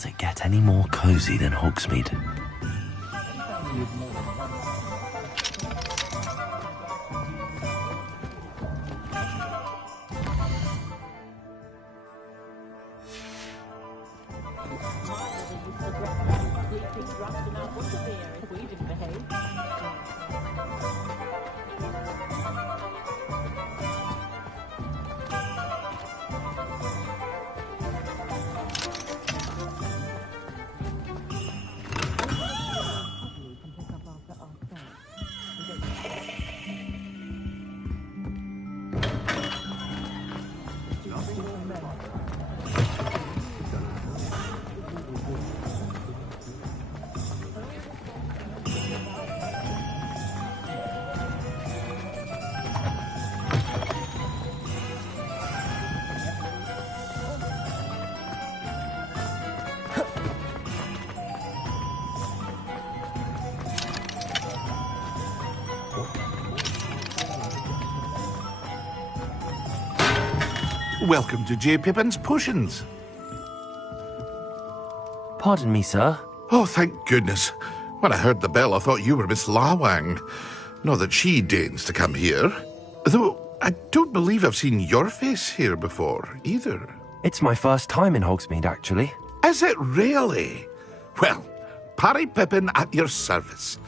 Does it get any more cosy than Hogsmeade? Welcome to J. Pippin's Potions. Pardon me, sir. Oh, thank goodness. When I heard the bell, I thought you were Miss Lawang. Not that she deigns to come here. Though, I don't believe I've seen your face here before, either. It's my first time in Hogsmeade, actually. Is it really? Well, Parry Pippin at your service.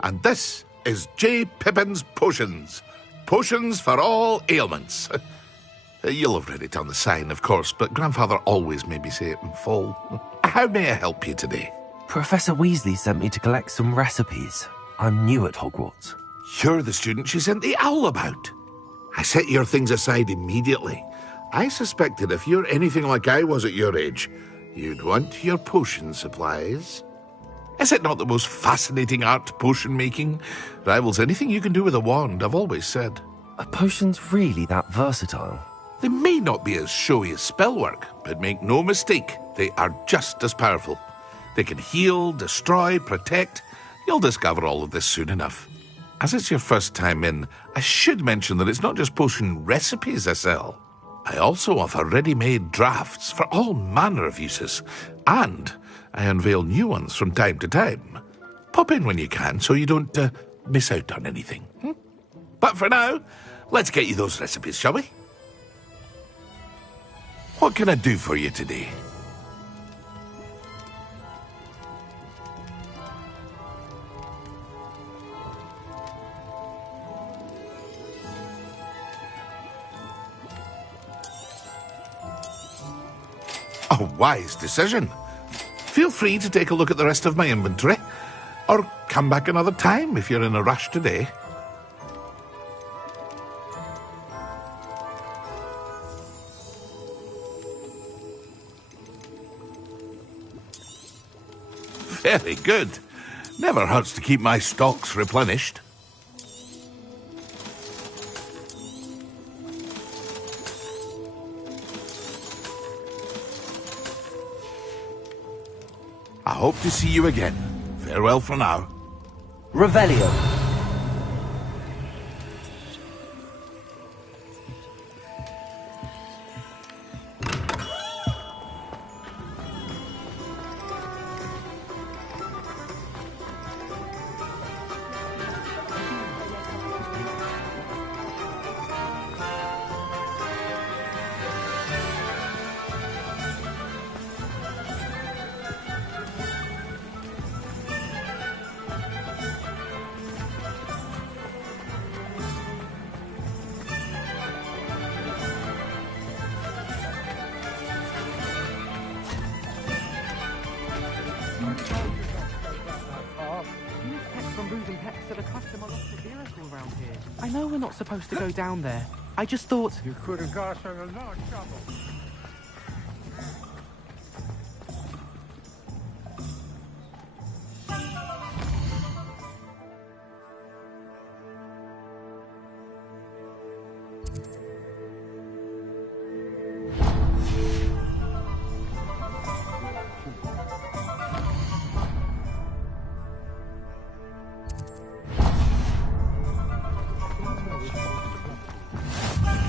And this is J. Pippin's Potions. Potions for all ailments. You'll have read it on the sign, of course, but Grandfather always made me say it in full. How may I help you today? Professor Weasley sent me to collect some recipes. I'm new at Hogwarts. You're the student she sent the owl about. I set your things aside immediately. I suspected if you're anything like I was at your age, you'd want your potion supplies. Is it not the most fascinating art, potion making? Rivals anything you can do with a wand, I've always said. Are potions really that versatile? They may not be as showy as spellwork, but make no mistake, they are just as powerful. They can heal, destroy, protect. You'll discover all of this soon enough. As it's your first time in, I should mention that it's not just potion recipes I sell. I also offer ready-made drafts for all manner of uses, and I unveil new ones from time to time. Pop in when you can so you don't miss out on anything. But for now, let's get you those recipes, shall we? What can I do for you today? A wise decision. Feel free to take a look at the rest of my inventory, or come back another time if you're in a rush today. Very good. Never hurts to keep my stocks replenished. I hope to see you again. Farewell for now. Revelio. I know we're not supposed to go down there. I just thought... You could have got in a lot of trouble.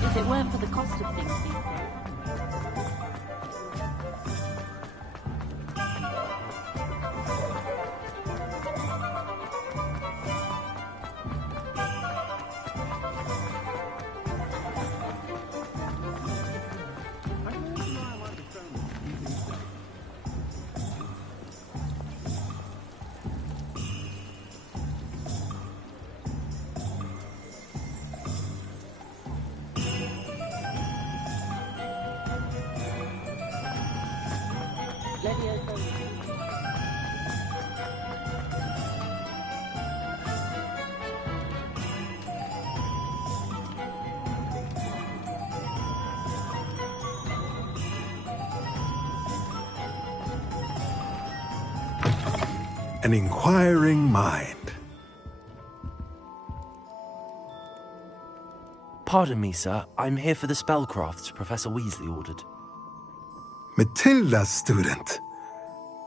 If it weren't for the cost of things these an inquiring mind. Pardon me, sir. I'm here for the spellcrafts Professor Weasley ordered. Matilda's student.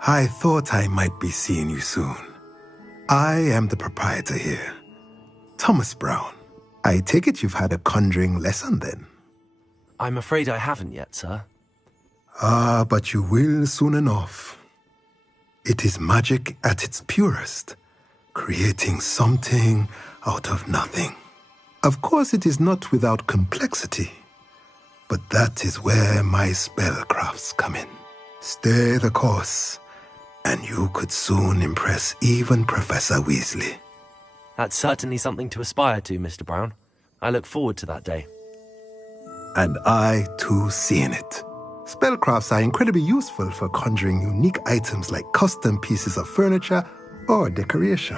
I thought I might be seeing you soon. I am the proprietor here, Thomas Brown. I take it you've had a conjuring lesson then? I'm afraid I haven't yet, sir. Ah, but you will soon enough. It is magic at its purest, creating something out of nothing. Of course, it is not without complexity, but that is where my spellcrafts come in. Stay the course, and you could soon impress even Professor Weasley. That's certainly something to aspire to, Mr. Brown. I look forward to that day. And I, too, seeing it. Spellcrafts are incredibly useful for conjuring unique items like custom pieces of furniture or decoration.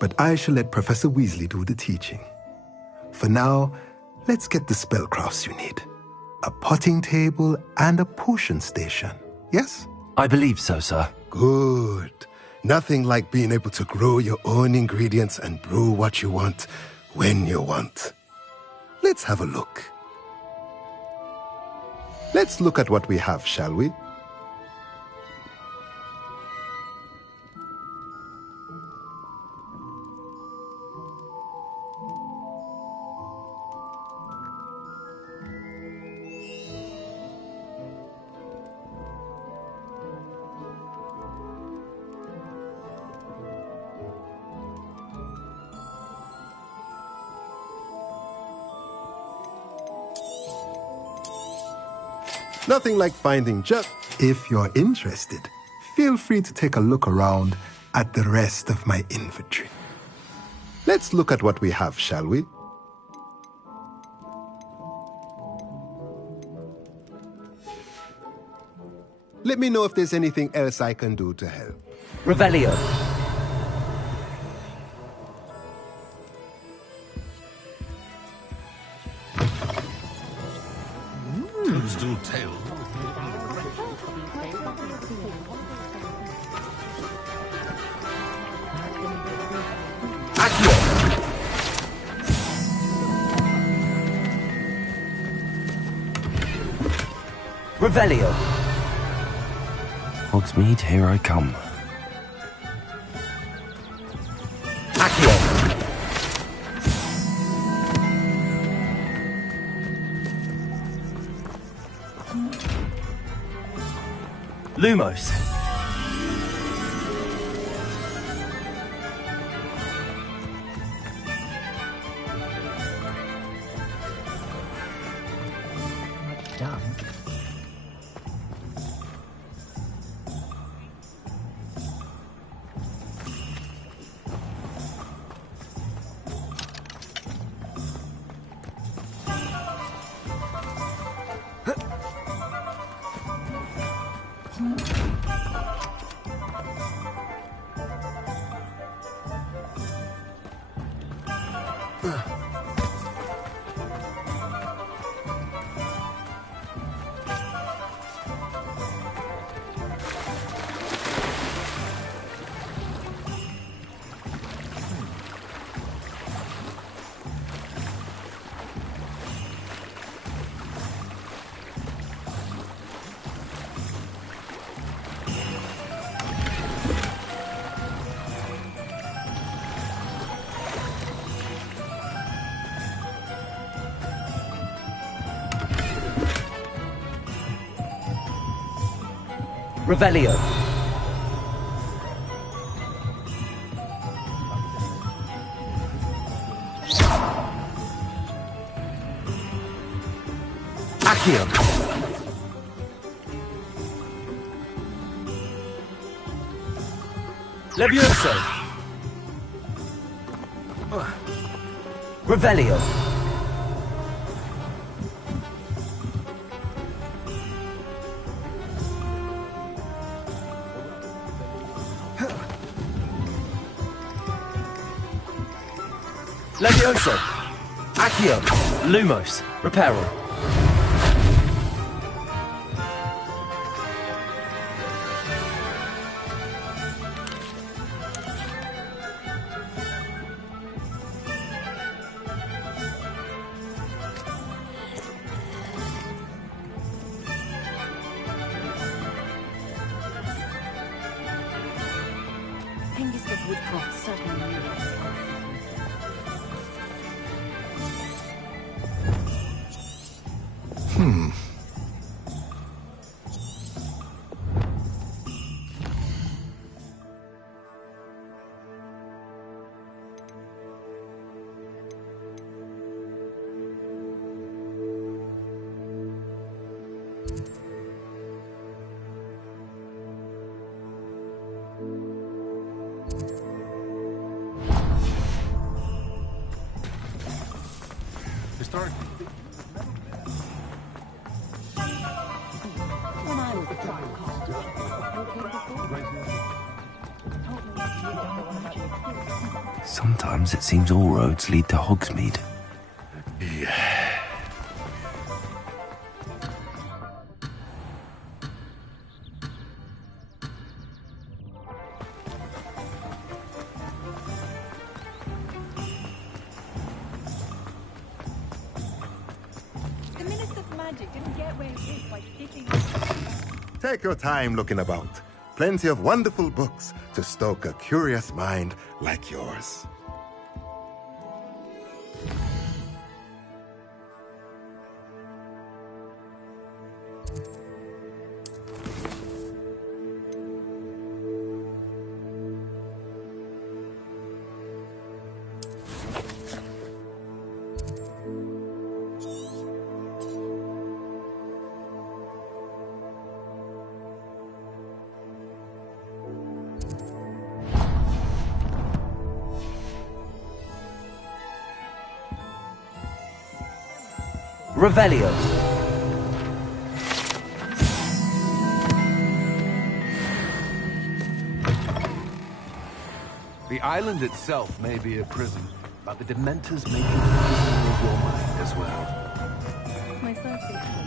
But I shall let Professor Weasley do the teaching. For now, let's get the spellcrafts you need. A potting table and a potion station, yes? I believe so, sir. Good. Nothing like being able to grow your own ingredients and brew what you want, when you want. Let's have a look. Let's look at what we have, shall we? Nothing like finding just... If you're interested, feel free to take a look around at the rest of my inventory. Let's look at what we have, shall we? Let me know if there's anything else I can do to help. Revelio. Still tail. Revelio. Hogsmeade, here I come. Accio. Lumos. Revelio. Accio. Levioso. Revelio. Levioso. Accio. Lumos. Reparo. Woodcroft certainly knew that. When I was a child, Sometimes it seems all roads lead to Hogsmeade. The Minister of Magic didn't get where he is by kicking. Take your time looking about. Plenty of wonderful books to stoke a curious mind like yours. Revelio. The island itself may be a prison, but the Dementors may be the prison of your mind as well. My son speaks to me.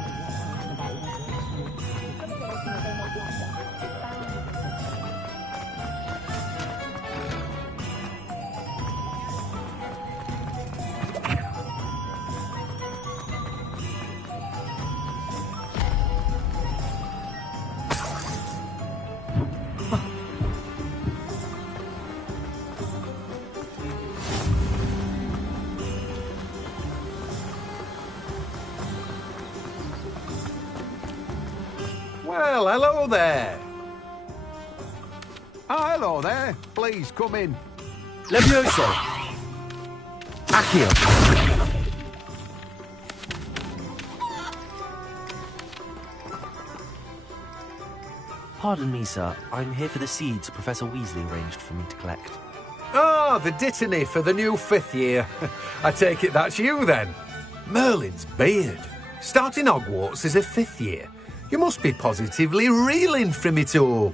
Well, hello there. Ah, hello there. Please, come in. Levioso. Accio. Pardon me, sir. I'm here for the seeds Professor Weasley arranged for me to collect. Ah, the dittany for the new 5th year. I take it that's you, then. Merlin's beard. Starting Hogwarts as a 5th year. You must be positively reeling from it all.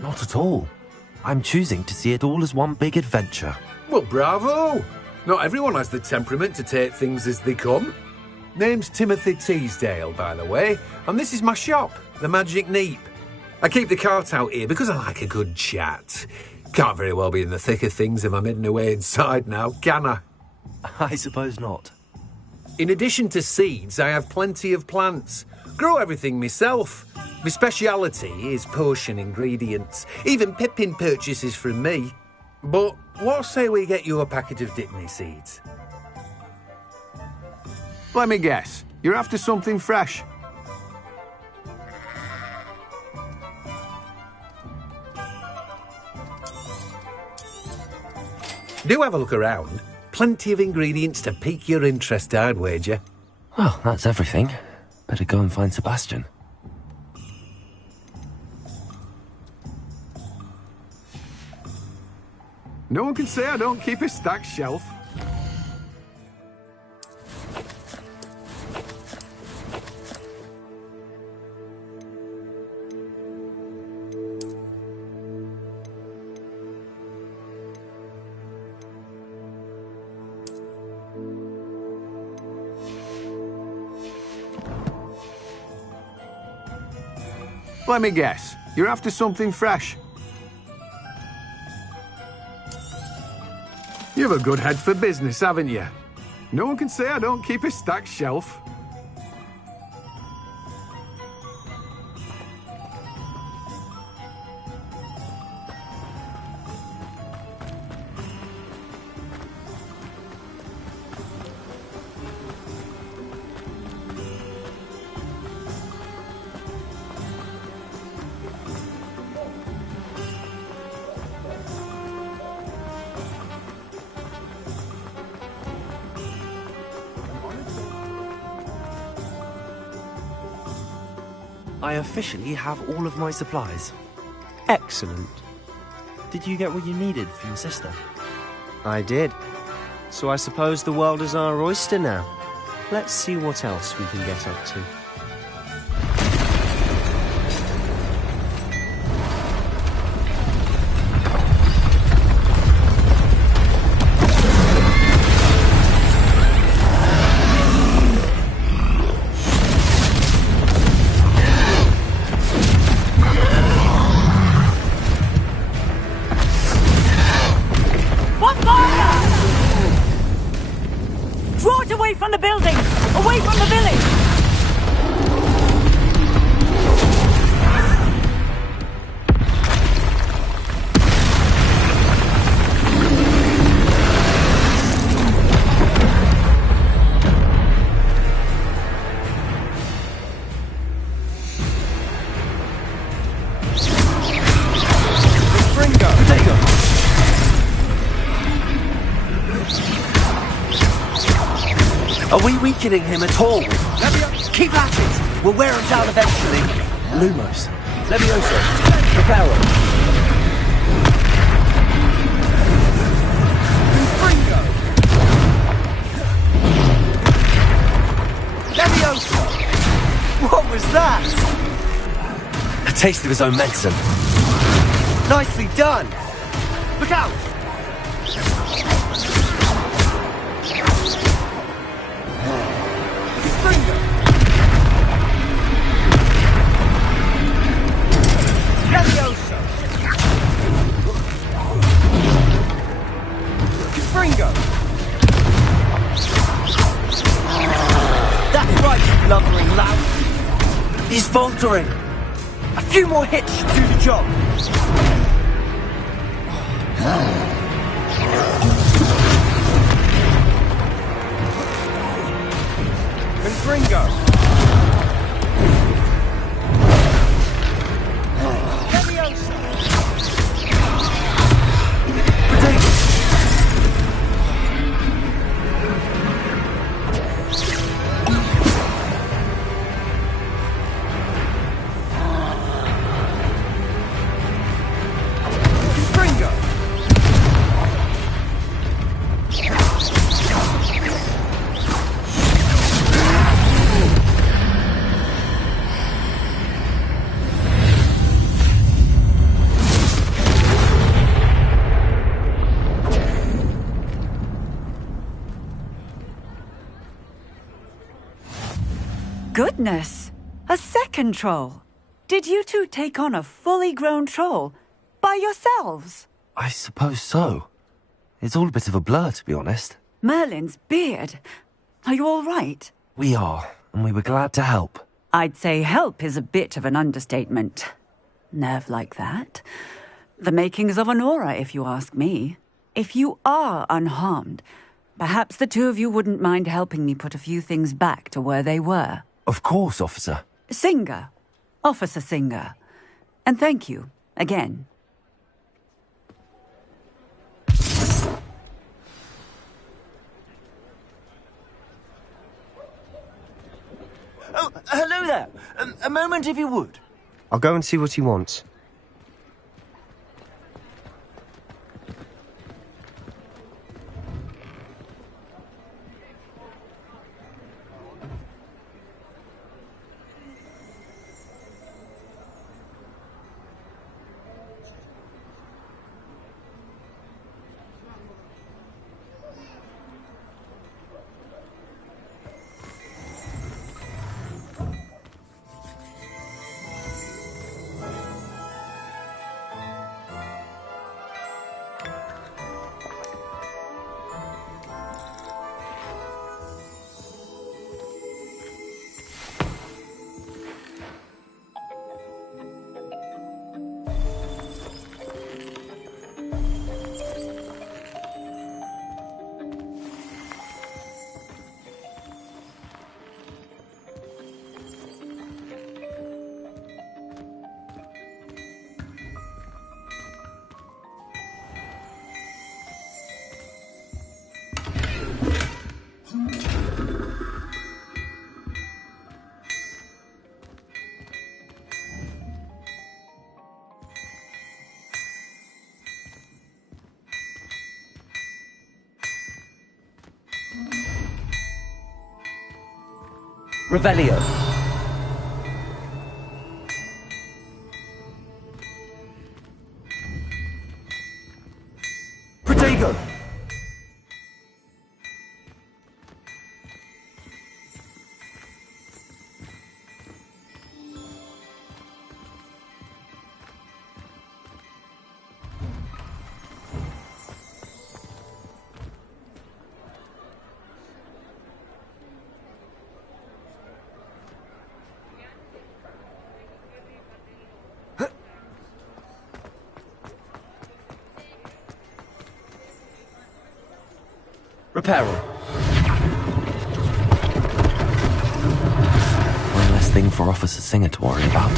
Not at all. I'm choosing to see it all as one big adventure. Well, bravo. Not everyone has the temperament to take things as they come. Name's Timothy Teasdale, by the way, and this is my shop, the Magic Neep. I keep the cart out here because I like a good chat. Can't very well be in the thick of things if I'm hidden away inside now, can I? I suppose not. In addition to seeds, I have plenty of plants. Grow everything myself. My speciality is potion ingredients. Even Pippin purchases from me. But what say we get you a packet of Dittany seeds? Let me guess. You're after something fresh. Do have a look around. Plenty of ingredients to pique your interest, I'd wager. Well, that's everything. Better go and find Sebastian. No one can say I don't keep a stacked shelf. Let me guess. You're after something fresh. You have a good head for business, haven't you? No one can say I don't keep a stacked shelf. I officially have all of my supplies. Excellent. Did you get what you needed for your sister? I did. So I suppose the world is our oyster now. Let's see what else we can get up to. Draw it away from the building! Away from the village! Are we weakening him at all? Keep at it! We'll wear him down eventually. Lumos. Levioso. Preparo. Fringo. Levioso. What was that? A taste of his own medicine. Nicely done. Look out! That's right, you lumbering lout. He's faltering. A few more hits should do the job. Confringo. Goodness! A second troll! Did you two take on a fully grown troll? By yourselves? I suppose so. It's all a bit of a blur, to be honest. Merlin's beard. Are you all right? We are, and we were glad to help. I'd say help is a bit of an understatement. Nerve like that. The makings of an aura, if you ask me. If you are unharmed, perhaps the two of you wouldn't mind helping me put a few things back to where they were. Of course, officer. Singer. Officer Singer. And thank you, again. Oh, hello there. A moment if you would. I'll go and see what he wants. Revelio. Protego. Reparo. One less thing for Officer Singer to worry about.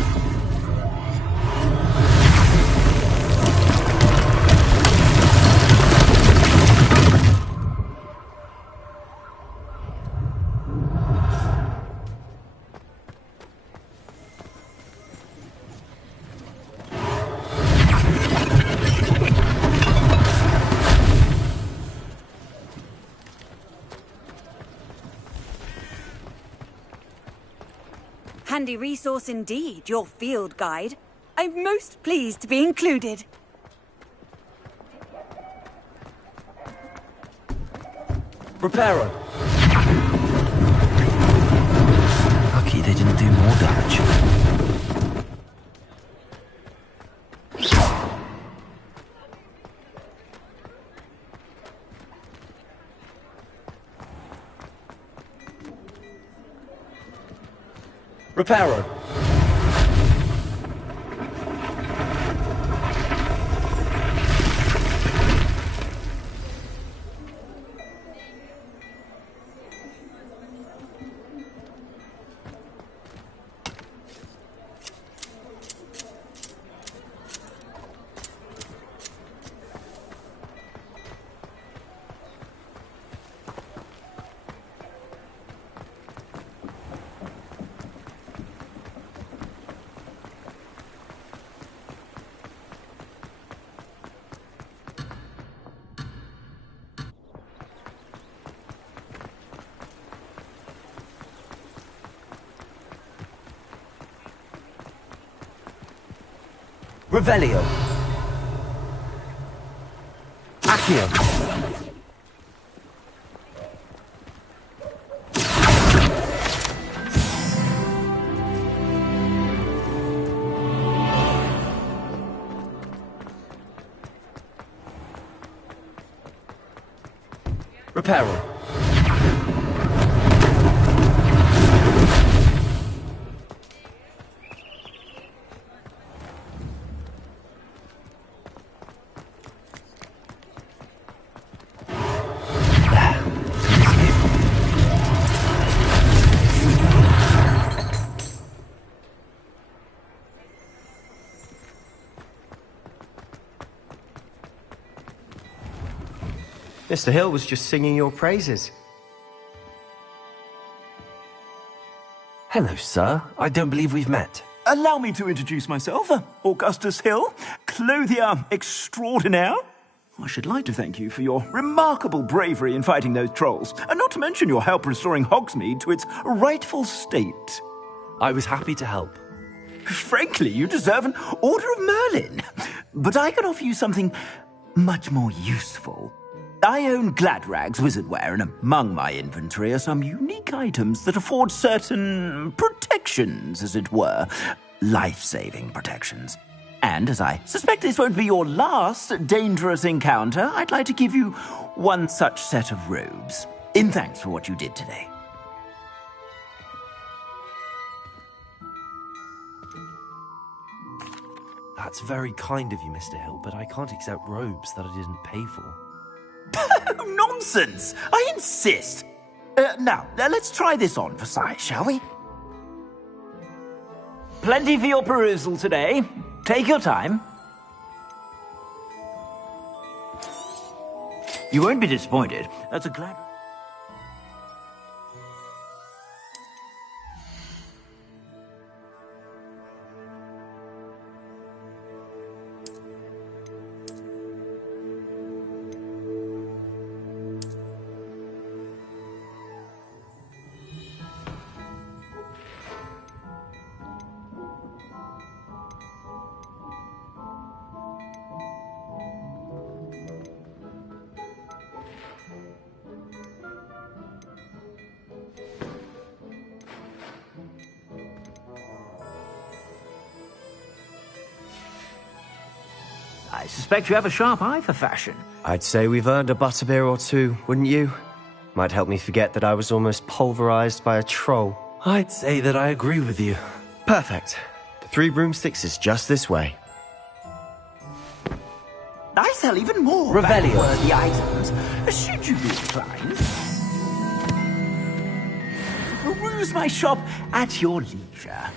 Handy resource indeed, your field guide. I'm most pleased to be included. Reparo. Lucky they didn't do more damage. Reparo. Revelio. Accio. Reparo. Mr. Hill was just singing your praises. Hello, sir. I don't believe we've met. Allow me to introduce myself, Augustus Hill, clothier extraordinaire. I should like to thank you for your remarkable bravery in fighting those trolls, and not to mention your help restoring Hogsmeade to its rightful state. I was happy to help. Frankly, you deserve an Order of Merlin. But I can offer you something much more useful. I own Gladrag's wizardware, and among my inventory are some unique items that afford certain protections, as it were. Life-saving protections. And as I suspect this won't be your last dangerous encounter, I'd like to give you one such set of robes, in thanks for what you did today. That's very kind of you, Mr. Hill, but I can't accept robes that I didn't pay for. Nonsense! I insist! Now, let's try this on for size, shall we? Plenty for your perusal today. Take your time. You won't be disappointed. That's a glad... I suspect you have a sharp eye for fashion. I'd say we've earned a butterbeer or two, wouldn't you? Might help me forget that I was almost pulverized by a troll. I'd say that I agree with you. Perfect. The 3 broomsticks is just this way. I sell even more Revelio. worthy items, should you be inclined. Peruse my shop at your leisure.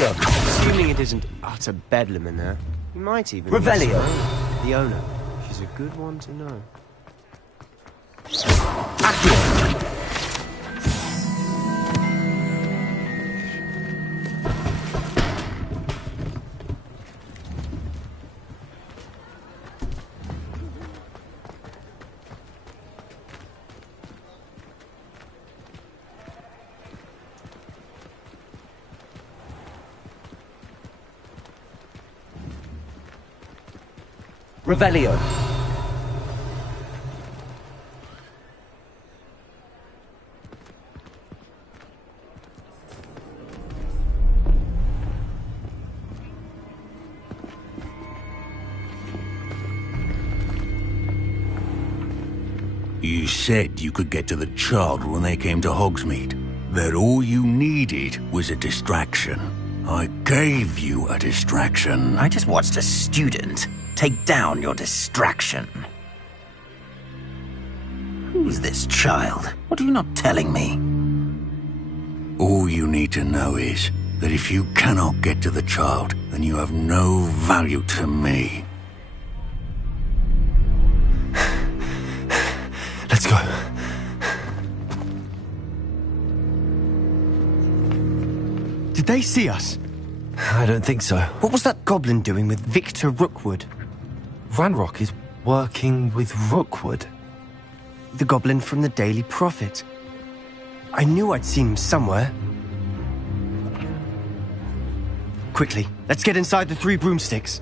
Assuming it isn't utter bedlam in there, you might even... Revelio. The owner. She's a good one to know. Revelio. You said you could get to the child when they came to Hogsmeade. That all you needed was a distraction. I gave you a distraction. I just watched a student take down your distraction. Who's this child? What are you not telling me? All you need to know is that if you cannot get to the child, then you have no value to me. Let's go. Did they see us? I don't think so. What was that goblin doing with Victor Rookwood? Ranrock is working with Rookwood. The goblin from the Daily Prophet. I knew I'd seen him somewhere. Quickly, let's get inside the 3 broomsticks.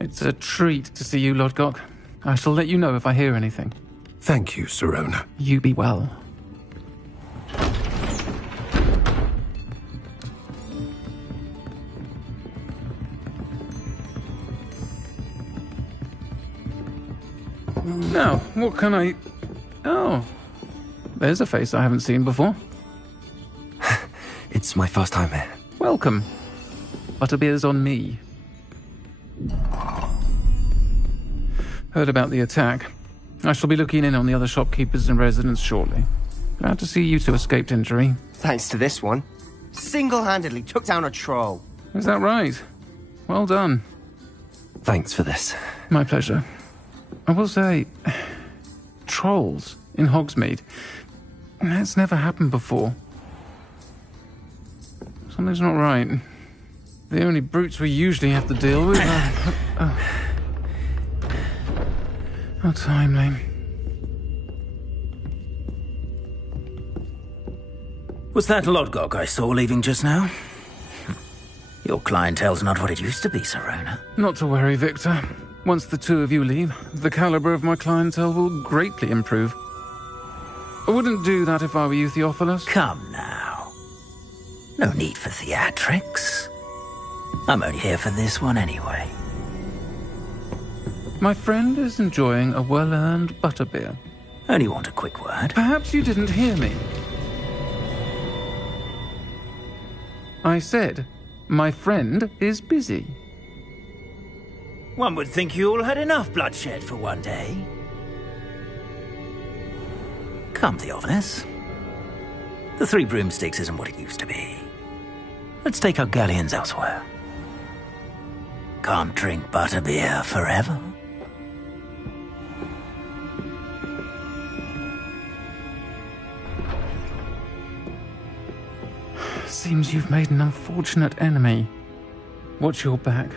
It's a treat to see you, Lodgok. I shall let you know if I hear anything. Thank you, Sirona. You be well. Now, what can I... Oh, there's a face I haven't seen before. It's my first time here. Welcome. Butterbeer's on me. Heard about the attack. I shall be looking in on the other shopkeepers and residents shortly. Glad to see you two escaped injury. Thanks to this one. Single-handedly took down a troll. Is that right? Well done. Thanks for this. My pleasure. I will say, trolls in Hogsmeade. That's never happened before. Something's not right. The only brutes we usually have to deal with are... How timely. Was that Lodgok I saw leaving just now? Your clientele's not what it used to be, Sirona. Not to worry, Victor. Once the 2 of you leave, the caliber of my clientele will greatly improve. I wouldn't do that if I were you, Theophilus. Come now. No need for theatrics. I'm only here for this one anyway. My friend is enjoying a well-earned butterbeer. Only want a quick word. Perhaps you didn't hear me. I said, my friend is busy. One would think you all had enough bloodshed for one day. Come, Theophilus. The 3 broomsticks isn't what it used to be. Let's take our galleons elsewhere. Can't drink butterbeer forever. Seems you've made an unfortunate enemy. Watch your back.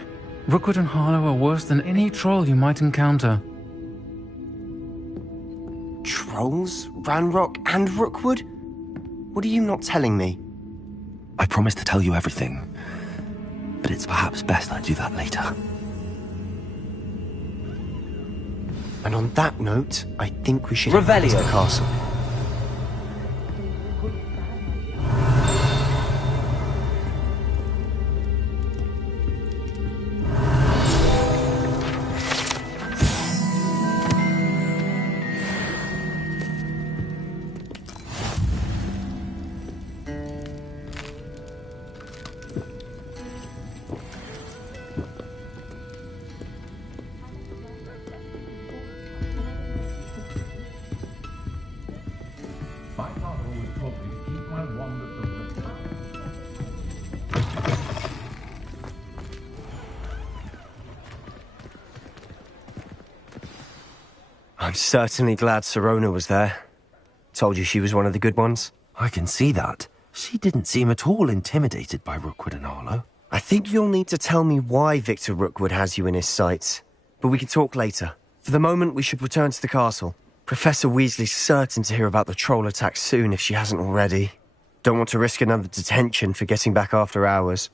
Rookwood and Harlow are worse than any troll you might encounter. Trolls? Ranrock and Rookwood? What are you not telling me? I promise to tell you everything, but it's perhaps best I do that later. And on that note, I think we should Revelio. head to the castle. I'm certainly glad Sirona was there. Told you she was one of the good ones. I can see that. She didn't seem at all intimidated by Rookwood and Harlow. I think you'll need to tell me why Victor Rookwood has you in his sights. But we can talk later. For the moment, we should return to the castle. Professor Weasley's certain to hear about the troll attack soon if she hasn't already. Don't want to risk another detention for getting back after hours.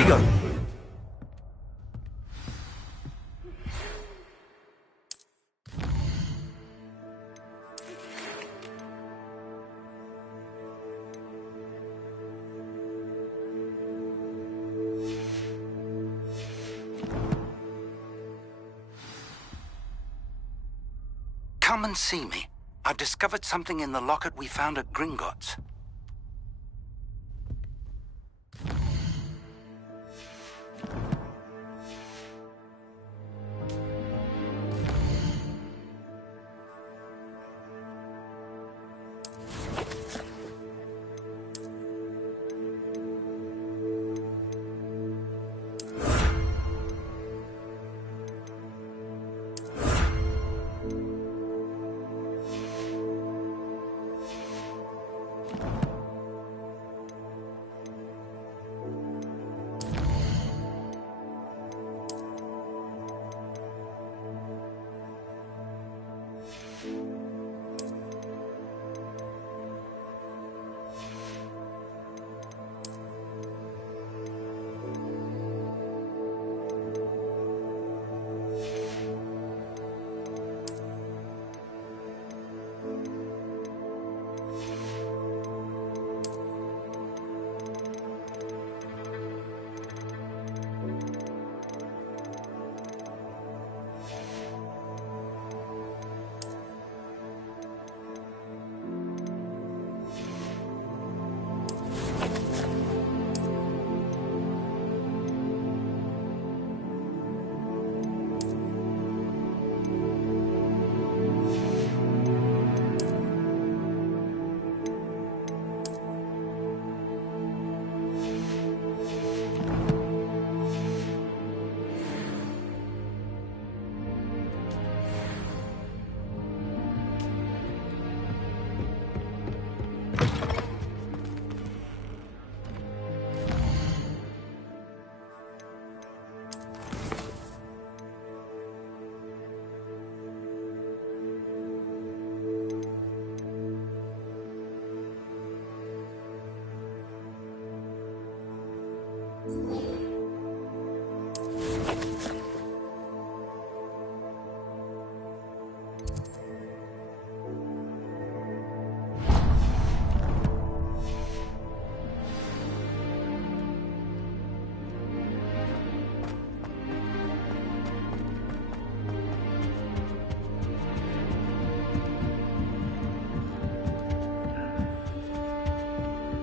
Lego! Come and see me. I've discovered something in the locket we found at Gringotts.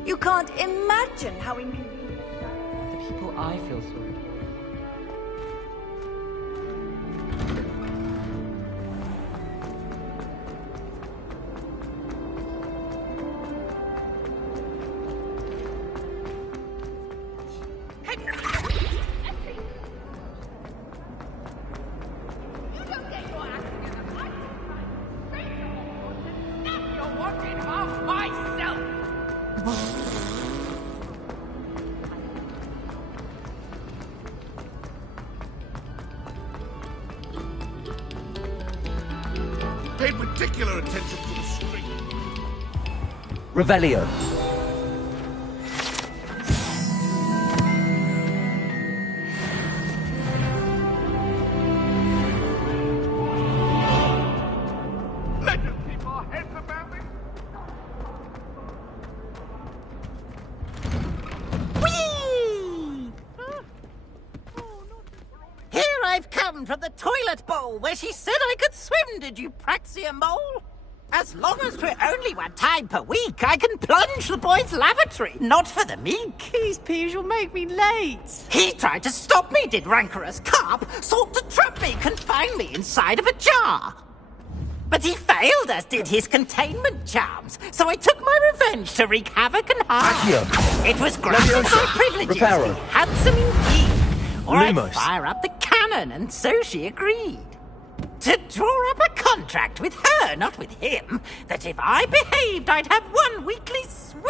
You can't imagine how inconvenient The people I feel sorry for. Pay particular attention to the string. Revelio. Let us keep our heads about it. Whee! Here I've come from the toilet bowl where she said I could swim, did you praxia mole? As long as we're only one time per week, I can plunge the boy's lavatory, not for the meek. Please, Piers, you'll make me late. He tried to stop me, did rancorous carp, sought to trap me, confine me inside of a jar. But he failed, as did his containment charms, so I took my revenge to wreak havoc and harm. Accio. It was granted my privileges, Reparo. handsome indeed. Or I'd Lumos. fire up the cannon, and so she agreed. To draw up a contract with her, not with him, that if I behaved, I'd have one weekly swim!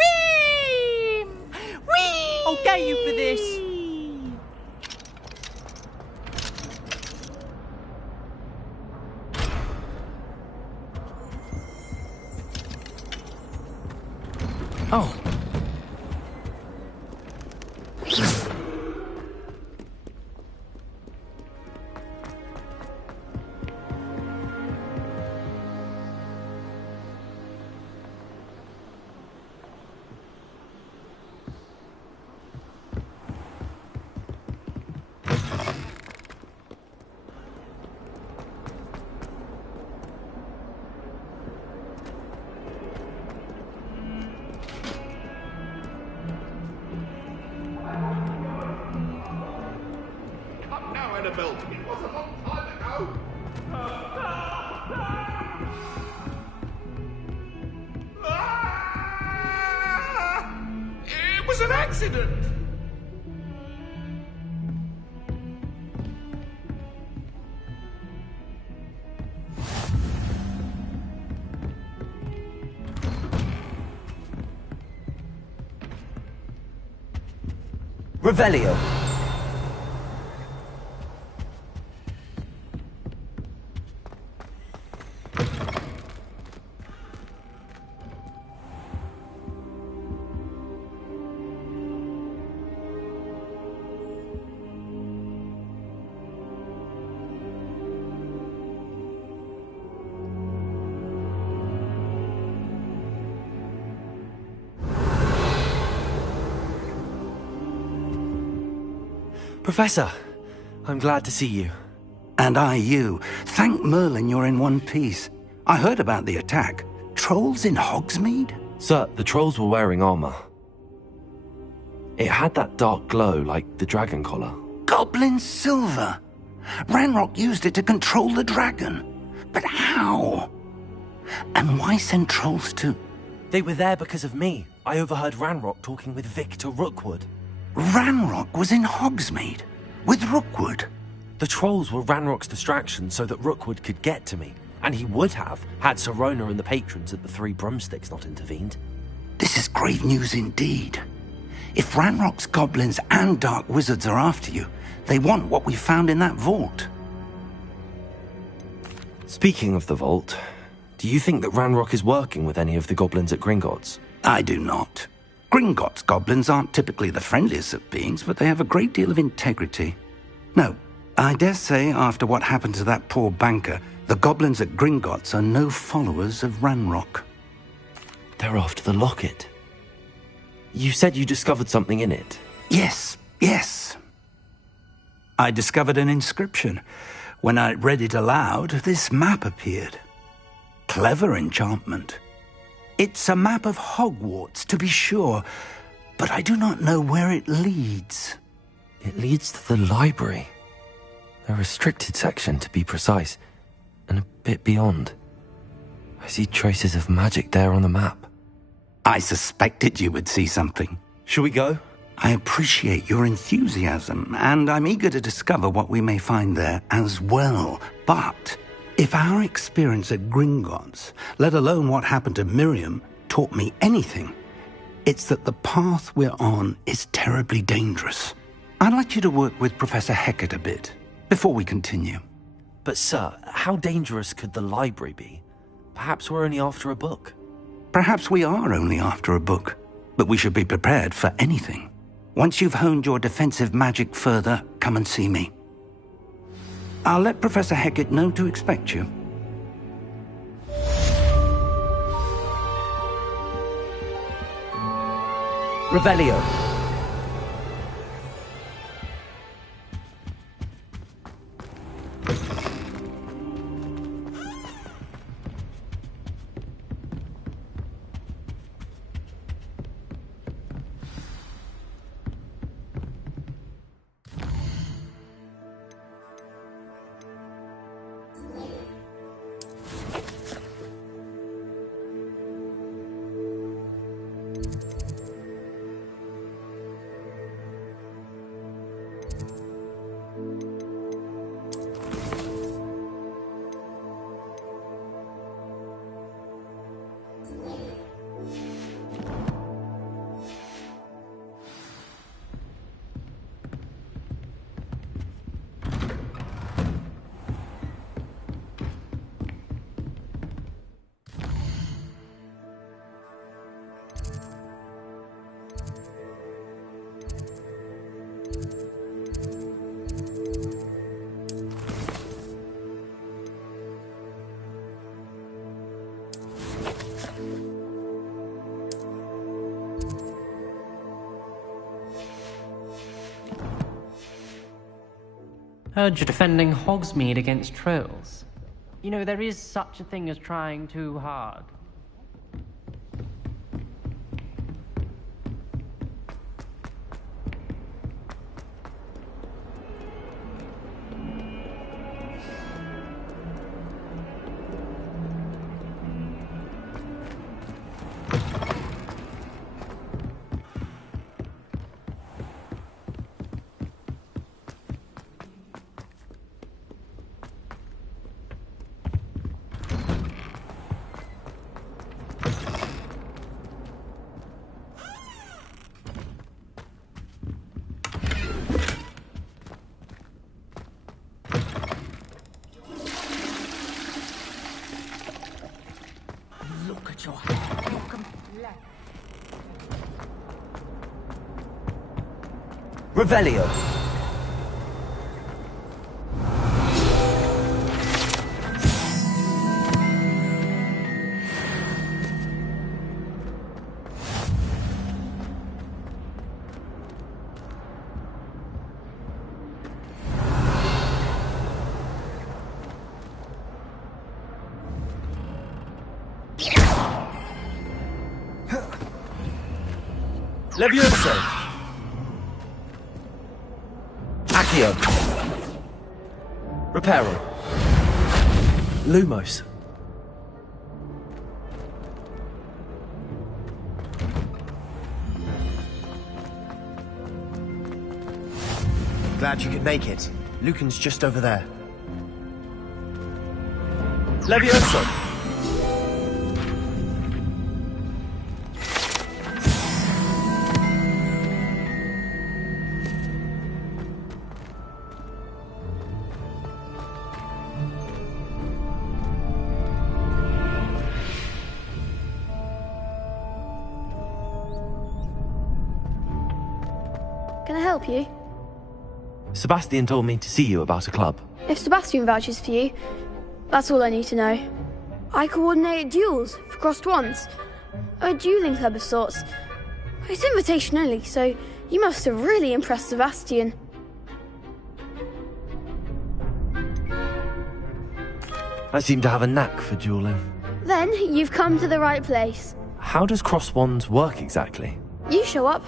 Whee! I'll get you for this. Oh. to build. It was a long time ago. It was an accident. Revelio. Professor, I'm glad to see you. And I you. Thank Merlin you're in one piece. I heard about the attack. Trolls in Hogsmeade? Sir, the trolls were wearing armor. It had that dark glow like the dragon collar. Goblin silver. Ranrock used it to control the dragon. But how? And why send trolls to... They were there because of me. I overheard Ranrock talking with Victor Rookwood. Ranrock was in Hogsmeade? With Rookwood? The trolls were Ranrock's distraction so that Rookwood could get to me. And he would have, had Sirona and the patrons at the Three Broomsticks not intervened. This is grave news indeed. If Ranrock's goblins and dark wizards are after you, they want what we found in that vault. Speaking of the vault, do you think that Ranrock is working with any of the goblins at Gringotts? I do not. Gringotts goblins aren't typically the friendliest of beings, but they have a great deal of integrity. No, I dare say after what happened to that poor banker, the goblins at Gringotts are no followers of Ranrock. They're after the locket. You said you discovered something in it. Yes. I discovered an inscription. When I read it aloud, this map appeared. Clever enchantment. It's a map of Hogwarts, to be sure, but I do not know where it leads. It leads to the library. A restricted section, to be precise, and a bit beyond. I see traces of magic there on the map. I suspected you would see something. Shall we go? I appreciate your enthusiasm, and I'm eager to discover what we may find there as well. But if our experience at Gringotts, let alone what happened to Miriam, taught me anything, it's that the path we're on is terribly dangerous. I'd like you to work with Professor Hecat a bit before we continue. But sir, how dangerous could the library be? Perhaps we're only after a book. Perhaps we are only after a book, but we should be prepared for anything. Once you've honed your defensive magic further, come and see me. I'll let Professor Hecat know to expect you. Revelio. Heard you're defending Hogsmeade against trolls. You know, there is such a thing as trying too hard. Revelio. Levioso. Accio. Reparo. Lumos. Glad you could make it. Lucan's just over there. Levioso. Can I help you? Sebastian told me to see you about a club. If Sebastian vouches for you, that's all I need to know. I coordinate duels for crossed ones. A dueling club of sorts. It's invitation only, so you must have really impressed Sebastian. I seem to have a knack for dueling. Then you've come to the right place. How does cross wands work exactly? You show up,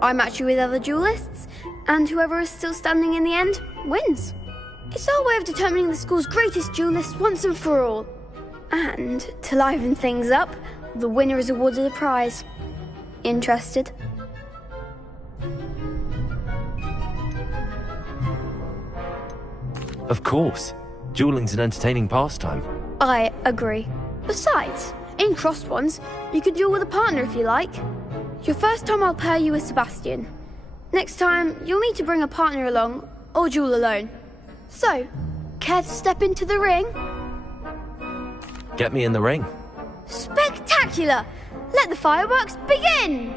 I match you with other duelists, and whoever is still standing in the end wins. It's our way of determining the school's greatest duelist once and for all. And to liven things up, the winner is awarded a prize. Interested? Of course. Dueling's an entertaining pastime. I agree. Besides, in crossed ones, you could duel with a partner if you like. Your first time I'll pair you with Sebastian. Next time, you'll need to bring a partner along, or duel alone. So, care to step into the ring? Get me in the ring. Spectacular! Let the fireworks begin!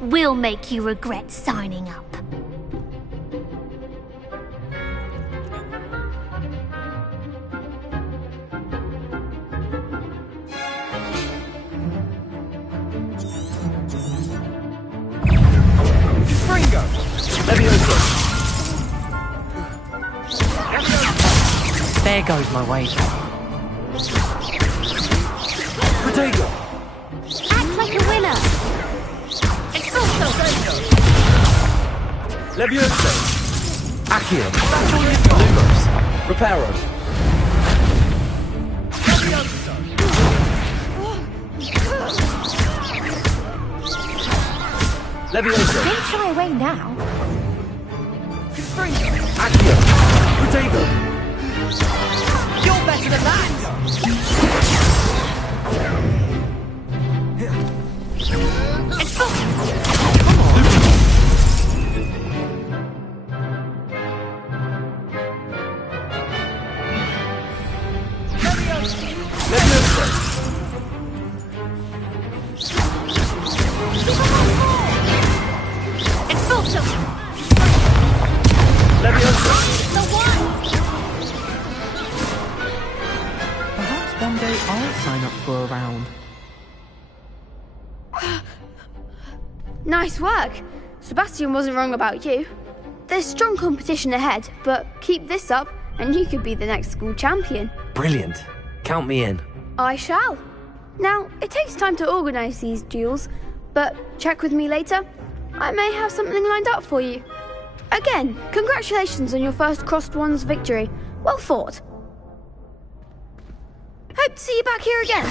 We'll make you regret signing up. Fringo. Levioso. There goes my wager. Protego. Act like a winner. Expulso. Levioso. Accio. Lumos. Reparo. Levioso. Don't shy away now. Accio. Protego. You're better than that! Perhaps one day I'll sign up for a round. Nice work. Sebastian wasn't wrong about you. There's strong competition ahead, but keep this up and you could be the next school champion. Brilliant. Count me in. I shall. Now, it takes time to organise these duels, but check with me later. I may have something lined up for you. Again, congratulations on your first crossed ones victory. Well fought. Hope to see you back here again.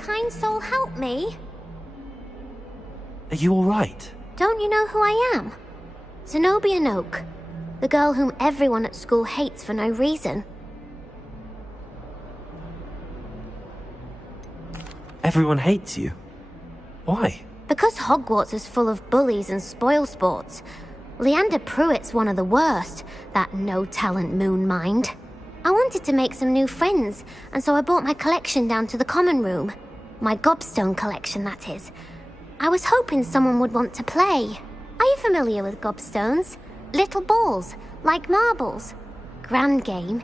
kind soul help me? Are you alright? Don't you know who I am? Zenobia Noak, the girl whom everyone at school hates for no reason. Everyone hates you. Why? Because Hogwarts is full of bullies and spoilsports. Leander Pruitt's one of the worst, that no-talent moon mind. I wanted to make some new friends, and so I brought my collection down to the common room. My gobstone collection, that is. I was hoping someone would want to play. Are you familiar with gobstones? Little balls, like marbles. Grand game.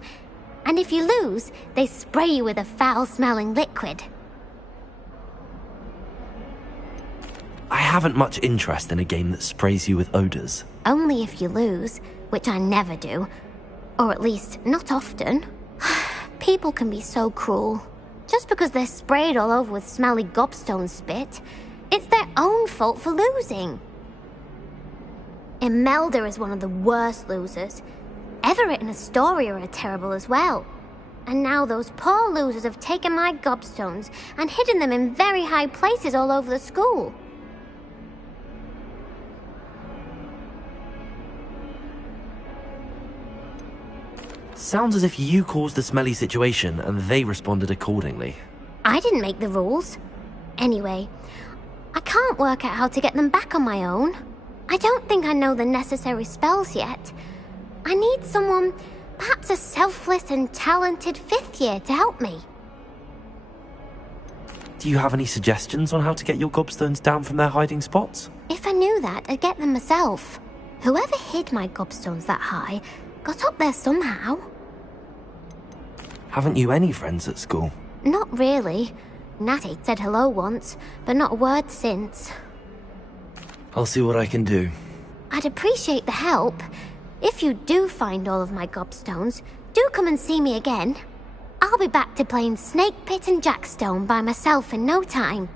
And if you lose, they spray you with a foul-smelling liquid. I haven't much interest in a game that sprays you with odours. Only if you lose, which I never do. Or at least, not often. People can be so cruel. Just because they're sprayed all over with smelly gobstone spit, it's their own fault for losing. Imelda is one of the worst losers. Everett and Astoria are terrible as well. And now those poor losers have taken my gobstones and hidden them in very high places all over the school. Sounds as if you caused the smelly situation and they responded accordingly. I didn't make the rules. Anyway, I can't work out how to get them back on my own. I don't think I know the necessary spells yet. I need someone, perhaps a selfless and talented 5th year to help me. Do you have any suggestions on how to get your gobstones down from their hiding spots? If I knew that, I'd get them myself. Whoever hid my gobstones that high got up there somehow. Haven't you any friends at school? Not really. Natty said hello once, but not a word since. I'll see what I can do. I'd appreciate the help. If you do find all of my gobstones, do come and see me again. I'll be back to playing Snake Pit and Jackstone by myself in no time.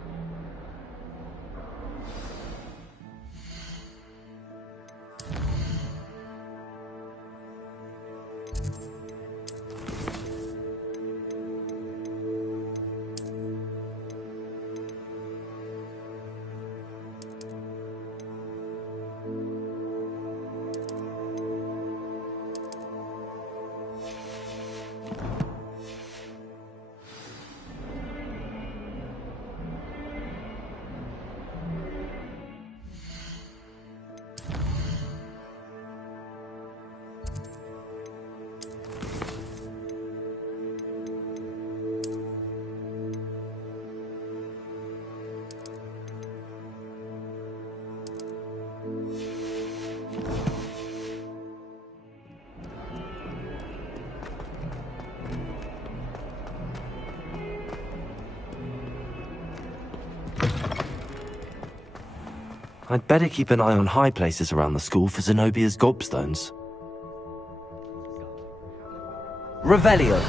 I'd better keep an eye on high places around the school for Zenobia's gobstones. Revelio.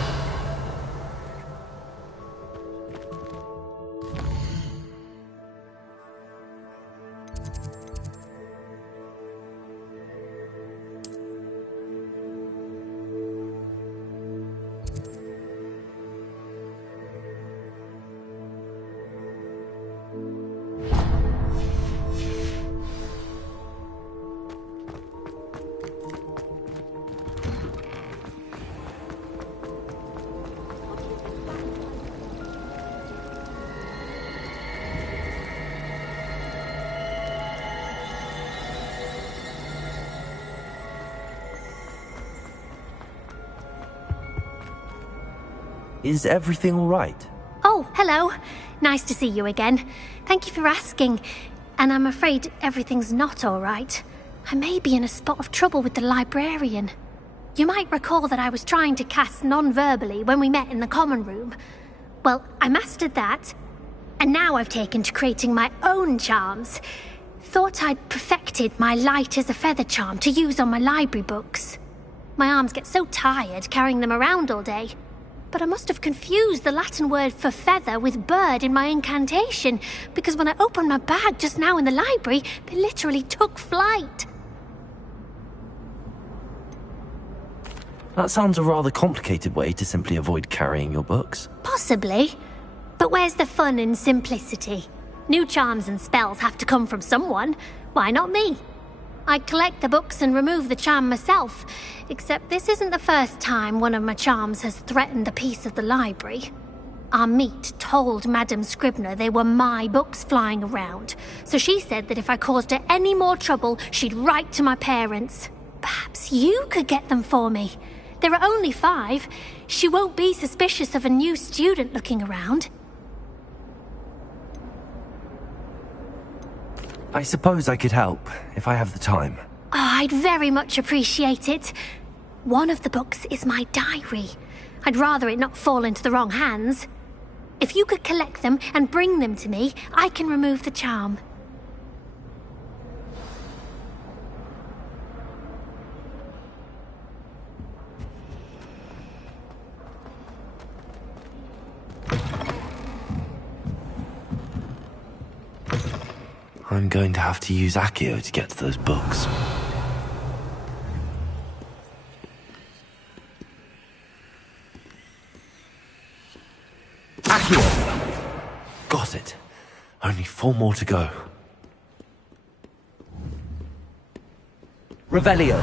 Is everything all right? Oh, hello. Nice to see you again. Thank you for asking. And I'm afraid everything's not all right. I may be in a spot of trouble with the librarian. You might recall that I was trying to cast non-verbally when we met in the common room. Well, I mastered that. And now I've taken to creating my own charms. Thought I'd perfected my light as a feather charm to use on my library books. My arms get so tired carrying them around all day. But I must have confused the Latin word for feather with bird in my incantation, because when I opened my bag just now in the library, they literally took flight. That sounds a rather complicated way to simply avoid carrying your books. Possibly. But where's the fun in simplicity? New charms and spells have to come from someone. Why not me? I'd collect the books and remove the charm myself, except this isn't the first time one of my charms has threatened the peace of the library. Our meet told Madame Scribner they were my books flying around, so she said that if I caused her any more trouble, she'd write to my parents. Perhaps you could get them for me. There are only 5. She won't be suspicious of a new student looking around. I suppose I could help, if I have the time. Oh, I'd very much appreciate it. One of the books is my diary. I'd rather it not fall into the wrong hands. If you could collect them and bring them to me, I can remove the charm. I'm going to have to use Accio to get to those books. Accio! Got it. Only 4 more to go. Revelio.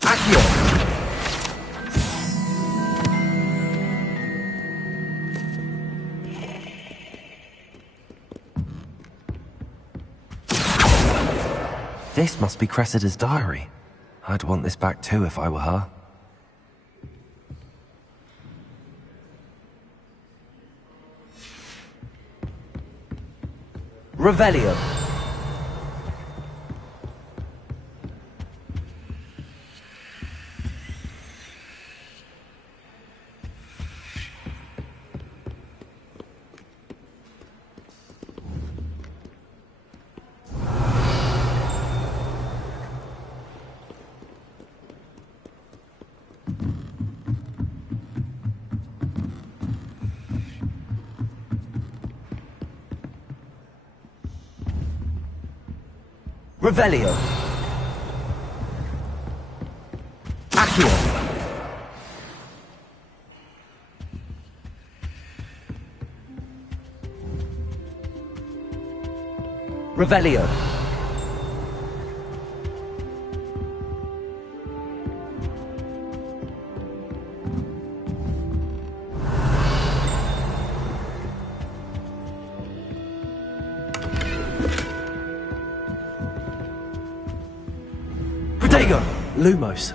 Accio! This must be Cressida's diary. I'd want this back too if I were her. Revelio. Revelio. Accio. Revelio. Lumos.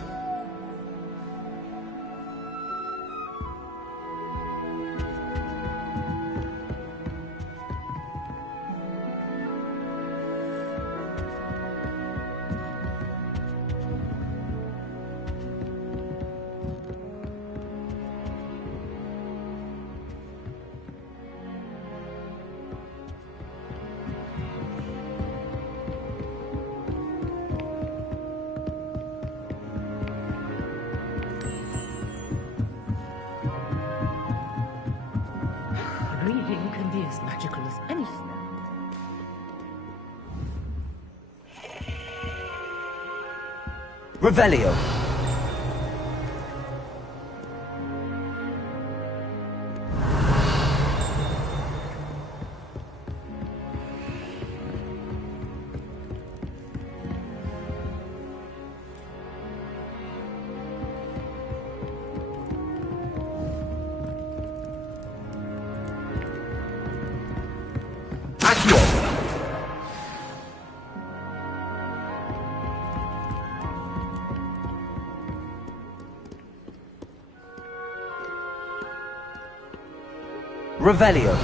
Reading can be as magical as anything. Revelio. Revelio.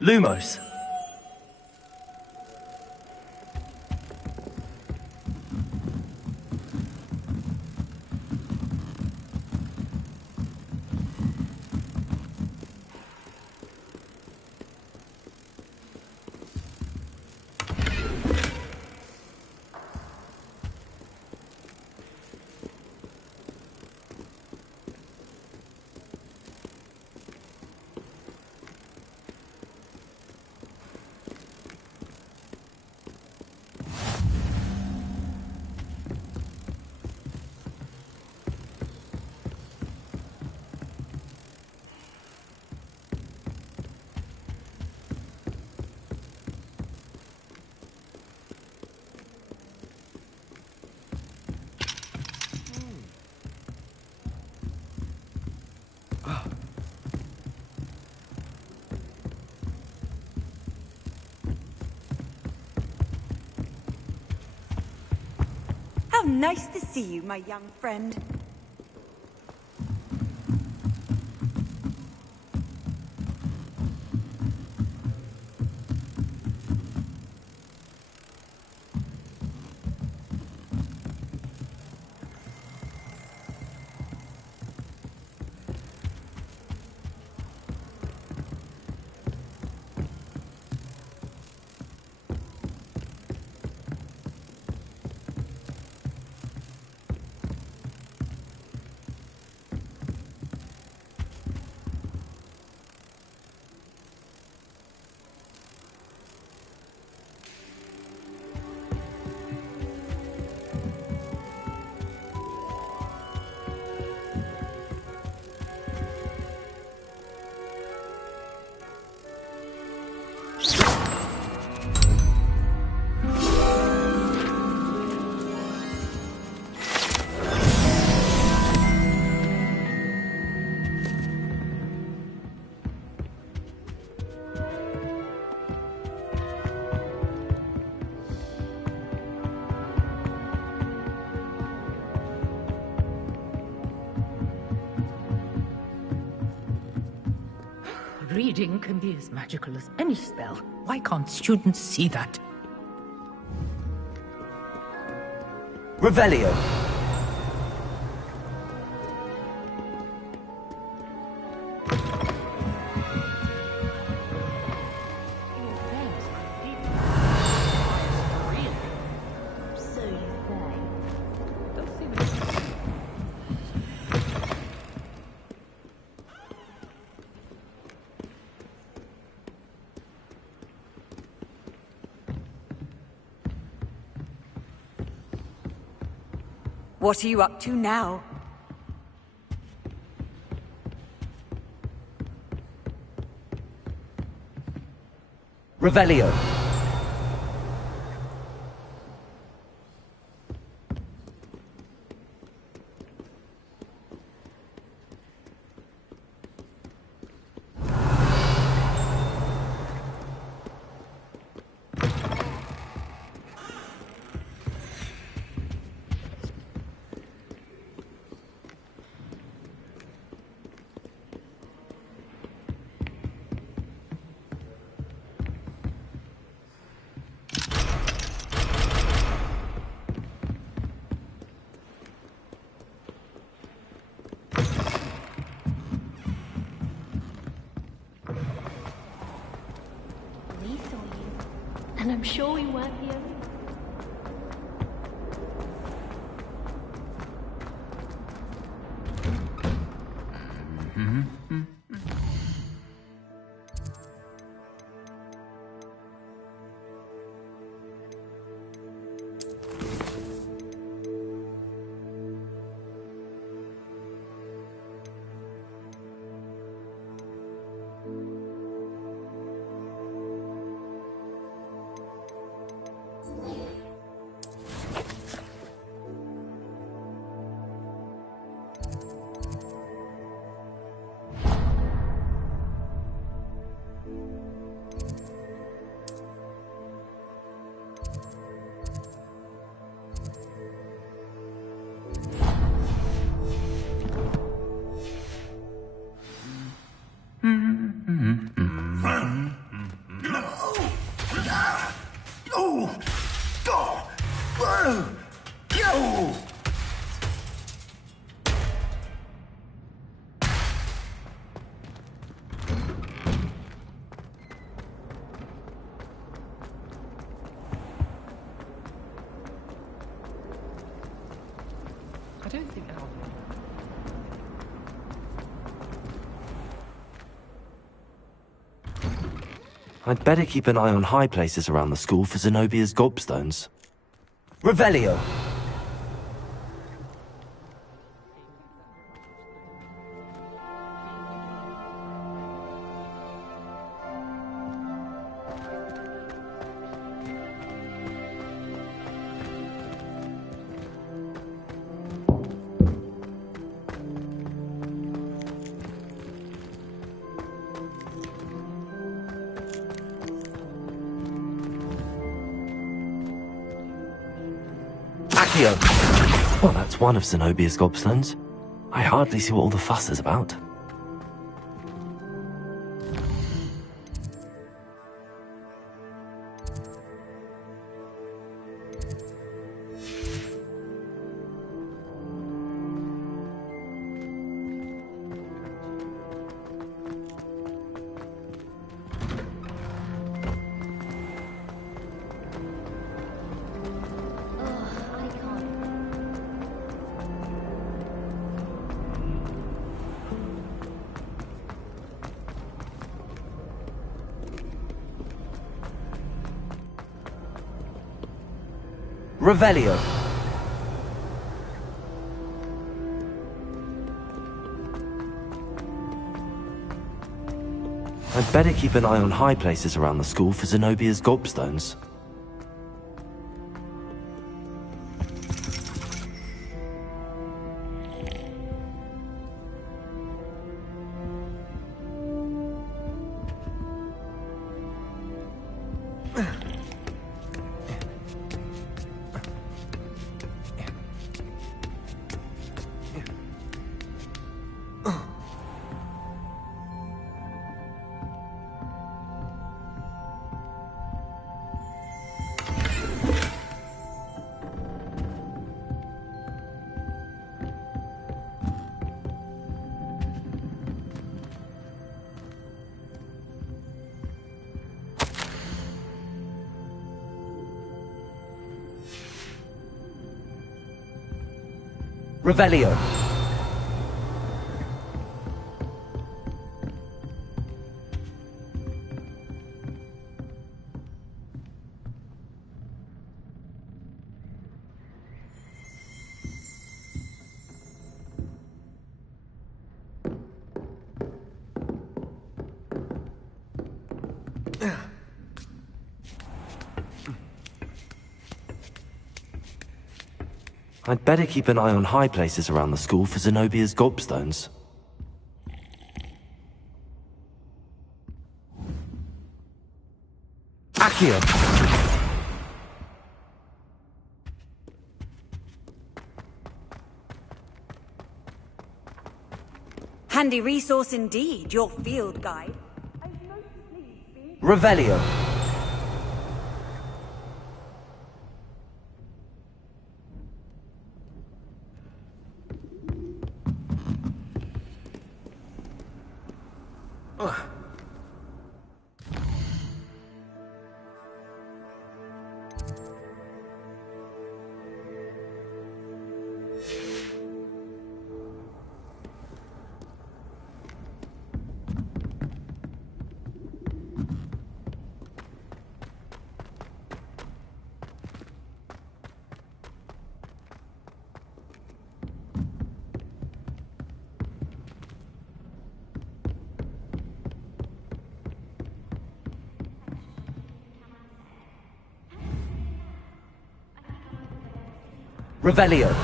Lumos. Nice to see you, my young friend. Reading can be as magical as any spell. Why can't students see that? Revelio. What are you up to now? Revelio. And I'm sure we weren't the only. I don't think I'll... I'd better keep an eye on high places around the school for Zenobia's gobstones. Revelio. Accio. Well, that's one of Zenobia's gobstones. I hardly see what all the fuss is about. Revelio. I'd better keep an eye on high places around the school for Zenobia's gobstones. Revelio. I'd better keep an eye on high places around the school for Zenobia's gobstones. Accio. Handy resource indeed, your field guide. Revelio. Revelio.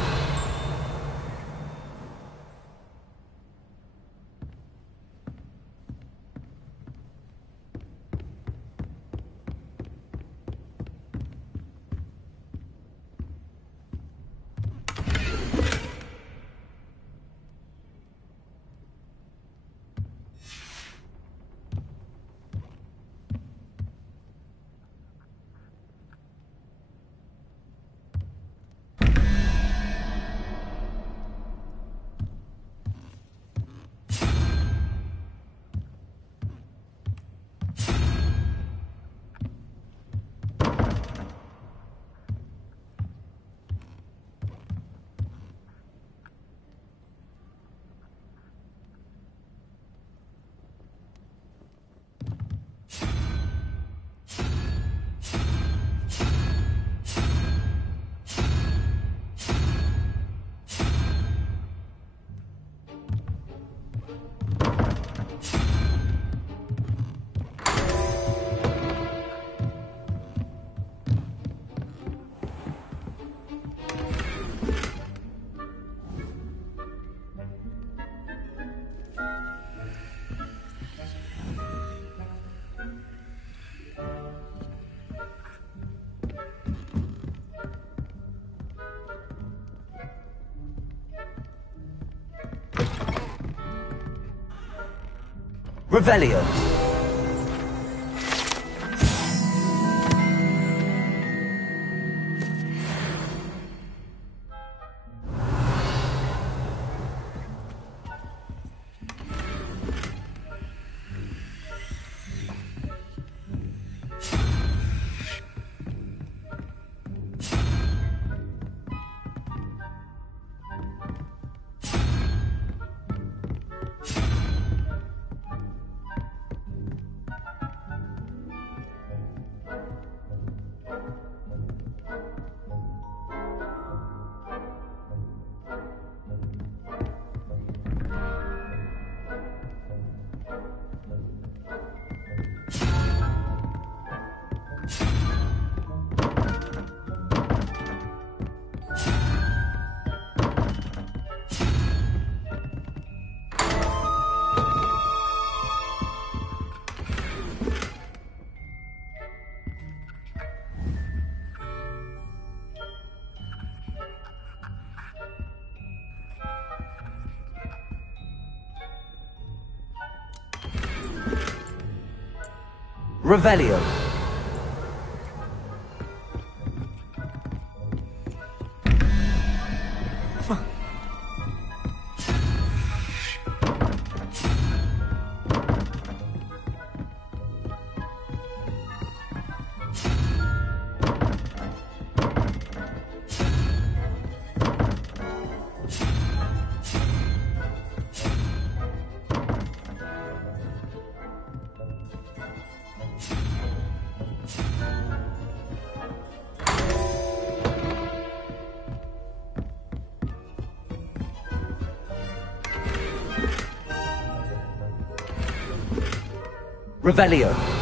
Revelio. Revelio. Revelio.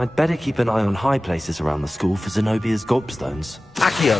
I'd better keep an eye on high places around the school for Zenobia's gobstones. Accio.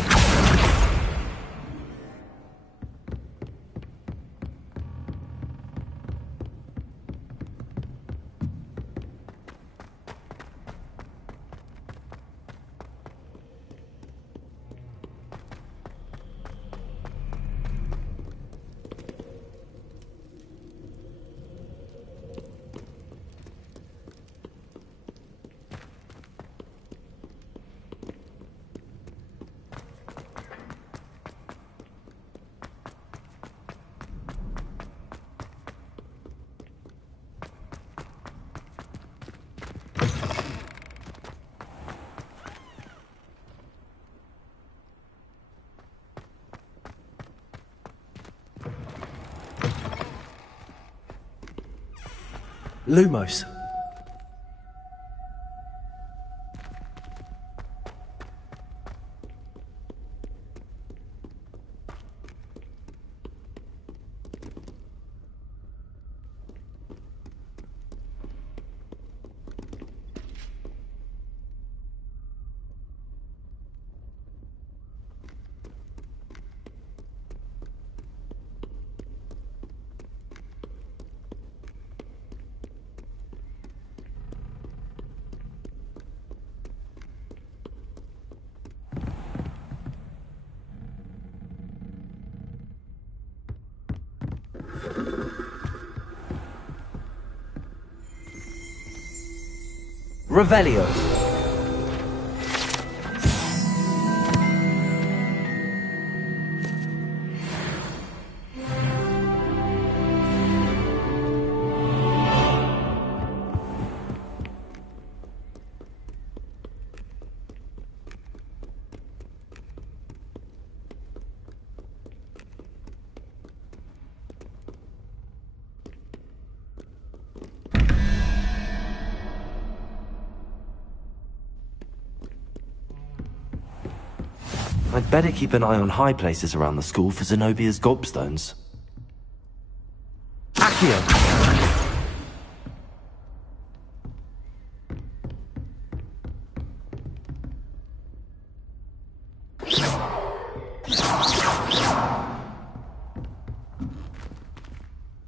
Lumos. Revelio. I'd better keep an eye on high places around the school for Zenobia's gobstones. Accio.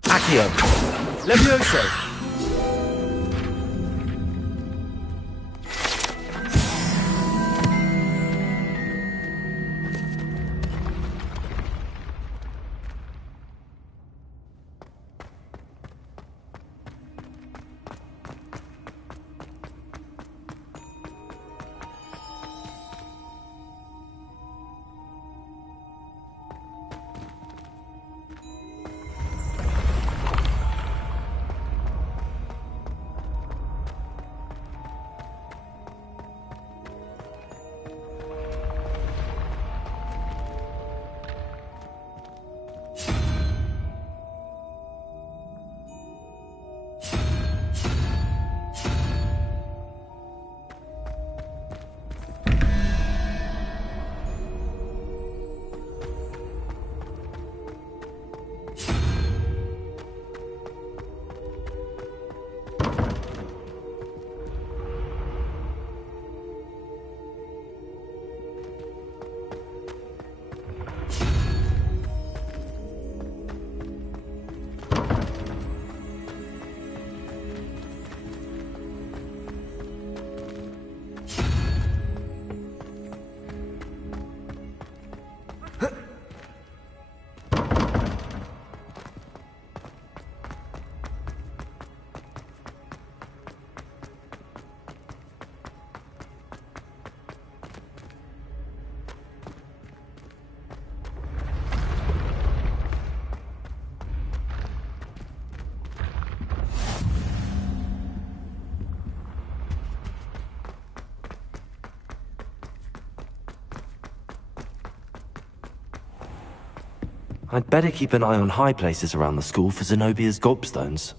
Accio. Levioso. I'd better keep an eye on high places around the school for Zenobia's gobstones.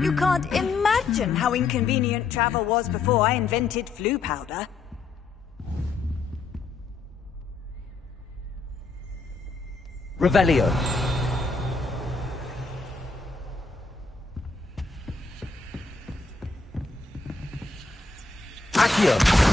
You can't imagine how inconvenient travel was before I invented flu powder. Revelio. Accio.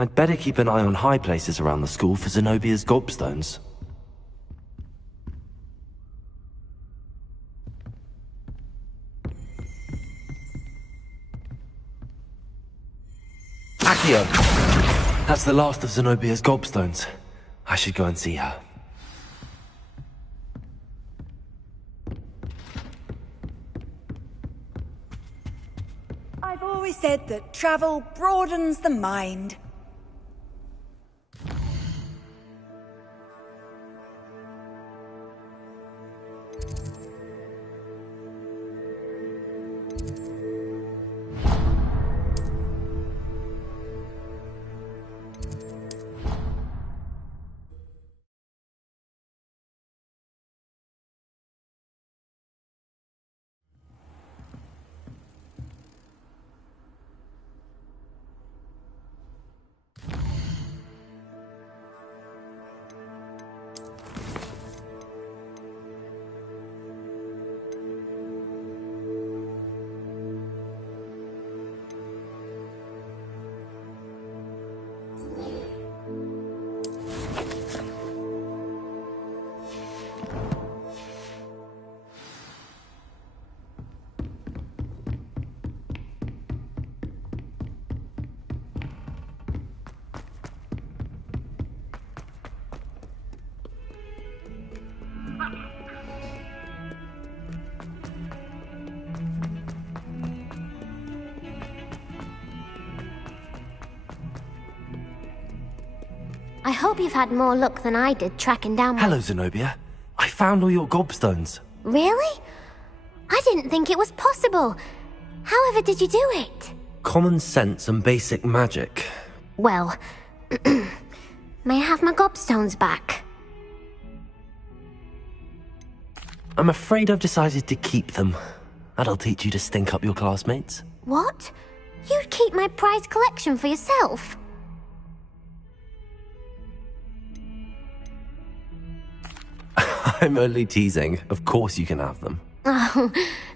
I'd better keep an eye on high places around the school for Zenobia's gobstones. Accio! That's the last of Zenobia's gobstones. I should go and see her. I've always said that travel broadens the mind. I hope you've had more luck than I did tracking down my... Hello, Zenobia. I found all your gobstones. Really? I didn't think it was possible. However did you do it? Common sense and basic magic. Well, may I have my gobstones back? I'm afraid I've decided to keep them. That'll teach you to stink up your classmates. What? You'd keep my prized collection for yourself? I'm only teasing. Of course you can have them. Oh,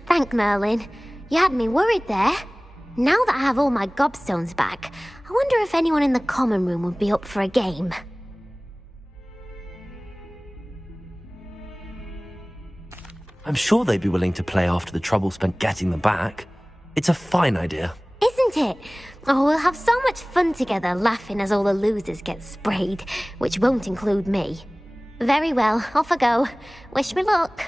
thank Merlin. You had me worried there. Now that I have all my gobstones back, I wonder if anyone in the common room would be up for a game. I'm sure they'd be willing to play after the trouble spent getting them back. It's a fine idea. Isn't it? Oh, we'll have so much fun together laughing as all the losers get sprayed, which won't include me. Very well, off I go. Wish me luck.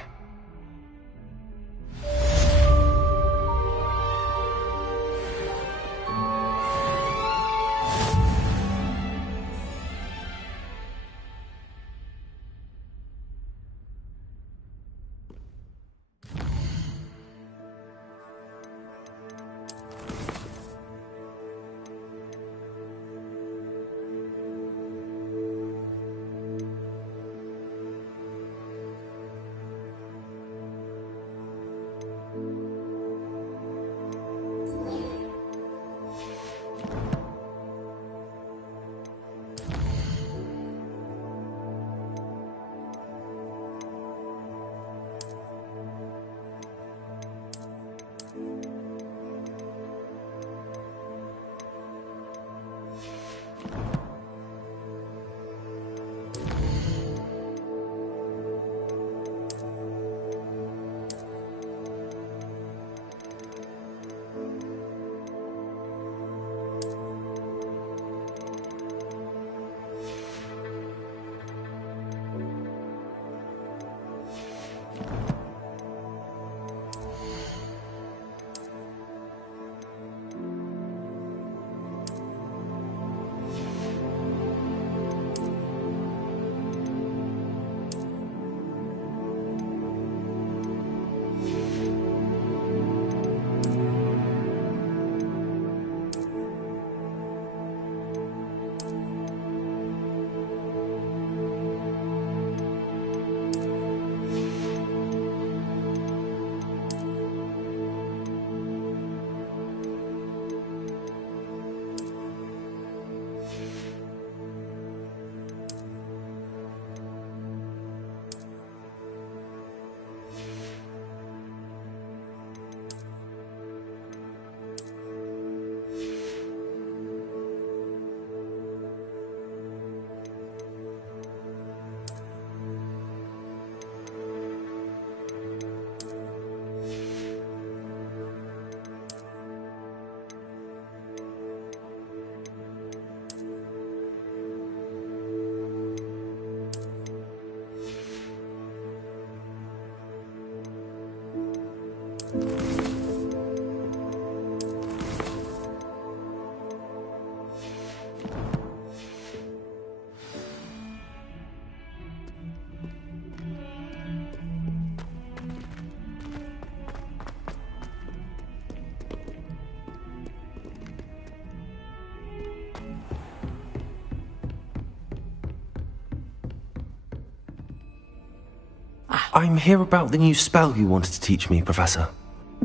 I'm here about the new spell you wanted to teach me, Professor.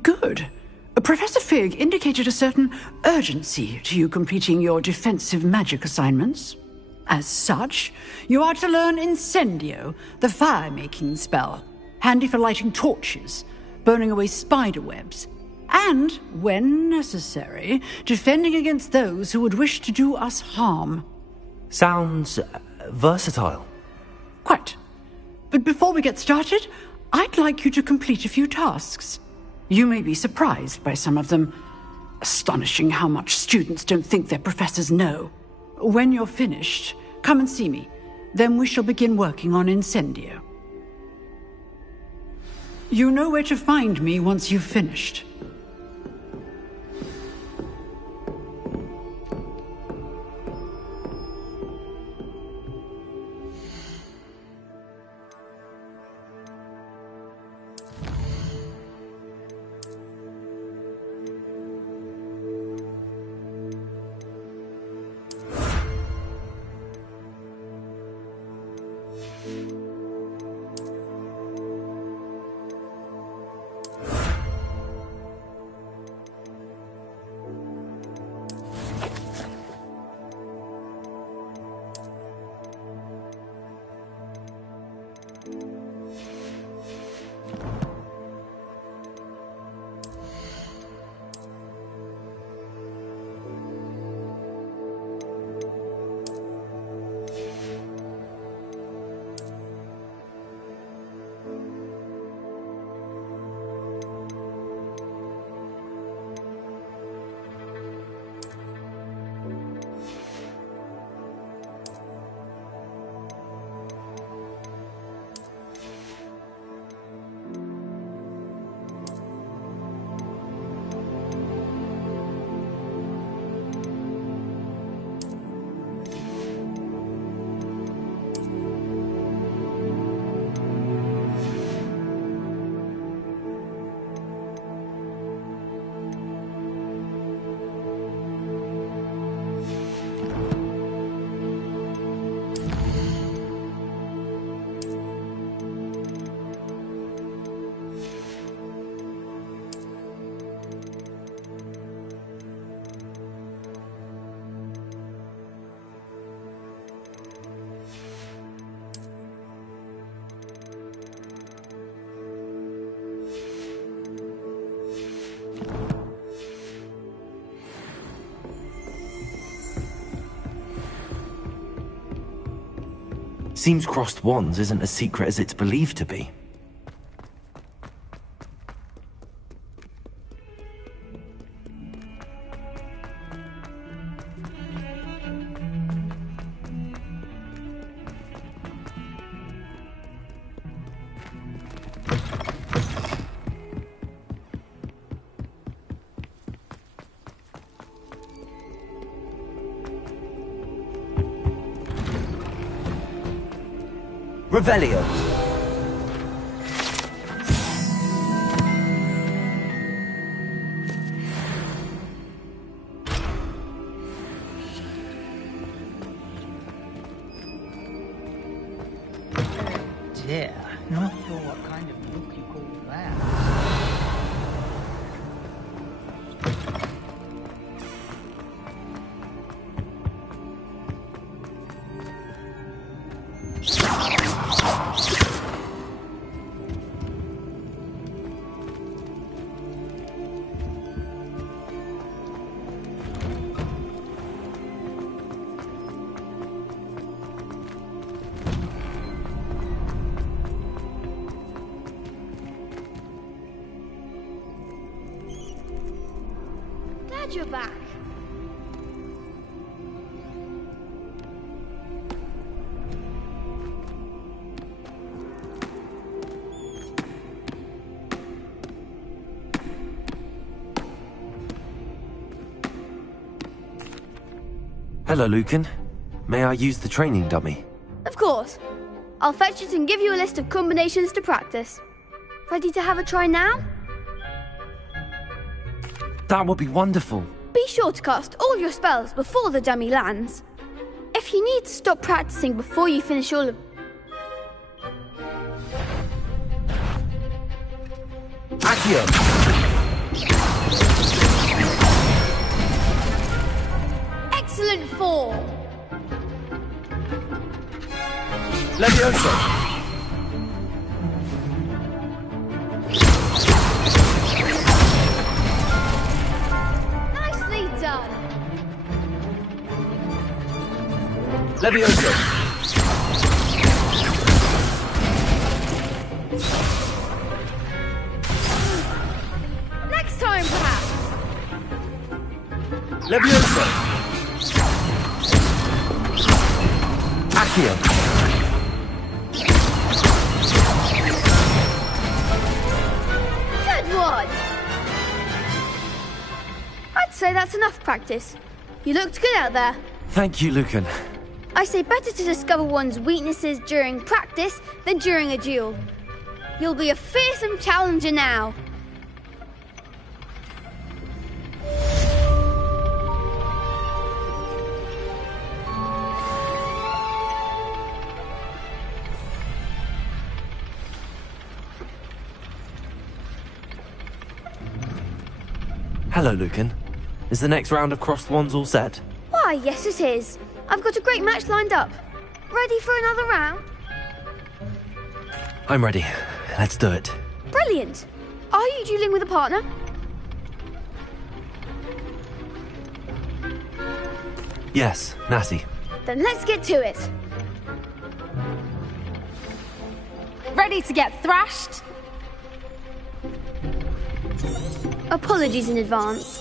Good. Professor Fig indicated a certain urgency to you completing your defensive magic assignments. As such, you are to learn Incendio, the fire-making spell, handy for lighting torches, burning away spider webs, and, when necessary, defending against those who would wish to do us harm. Sounds versatile. Quite. But before we get started, I'd like you to complete a few tasks. You may be surprised by some of them. Astonishing how much students don't think their professors know. When you're finished, come and see me. Then we shall begin working on Incendio. You know where to find me once you've finished. Seems crossed wands isn't as secret as it's believed to be. Revelio. Dear, not sure what kind of look you call that. Glad you're back. Hello, Lucan. May I use the training dummy? Of course. I'll fetch it and give you a list of combinations to practice. Ready to have a try now? That would be wonderful. Be sure to cast all your spells before the dummy lands. If you need to stop practicing before you finish all of... Accio. Excellent form! Levioso. Nicely done! Levioso. Next time, perhaps! Levioso. Accio. Good one! I'd say that's enough practice. You looked good out there. Thank you, Lucan. I say better to discover one's weaknesses during practice than during a duel. You'll be a fearsome challenger now. Hello, Lucan. Is the next round of crossed wands all set? Why, yes it is. I've got a great match lined up. Ready for another round? I'm ready. Let's do it. Brilliant. Are you dueling with a partner? Yes, Natty. Then let's get to it. Ready to get thrashed? Apologies in advance.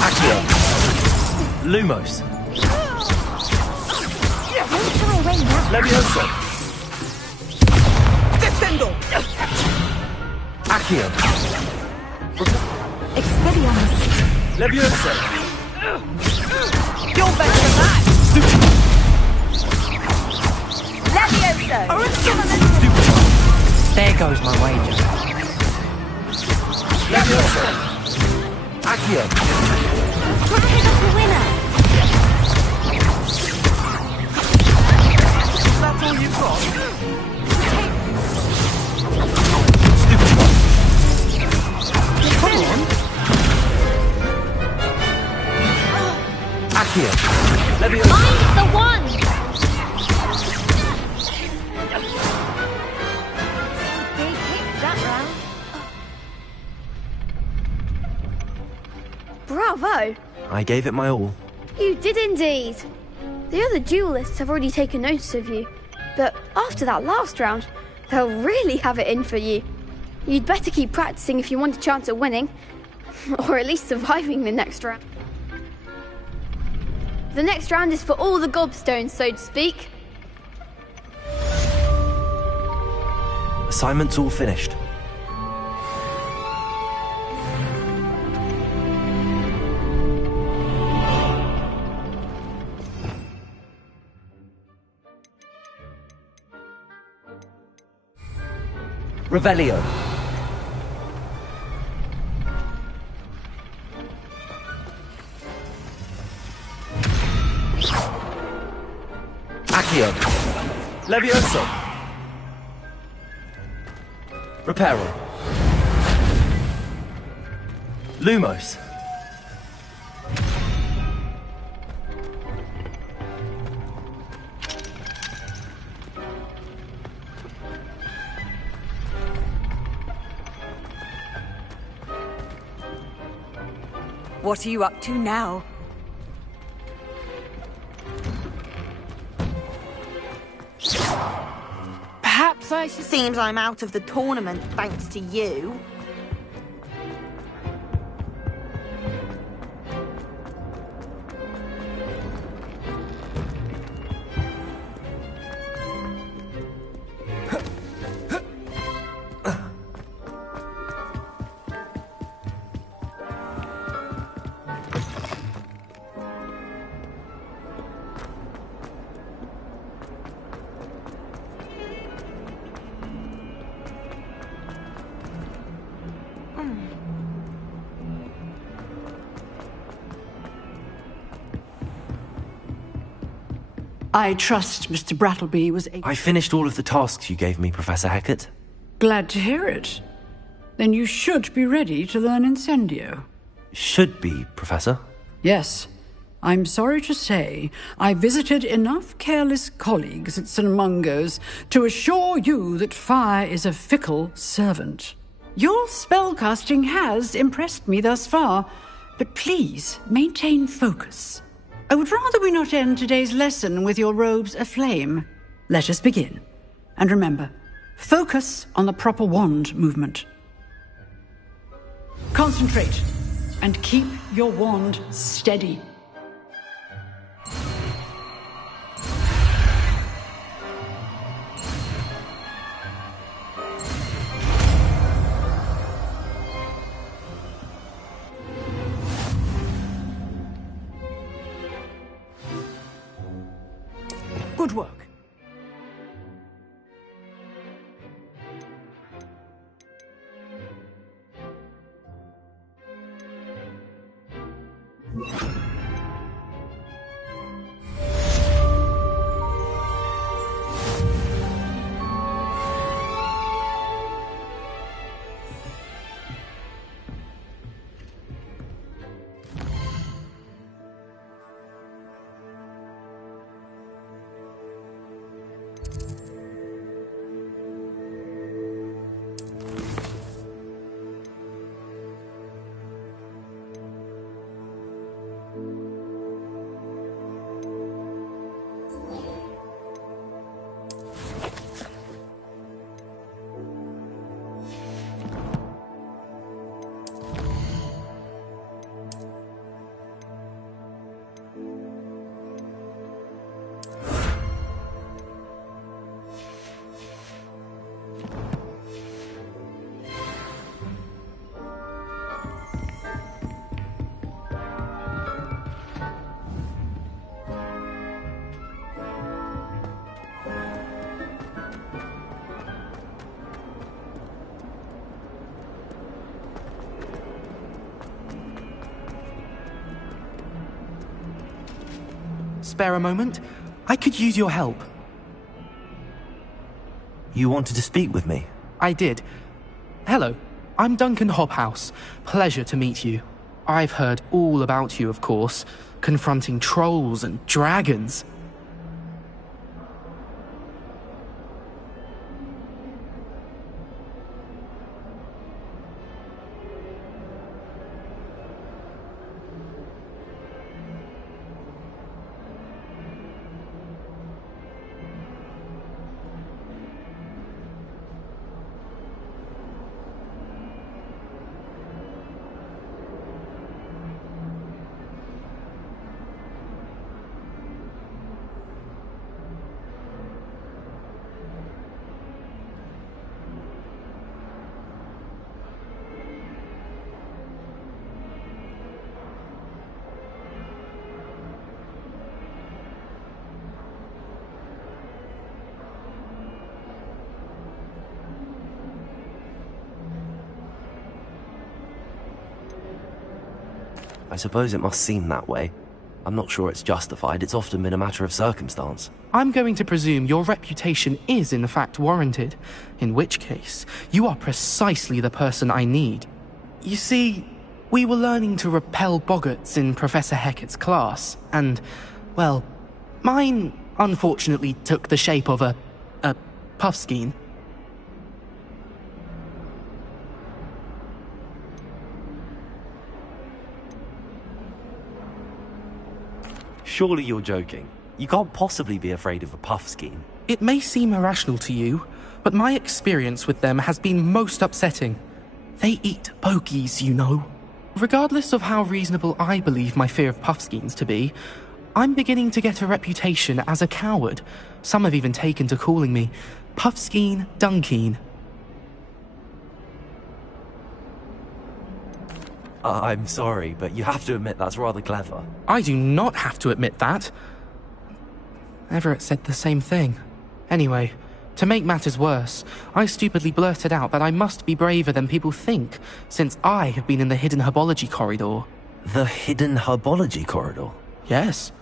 Accio. Lumos. Levioso. Descendo! Accio. Expelliarmus. Levioso. You're better than that! Levioso! There goes my wager. Levioso. Accio. Pride of the winner! That's all you've got? Come on! Accio. Levioso. I'm the one! Bravo! I gave it my all. You did indeed. The other duelists have already taken notice of you, but after that last round, they'll really have it in for you. You'd better keep practicing if you want a chance at winning, or at least surviving the next round. The next round is for all the gobstones, so to speak. Assignment's all finished. Revelio. Accio. Levioso. Reparo. Lumos. What are you up to now? Perhaps I should... Seems I'm out of the tournament thanks to you. I trust Mr. Brattleby was able... I finished all of the tasks you gave me, Professor Hecat. Glad to hear it. Then you should be ready to learn Incendio. Should be, Professor. Yes. I'm sorry to say, I visited enough careless colleagues at St. Mungo's to assure you that fire is a fickle servant. Your spellcasting has impressed me thus far, but please maintain focus. I would rather we not end today's lesson with your robes aflame. Let us begin. And remember, focus on the proper wand movement. Concentrate, and keep your wand steady. Good work. Spare a moment? I could use your help. You wanted to speak with me? I did. Hello, I'm Duncan Hobhouse. Pleasure to meet you. I've heard all about you, of course, confronting trolls and dragons. I suppose it must seem that way. I'm not sure it's justified. It's often been a matter of circumstance. I'm going to presume your reputation is in fact warranted, in which case, you are precisely the person I need. You see, we were learning to repel boggarts in Professor Hecat's class, and, well, mine unfortunately took the shape of a puffskein. Surely you're joking. You can't possibly be afraid of a puffskein. It may seem irrational to you, but my experience with them has been most upsetting. They eat bogies, you know. Regardless of how reasonable I believe my fear of puffskeins to be, I'm beginning to get a reputation as a coward. Some have even taken to calling me Puffskein Dunkeen. I'm sorry, but you have to admit that's rather clever. I do not have to admit that. Everett said the same thing. Anyway, to make matters worse, I stupidly blurted out that I must be braver than people think, since I have been in the hidden herbology corridor. The hidden herbology corridor? Yes.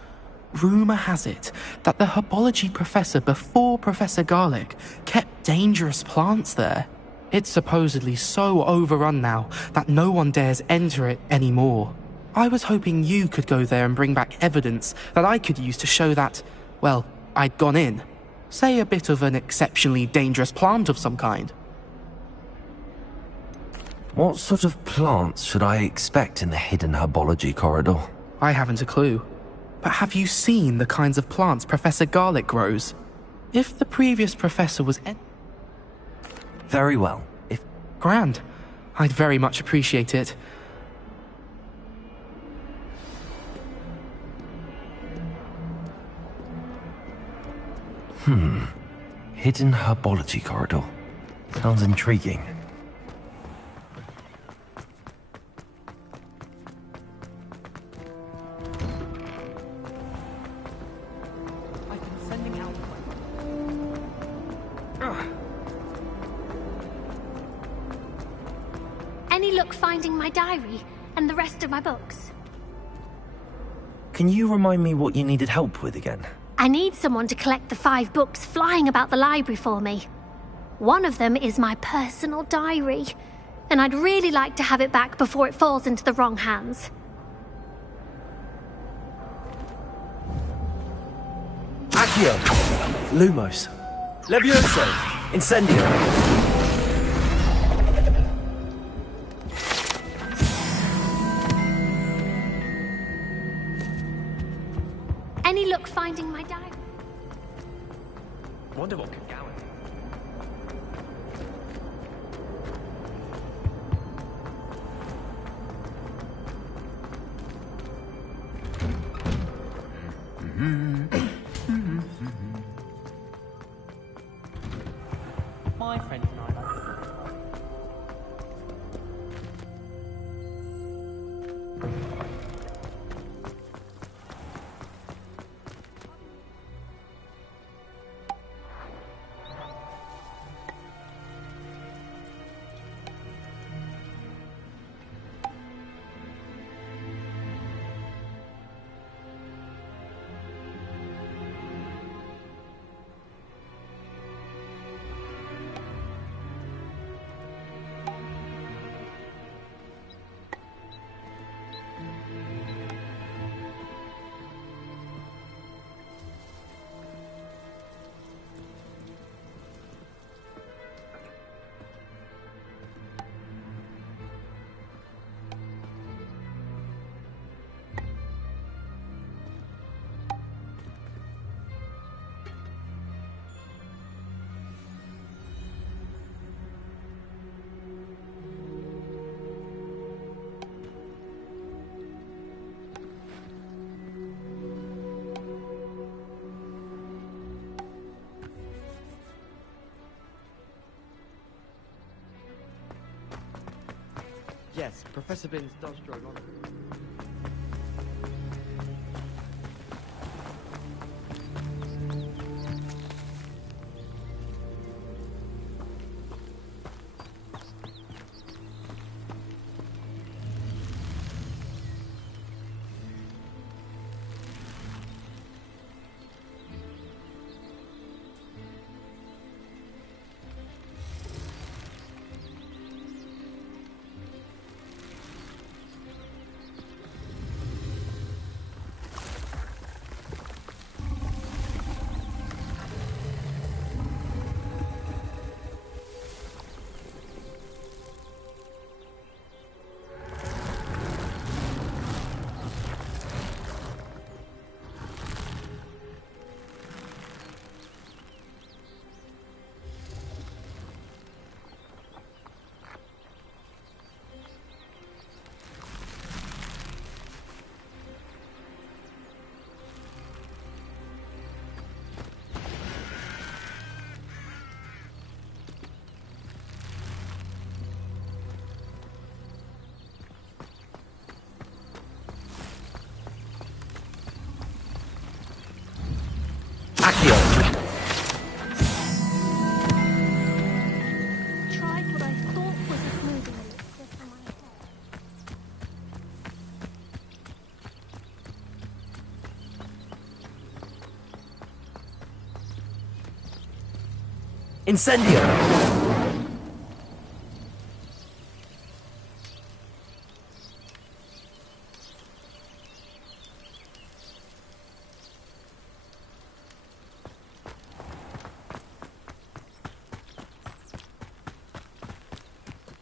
Rumour has it that the herbology professor before Professor Garlick kept dangerous plants there. It's supposedly so overrun now that no one dares enter it anymore. I was hoping you could go there and bring back evidence that I could use to show that, well, I'd gone in. Say a bit of an exceptionally dangerous plant of some kind. What sort of plants should I expect in the hidden herbology corridor? I haven't a clue. But have you seen the kinds of plants Professor Garlick grows? If the previous professor was... Very well. If... Grand. I'd very much appreciate it. Hidden herbology corridor. Sounds intriguing. Any luck finding my diary and the rest of my books? Can you remind me what you needed help with again? I need someone to collect the 5 books flying about the library for me. One of them is my personal diary, and I'd really like to have it back before it falls into the wrong hands. Accio! Lumos! Levioso! Incendio! Any luck finding my diary? Wonder what could go in. My friends and I like Yes, Professor Binns does drone on. Accio! Tried what I thought was a smoothing elixir for my hair. Incendio!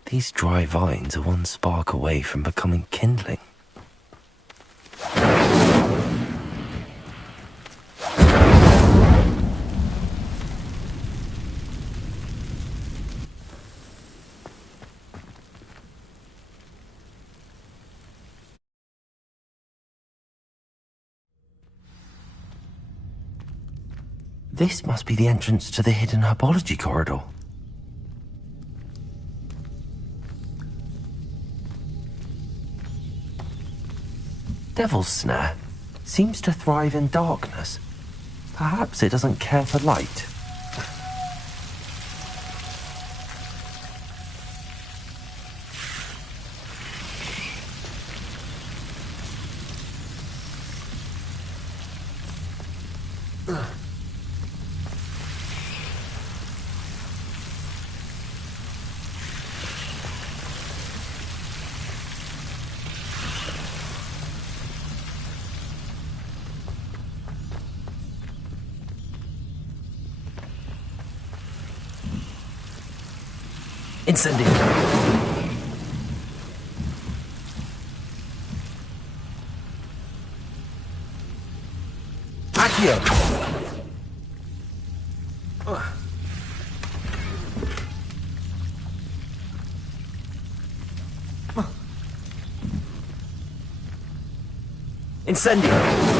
These dry vines are one spark away from becoming kindling. This must be the entrance to the hidden herbology corridor. Devil's Snare seems to thrive in darkness. Perhaps it doesn't care for light. Incendio! Accio! Incendio!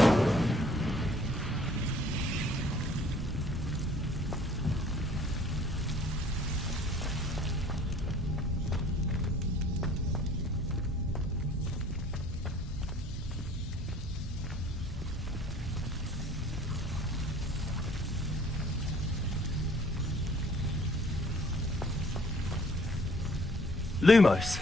Lumos.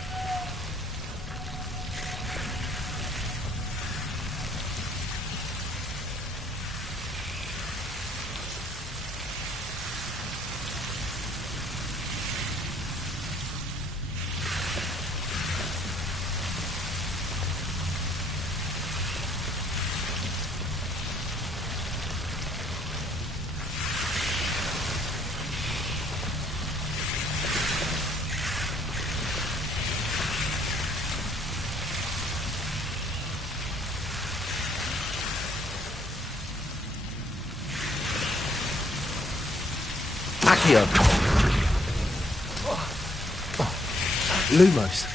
Accio! Lumos.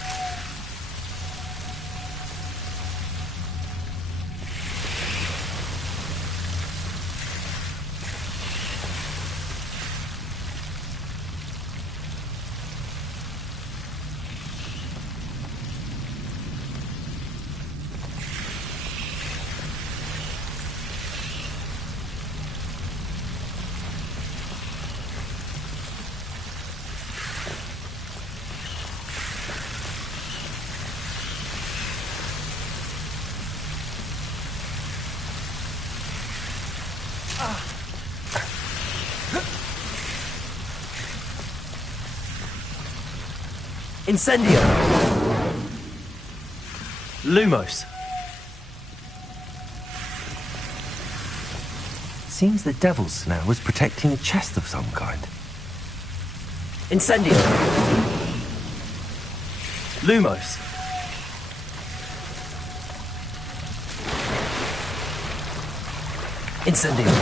Incendio! Lumos. Seems the Devil's Snare was protecting a chest of some kind. Incendio! Lumos. Incendio!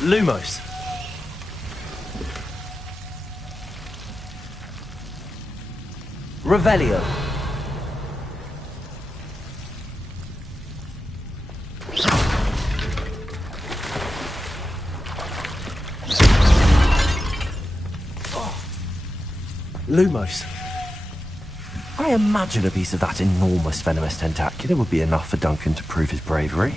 Lumos. Revelio. Lumos. I imagine a piece of that enormous venomous tentacula would be enough for Duncan to prove his bravery.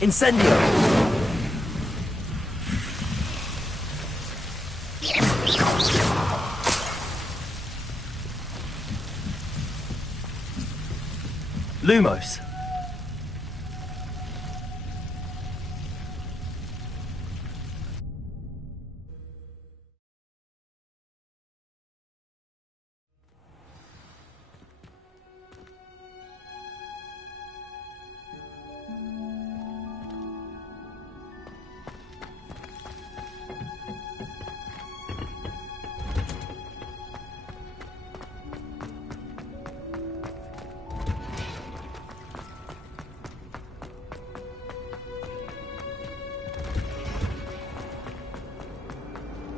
Incendio! Lumos.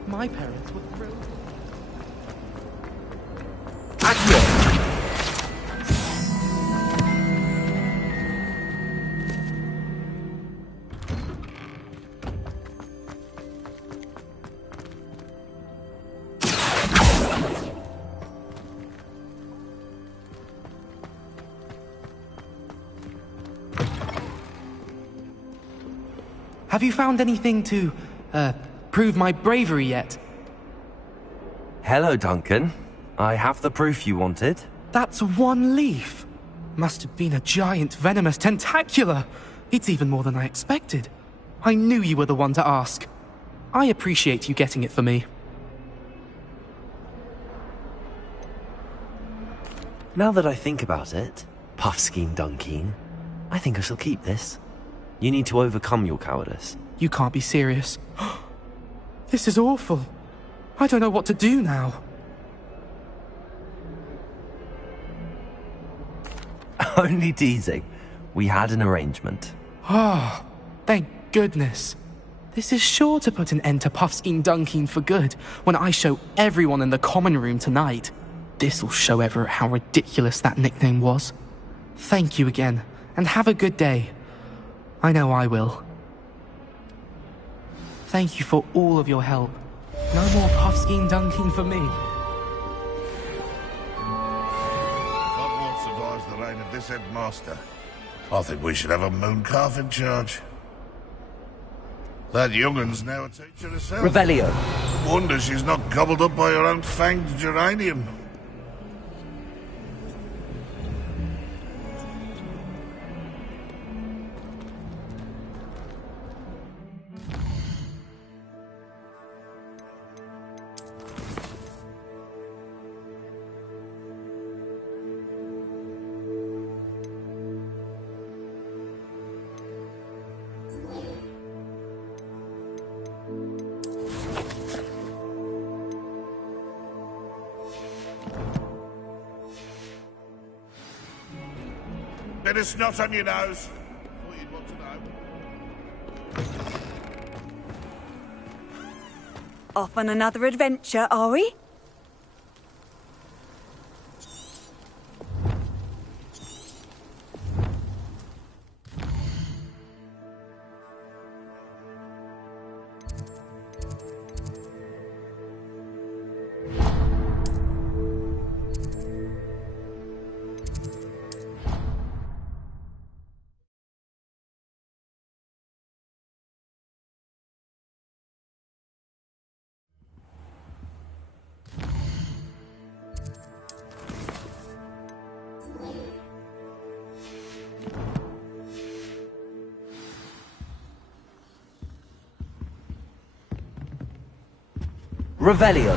My parents were thrilled. Have you found anything to, prove my bravery yet? Hello, Duncan. I have the proof you wanted. That's one leaf. Must have been a giant venomous tentacula. It's even more than I expected. I knew you were the one to ask. I appreciate you getting it for me. Now that I think about it, Puffskein Dunkeen, I think I shall keep this. You need to overcome your cowardice. You can't be serious. This is awful. I don't know what to do now. Only teasing. We had an arrangement. Ah, thank goodness. This is sure to put an end to Puffskein Dunkeen for good when I show everyone in the common room tonight. This'll show Everett how ridiculous that nickname was. Thank you again, and have a good day. I know I will. Thank you for all of your help. No more Puffskein Dunkeen for me. Hogwarts survives the reign of this headmaster. I think we should have a moon calf in charge. That young'un's now a teacher herself. Revelio. Wonder she's not gobbled up by her own fanged geranium. Bit of snot on your nose. Thought you'd want to know. Off on another adventure, are we? Revelio.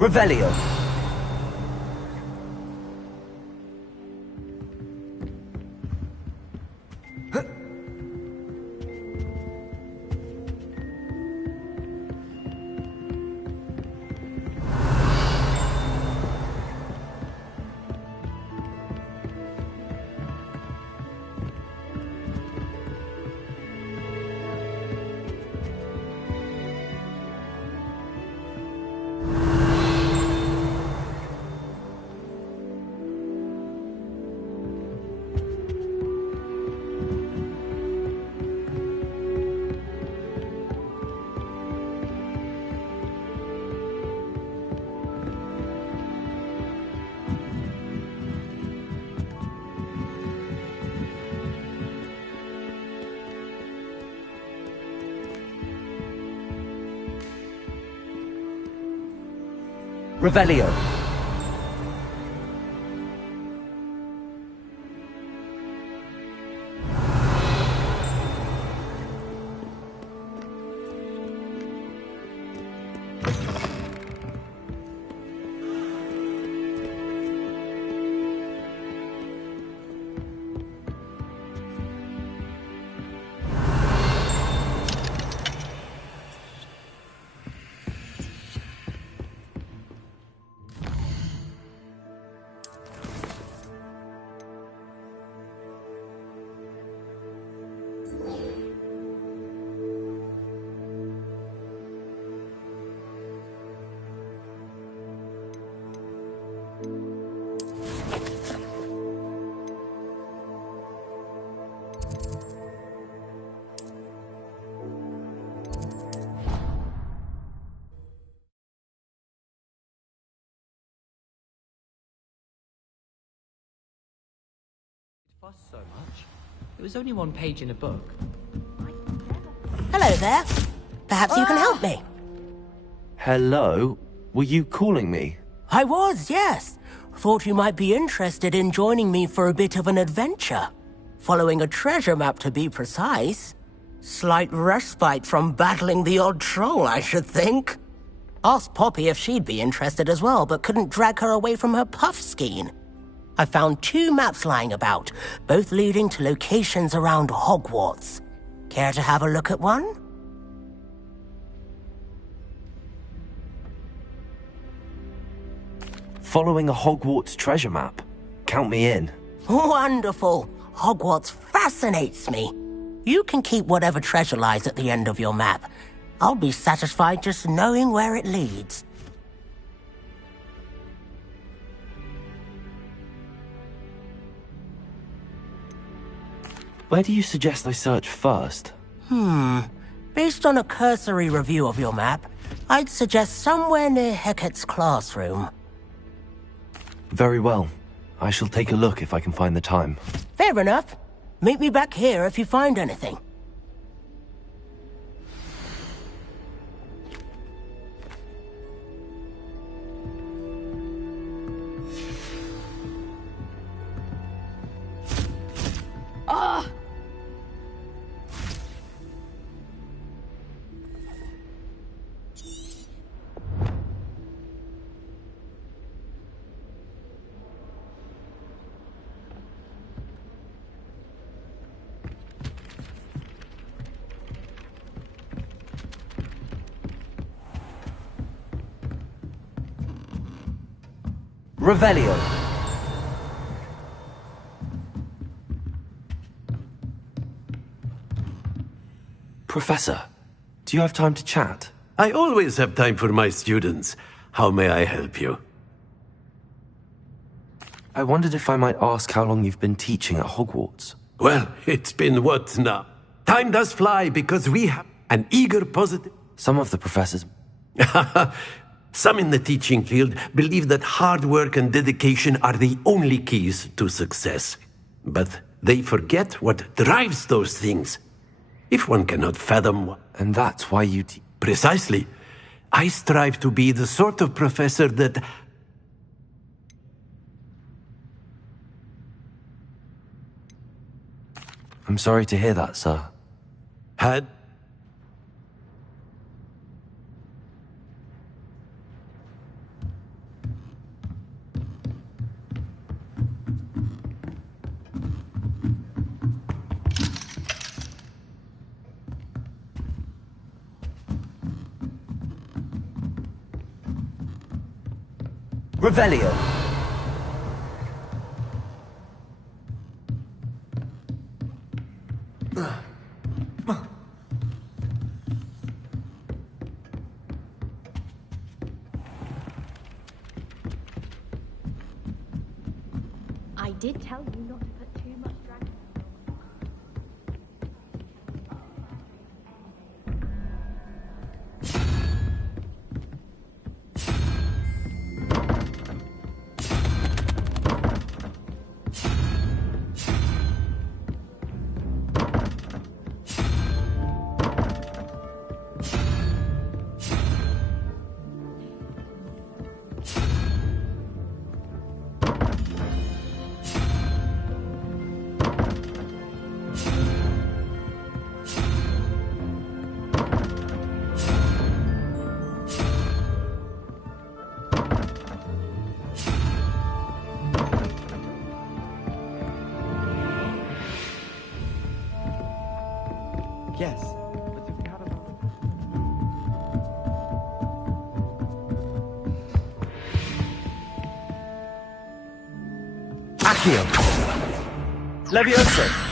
Revelio. Revelio. Fuss so much. It was only one page in a book. Hello there. Perhaps you can help me. Hello? Were you calling me? I was, yes. Thought you might be interested in joining me for a bit of an adventure. Following a treasure map, to be precise. Slight respite from battling the odd troll, I should think. Asked Poppy if she'd be interested as well, but couldn't drag her away from her puff skein. I found 2 maps lying about, both leading to locations around Hogwarts. Care to have a look at one? Following a Hogwarts treasure map. Count me in. Wonderful. Hogwarts fascinates me. You can keep whatever treasure lies at the end of your map. I'll be satisfied just knowing where it leads. Where do you suggest I search first? Based on a cursory review of your map, I'd suggest somewhere near Hecat's classroom. Very well. I shall take a look if I can find the time. Fair enough. Meet me back here if you find anything. Revelio. Professor, do you have time to chat? I always have time for my students. How may I help you? I wondered if I might ask how long you've been teaching at Hogwarts. Well, it's been what now? Time does fly because we have an eager, positive... Some of the professors... Some in the teaching field believe that hard work and dedication are the only keys to success. But they forget what drives those things. If one cannot fathom what... And that's why you Precisely. I strive to be the sort of professor that... I'm sorry to hear that, sir. Had... Revelio. I did tell you not to put too much drag. Yes. Accio. Levioso.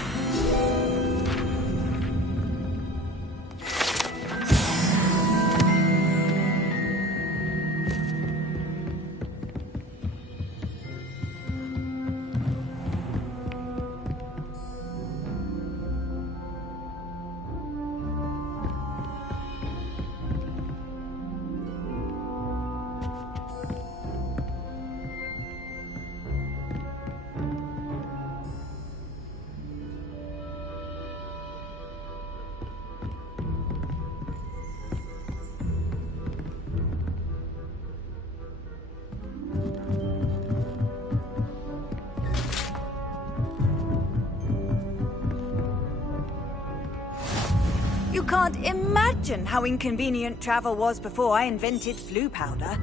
You can't imagine how inconvenient travel was before I invented flu powder.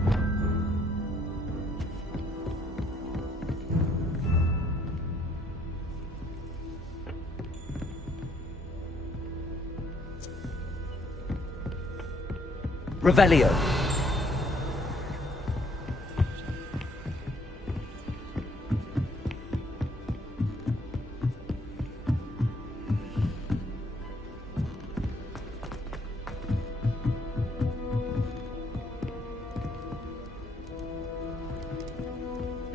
Revelio.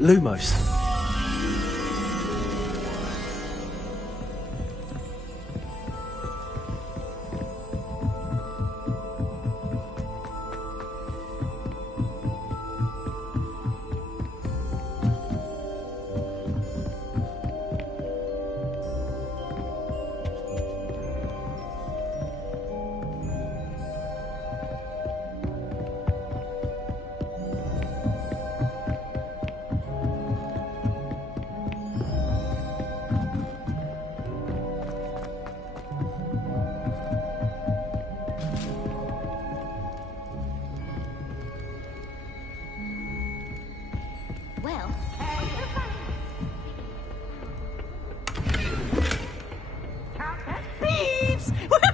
Lumos. Well, Thieves! Woohoo!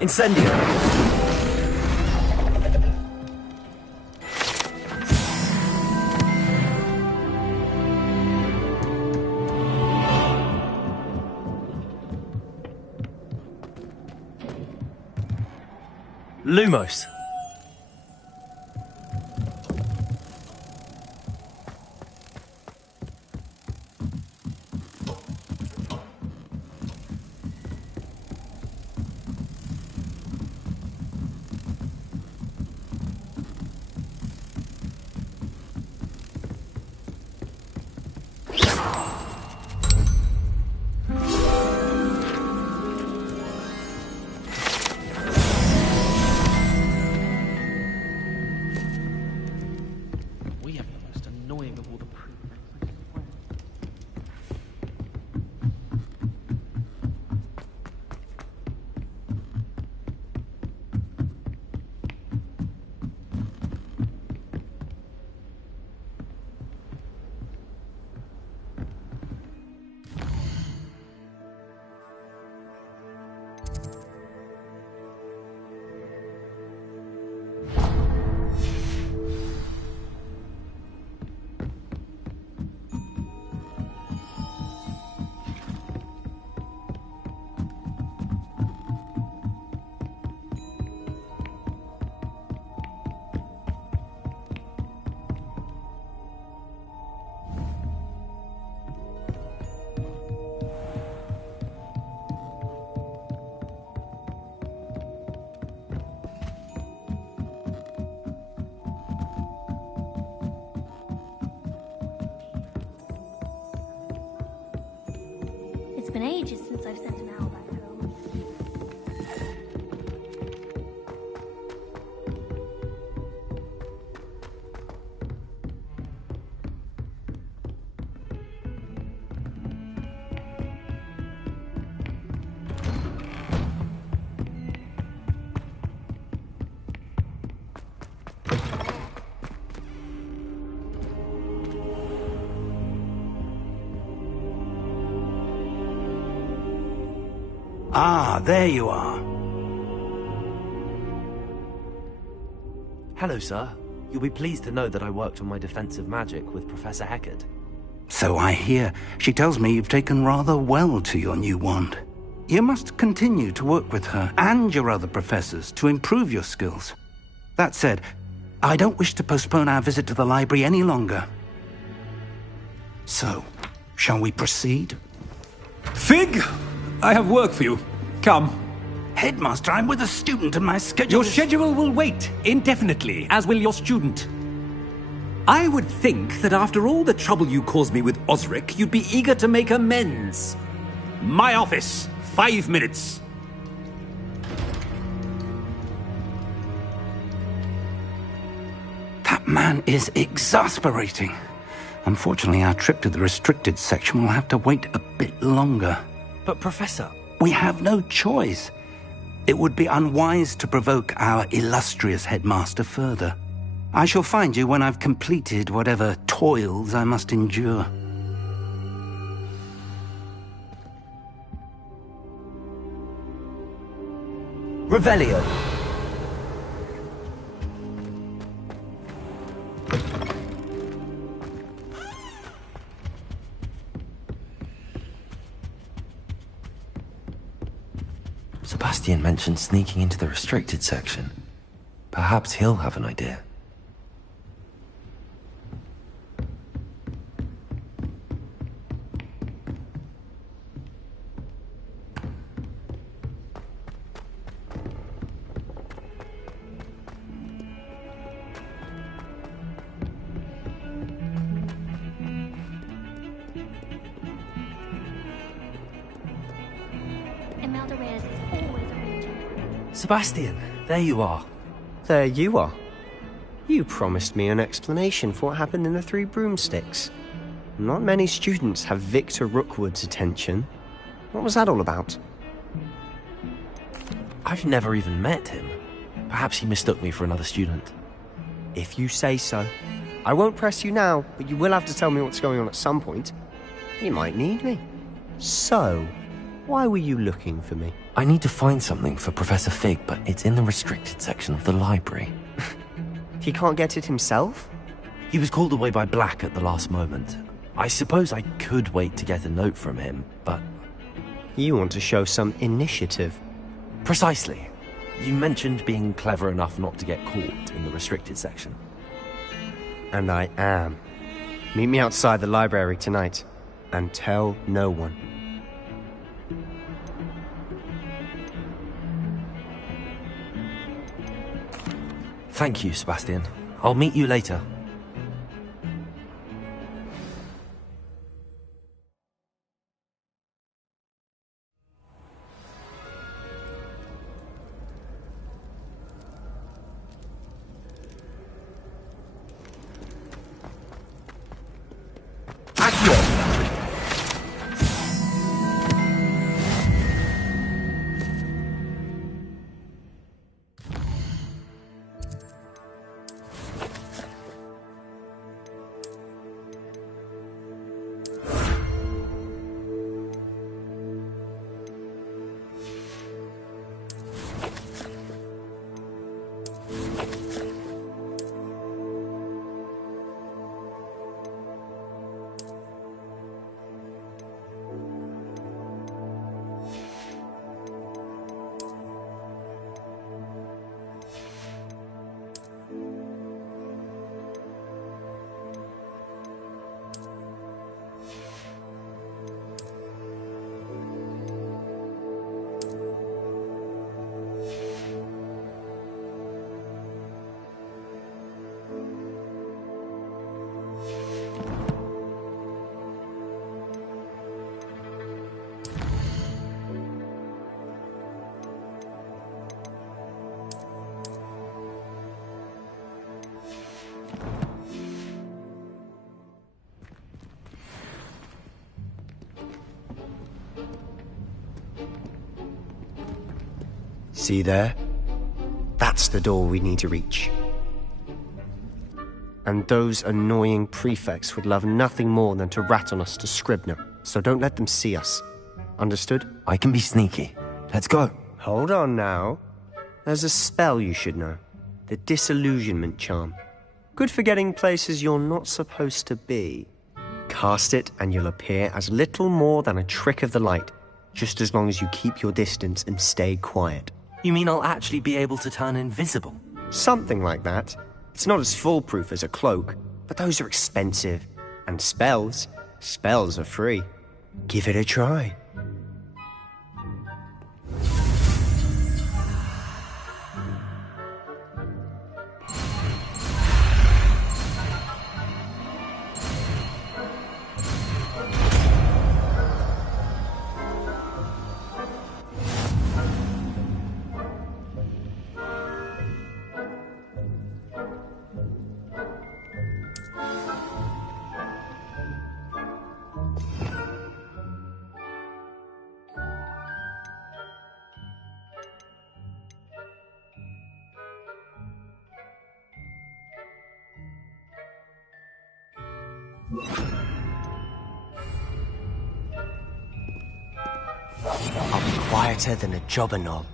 Incendio. Lumos. We have the most annoying of all the prefects. been ages since I've sent an owl back home. Ah, there you are. Hello, sir. You'll be pleased to know that I worked on my defensive magic with Professor Heckard. So I hear. She tells me you've taken rather well to your new wand. You must continue to work with her and your other professors to improve your skills. That said, I don't wish to postpone our visit to the library any longer. So, shall we proceed? Fig! I have work for you. Come. Headmaster, I'm with a student and my schedule Your schedule will wait indefinitely, as will your student. I would think that after all the trouble you caused me with Osric, you'd be eager to make amends. My office. 5 minutes. That man is exasperating. Unfortunately, our trip to the restricted section will have to wait a bit longer. But, Professor... We have no choice. It would be unwise to provoke our illustrious headmaster further. I shall find you when I've completed whatever toils I must endure. Revelio. Sebastian mentioned sneaking into the restricted section. Perhaps he'll have an idea. Sebastian, there you are. There you are. You promised me an explanation for what happened in the Three Broomsticks. Not many students have Victor Rookwood's attention. What was that all about? I've never even met him. Perhaps he mistook me for another student. If you say so. I won't press you now, but you will have to tell me what's going on at some point. You might need me. So, why were you looking for me? I need to find something for Professor Fig, but it's in the restricted section of the library. He can't get it himself? He was called away by Black at the last moment. I suppose I could wait to get a note from him, but... You want to show some initiative. Precisely. You mentioned being clever enough not to get caught in the restricted section. And I am. Meet me outside the library tonight, and tell no one. Thank you, Sebastian. I'll meet you later. See there? That's the door we need to reach. And those annoying prefects would love nothing more than to rat on us to Scribner, so don't let them see us. Understood? I can be sneaky. Let's go. Hold on now. There's a spell you should know. The Disillusionment Charm. Good for getting places you're not supposed to be. Cast it and you'll appear as little more than a trick of the light, just as long as you keep your distance and stay quiet. You mean I'll actually be able to turn invisible? Something like that. It's not as foolproof as a cloak, but those are expensive. And spells are free. Give it a try. I'll be quieter than a jobberknoll.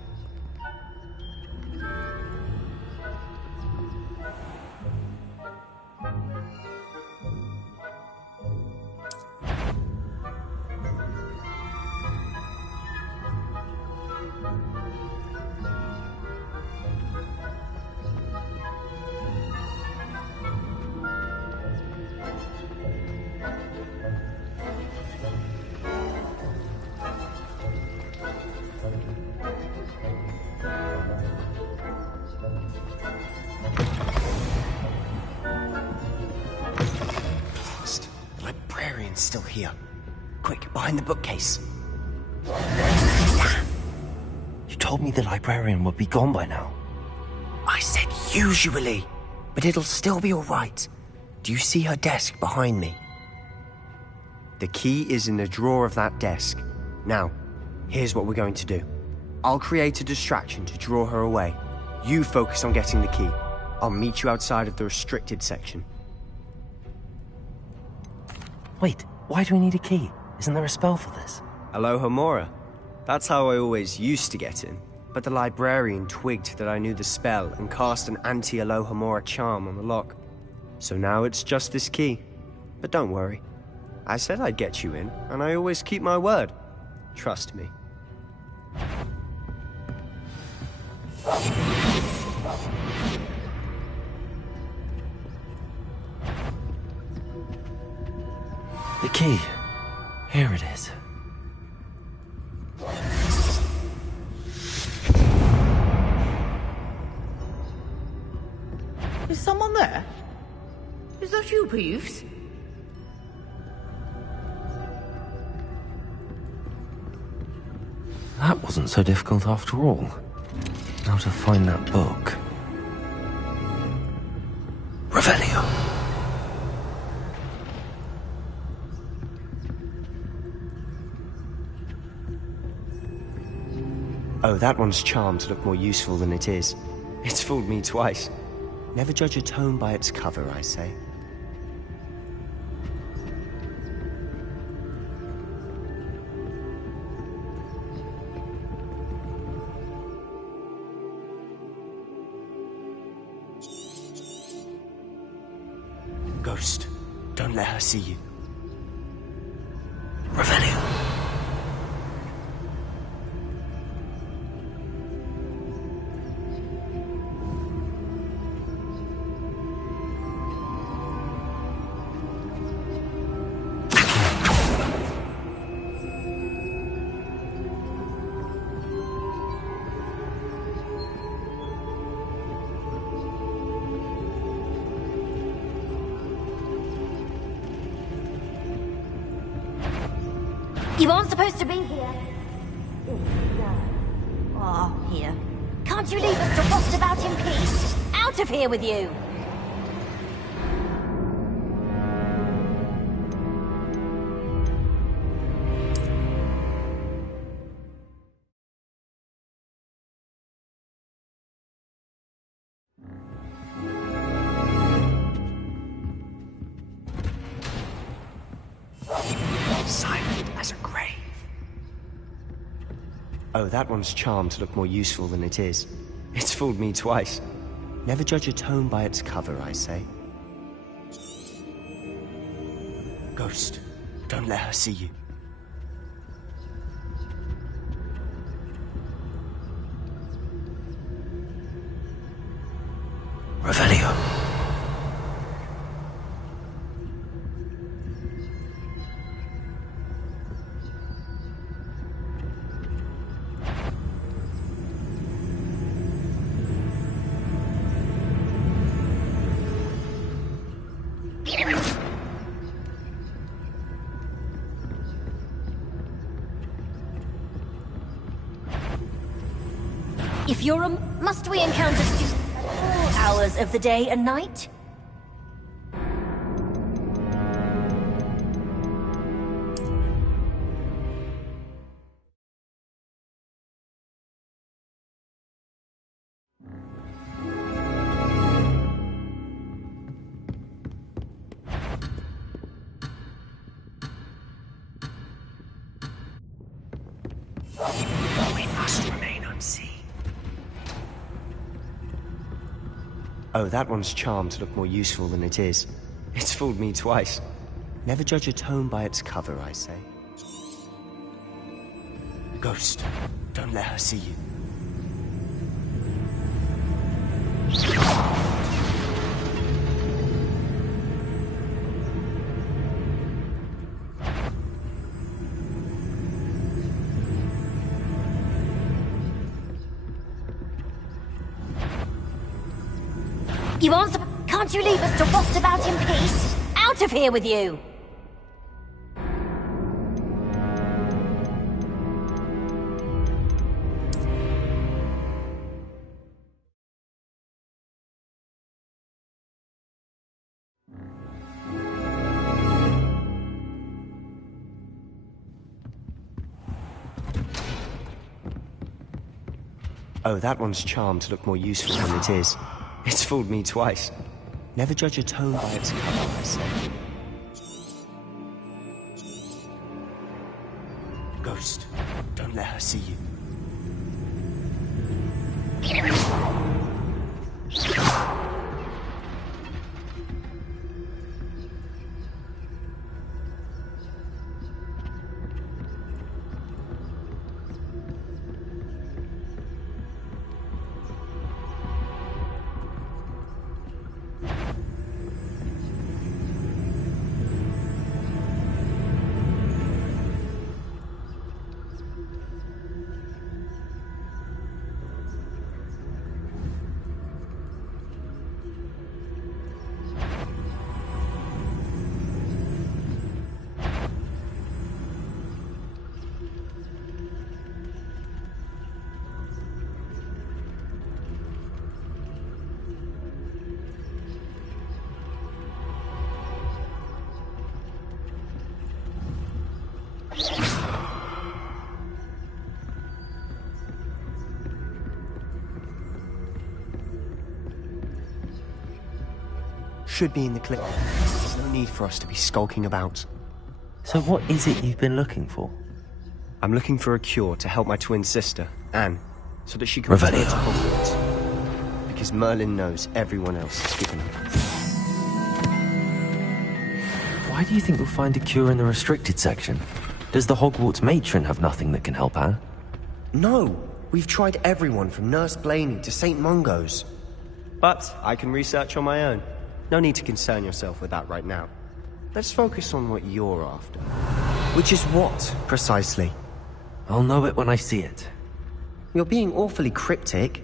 Still here. Quick, behind the bookcase. You told me the librarian would be gone by now. I said usually, but it'll still be all right. Do you see her desk behind me? The key is in the drawer of that desk. Now, here's what we're going to do. I'll create a distraction to draw her away. You focus on getting the key. I'll meet you outside of the restricted section. Wait, why do we need a key? Isn't there a spell for this? Alohomora. That's how I always used to get in. But the librarian twigged that I knew the spell and cast an anti-Alohomora charm on the lock. So now it's just this key. But don't worry. I said I'd get you in, and I always keep my word. Trust me. The key. Here it is. Is someone there? Is that you, Peeves? That wasn't so difficult after all. Now to find that book. Revelio. Oh, that one's charmed to look more useful than it is. It's fooled me twice. Never judge a tome by its cover, I say. Ghost, don't let her see you. Revelio. You aren't supposed to be here. Oh, here. Can't you leave us to rot about in peace? Out of here with you! Silent as a grave. Oh, that one's charmed to look more useful than it is. It's fooled me twice. Never judge a tome by its cover, I say. Ghost, don't let her see you. Revelio. If you're a... Must we encounter students at all hours of the day and night? We must remain unseen. Oh, that one's charmed to look more useful than it is. It's fooled me twice. Never judge a tome by its cover, I say. Ghost, don't let her see you. You answer... Can't you leave us to rot about in peace? Out of here with you! Oh, that one's charmed to look more useful than it is. It's fooled me twice. Never judge a tome by its cover, I say. Ghost, don't let her see you. Should be in the clip. There's no need for us to be skulking about. So what is it you've been looking for? I'm looking for a cure to help my twin sister, Anne, so that she can return to Hogwarts. Because Merlin knows everyone else is given her. Why do you think we'll find a cure in the restricted section? Does the Hogwarts matron have nothing that can help her? No! We've tried everyone from Nurse Blaney to St. Mungo's. But I can research on my own. No need to concern yourself with that right now. Let's focus on what you're after. Which is what, precisely? I'll know it when I see it. You're being awfully cryptic.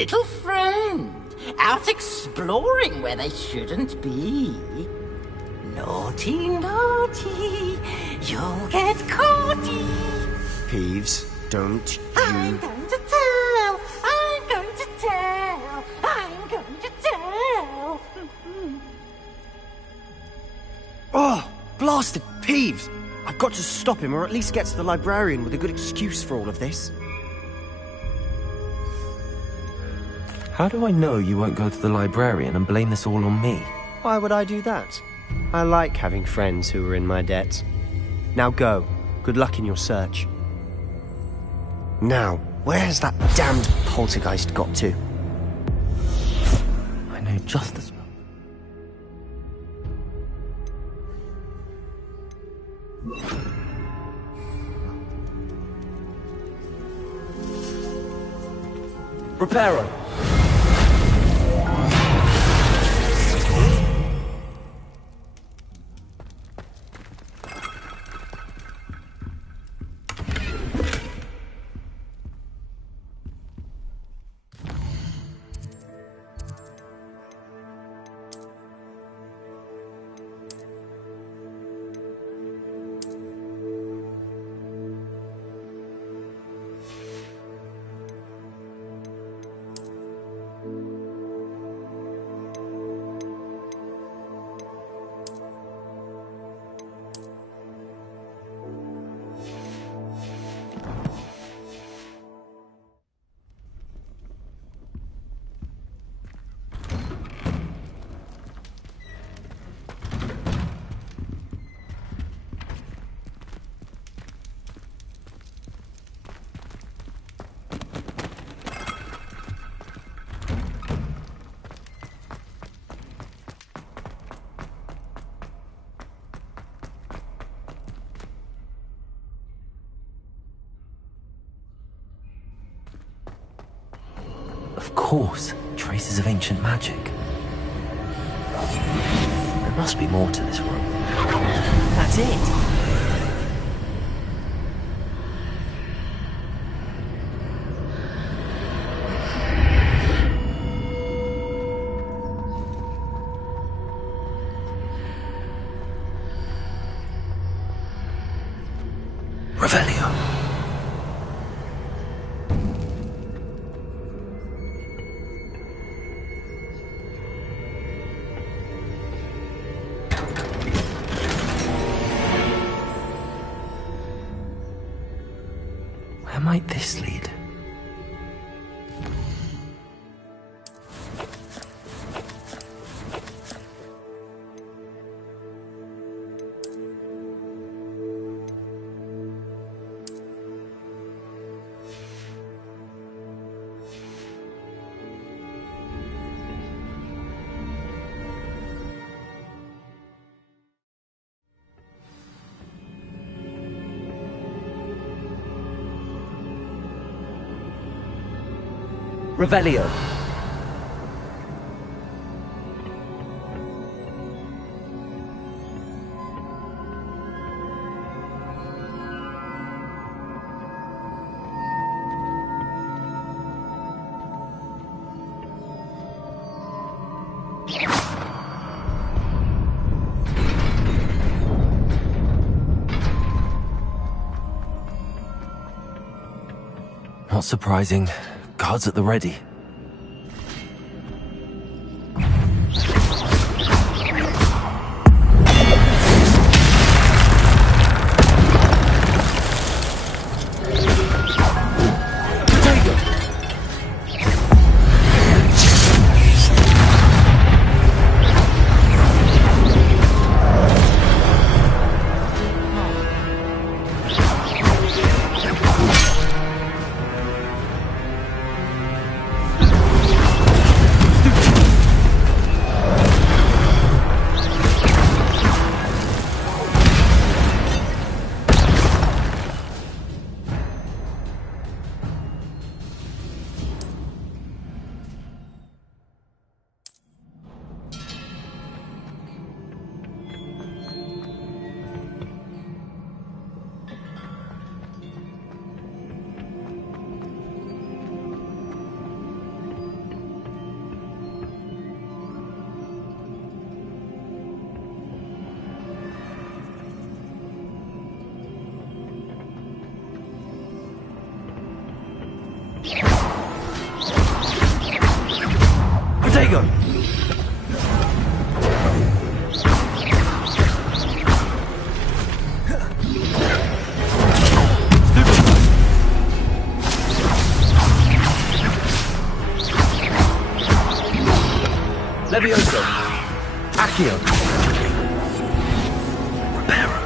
little friend, out exploring where they shouldn't be. Naughty, naughty, you'll get caughty. Peeves, don't you... I'm going to tell, I'm going to tell, I'm going to tell. Oh, blasted Peeves! I've got to stop him, or at least get to the librarian with a good excuse for all of this. How do I know you won't go to the librarian and blame this all on me? Why would I do that? I like having friends who are in my debt. Now go. Good luck in your search. Now, where has that damned poltergeist got to? I know just as well. Reparo. Of course, traces of ancient magic. There must be more to this room. That's it. Revelio. Where might this lead? Revelio. Not surprising. Guards at the ready. Protego! Levioso! Accio! Reparo!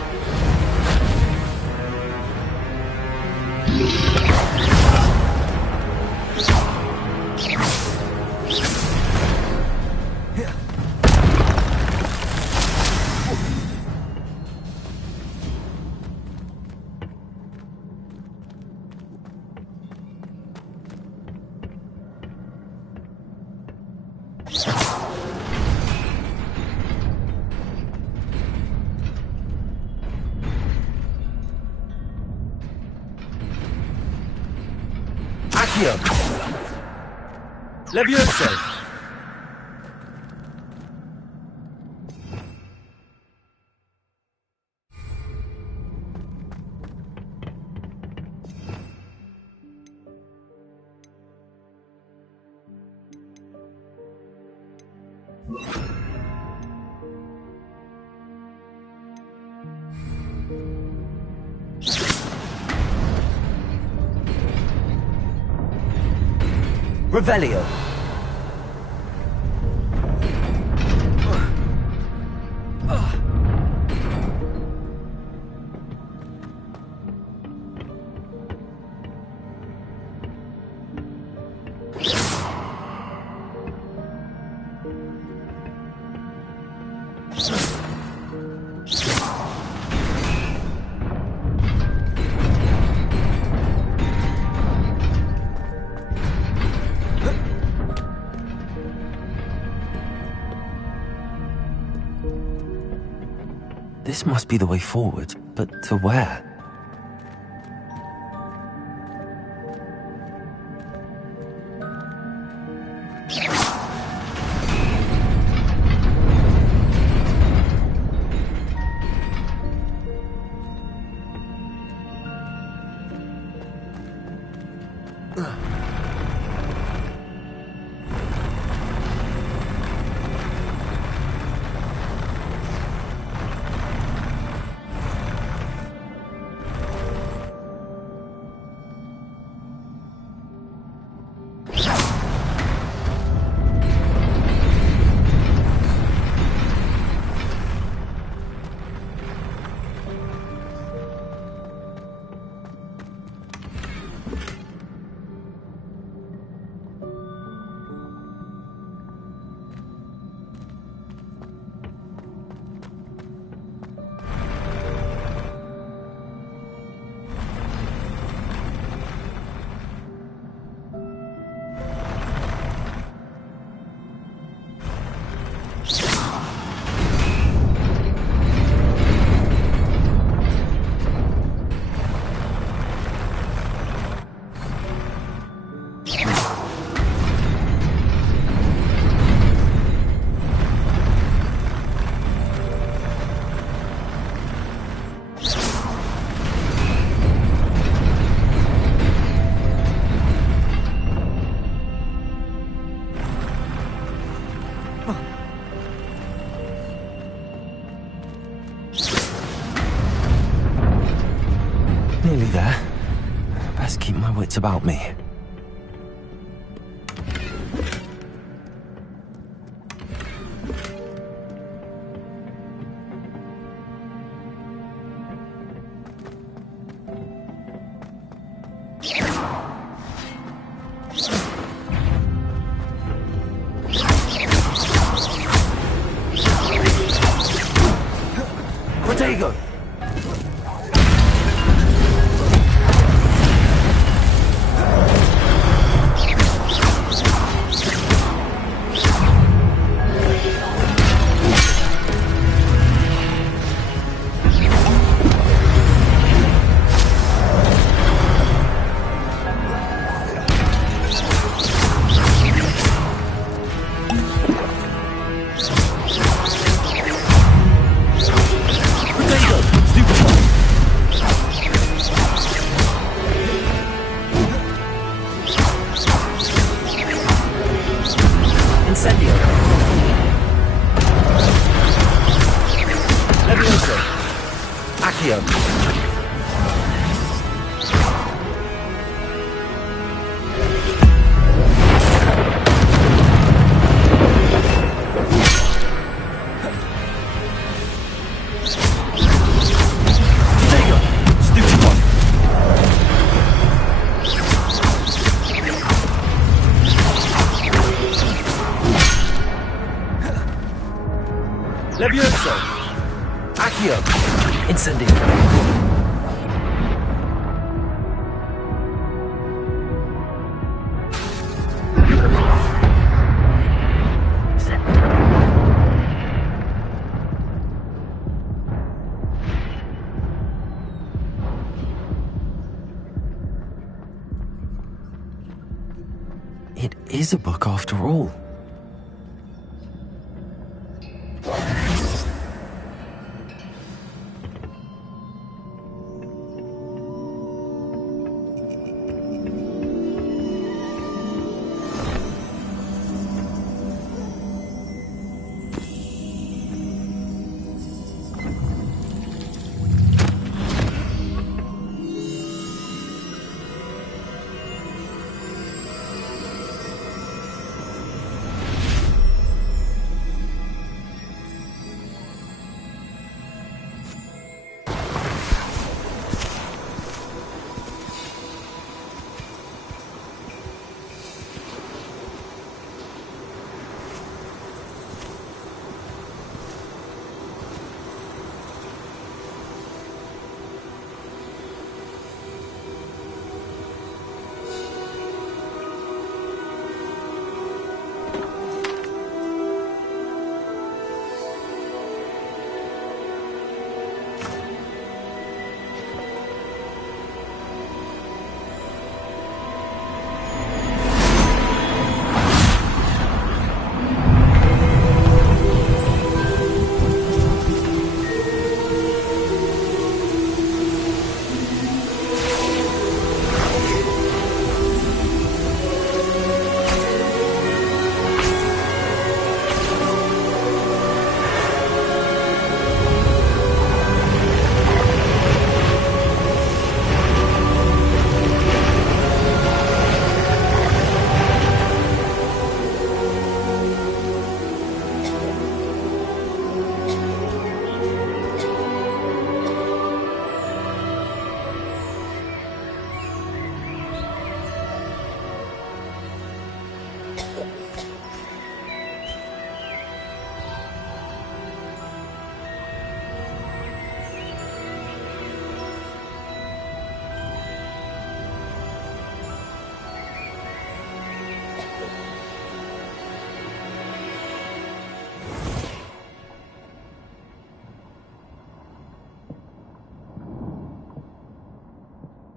Accio! Levioso! Revelio! This must be the way forward, but to where? Nearly there. Best keep my wits about me. Protego! Stupefy! Accio. Levioso! Accio! Incendio! It is a book after all.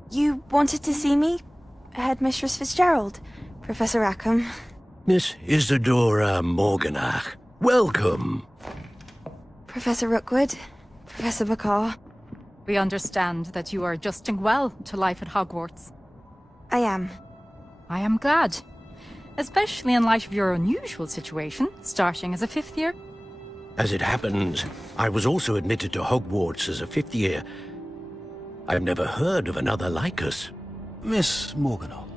You wanted to see me? Headmistress Fitzgerald? Professor Rackham? Miss Isadora Morganach, welcome. Professor Rookwood? Professor Bakar? We understand that you are adjusting well to life at Hogwarts. I am. I am glad. Especially in light of your unusual situation, starting as a 5th year. As it happens, I was also admitted to Hogwarts as a 5th year. I've never heard of another like us. Miss Morganach,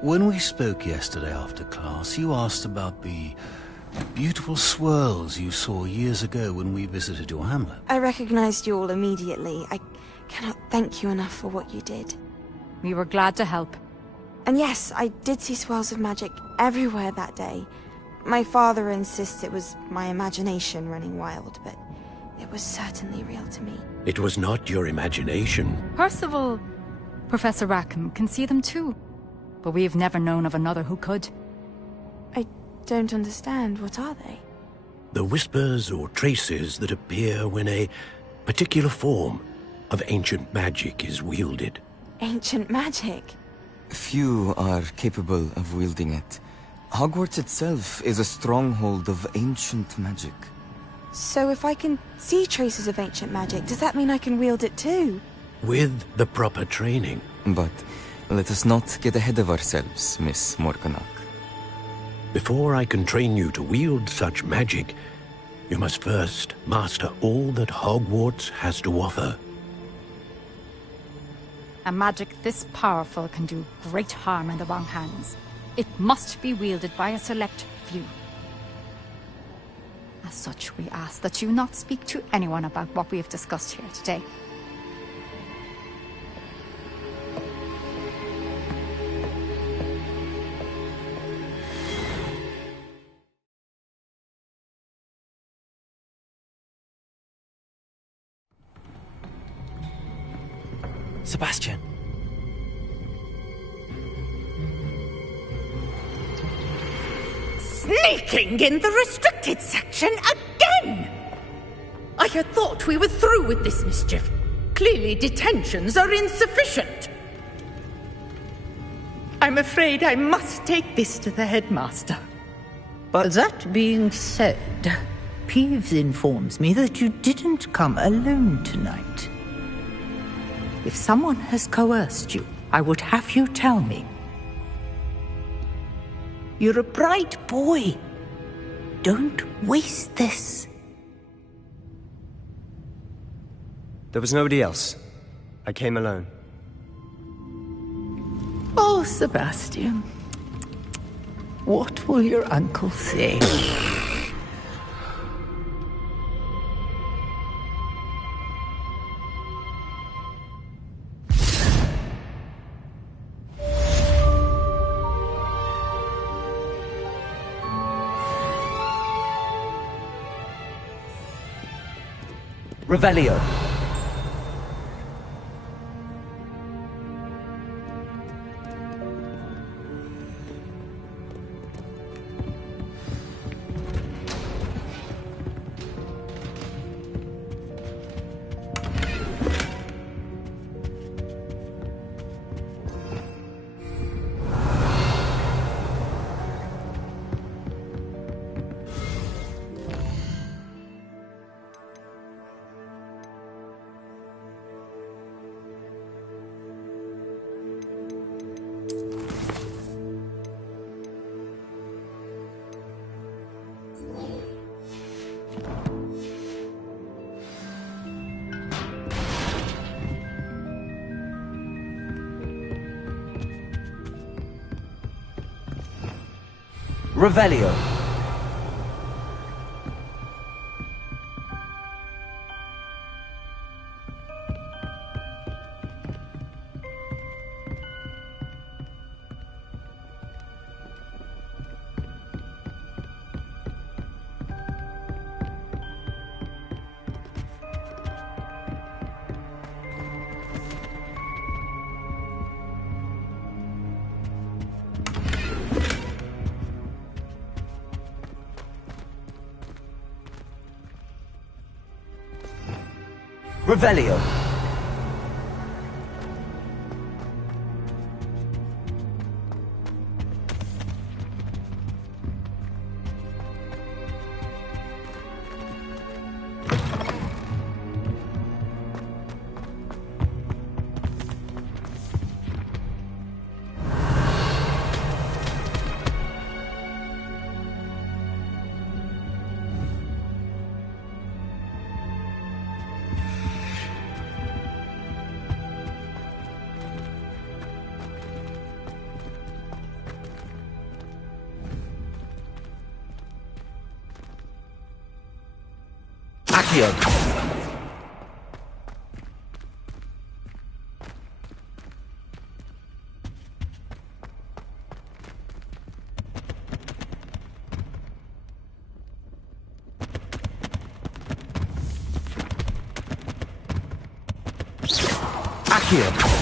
when we spoke yesterday after class, you asked about the beautiful swirls you saw years ago when we visited your hamlet. I recognized you all immediately. I cannot thank you enough for what you did. We were glad to help. And yes, I did see swirls of magic everywhere that day. My father insists it was my imagination running wild, but it was certainly real to me. It was not your imagination. Percival, Professor Rackham can see them too. But we have never known of another who could. I don't understand. What are they? The whispers or traces that appear when a particular form of ancient magic is wielded. Ancient magic? Few are capable of wielding it. Hogwarts itself is a stronghold of ancient magic. So if I can see traces of ancient magic, does that mean I can wield it too? With the proper training. But let us not get ahead of ourselves, Miss Morganach. Before I can train you to wield such magic, You must first master all that Hogwarts has to offer. A magic this powerful can do great harm in the wrong hands. It must be wielded by a select few. As such, we ask that you not speak to anyone about what we have discussed here today. Sebastian. Sneaking in the restricted section again! I had thought we were through with this mischief. Clearly detentions are insufficient. I'm afraid I must take this to the headmaster. But that being said, Peeves informs me that you didn't come alone tonight. If someone has coerced you, I would have you tell me. You're a bright boy. Don't waste this. There was nobody else. I came alone. Oh, Sebastian. What will your uncle say? Revelio. Revelio. Revelio. Accio. Accio.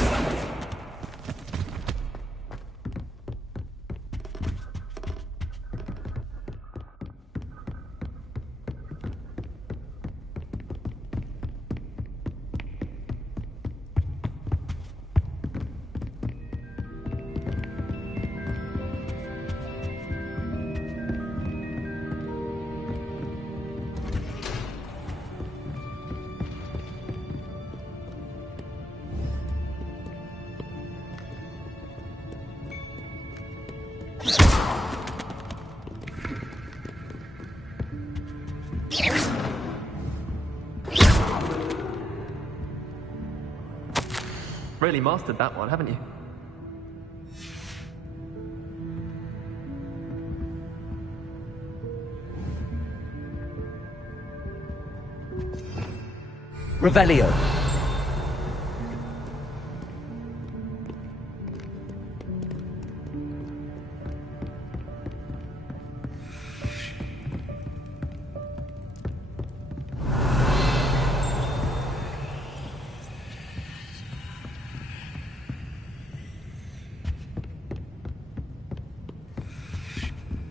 Really mastered that one, haven't you? Revelio.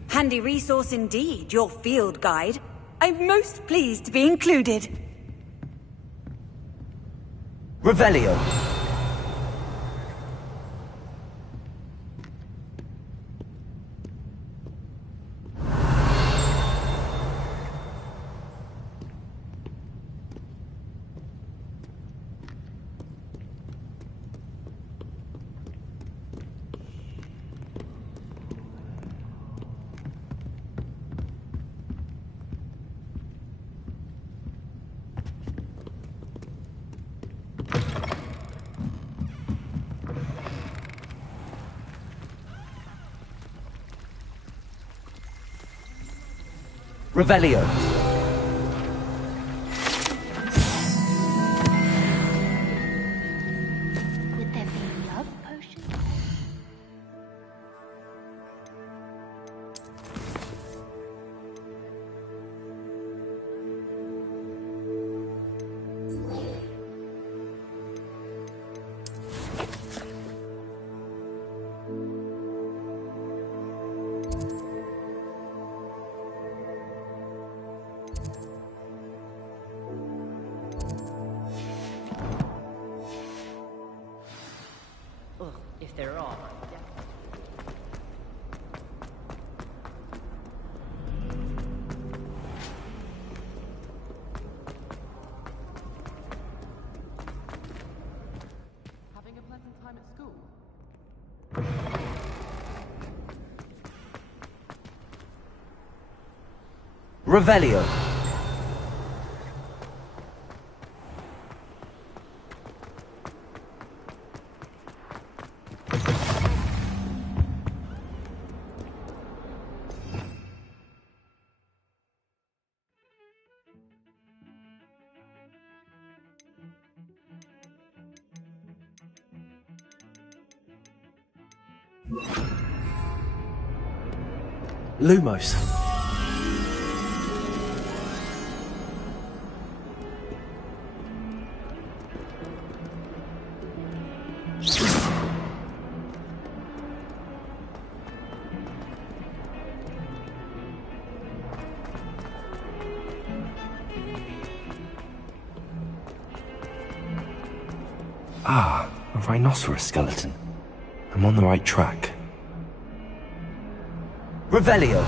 Handy resource indeed, your field guide. I'm most pleased to be included. Revelio. Revelio. Would there be love potions? Ugh, if there are. Yeah. Having a pleasant time at school? Revelio. Lumos. Ah, a rhinoceros skeleton. I'm on the right track. Revelio.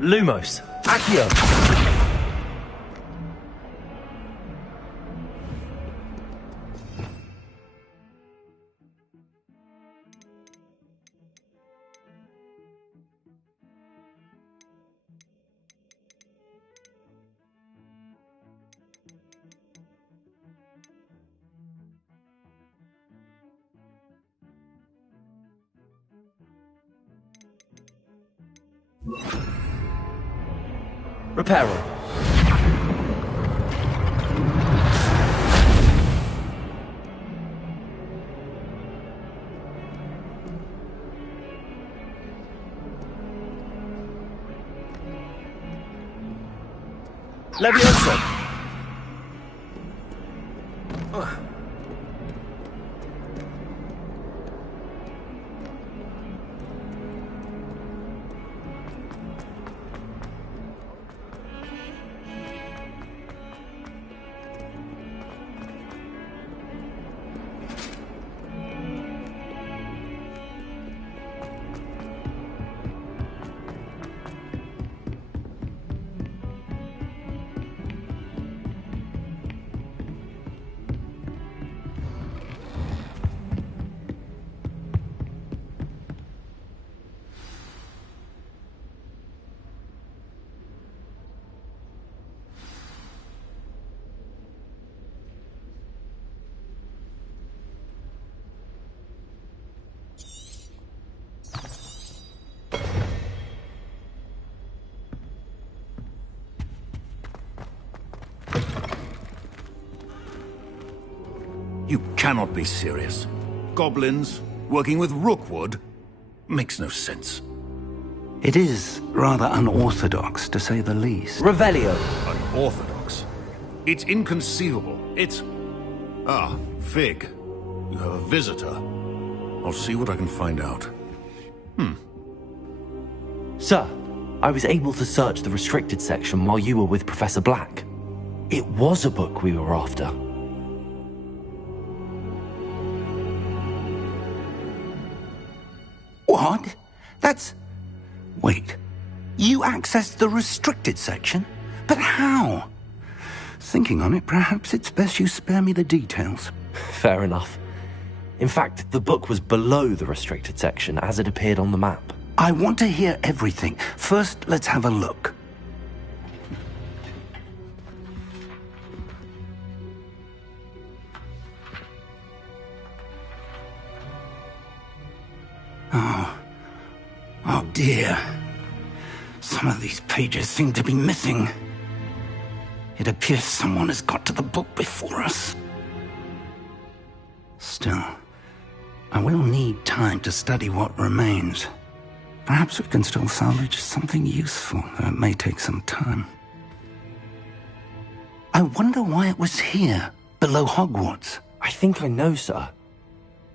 Lumos. Accio. Reparo. Levioso. cannot be serious. Goblins working with Rookwood makes no sense. It is rather unorthodox, to say the least. Revelio. Unorthodox? It's inconceivable. It's... Ah, Fig. You have a visitor. I'll see what I can find out. Sir, I was able to search the restricted section while you were with Professor Black. It was a book we were after. What? That's... Wait. You accessed the restricted section? But how? Thinking on it, perhaps it's best you spare me the details. Fair enough. In fact, the book was below the restricted section as it appeared on the map. I want to hear everything. First, let's have a look. Oh dear. Some of these pages seem to be missing. It appears someone has got to the book before us. Still, I will need time to study what remains. Perhaps we can still salvage something useful, though it may take some time. I wonder why it was here, below Hogwarts. I think I know, sir.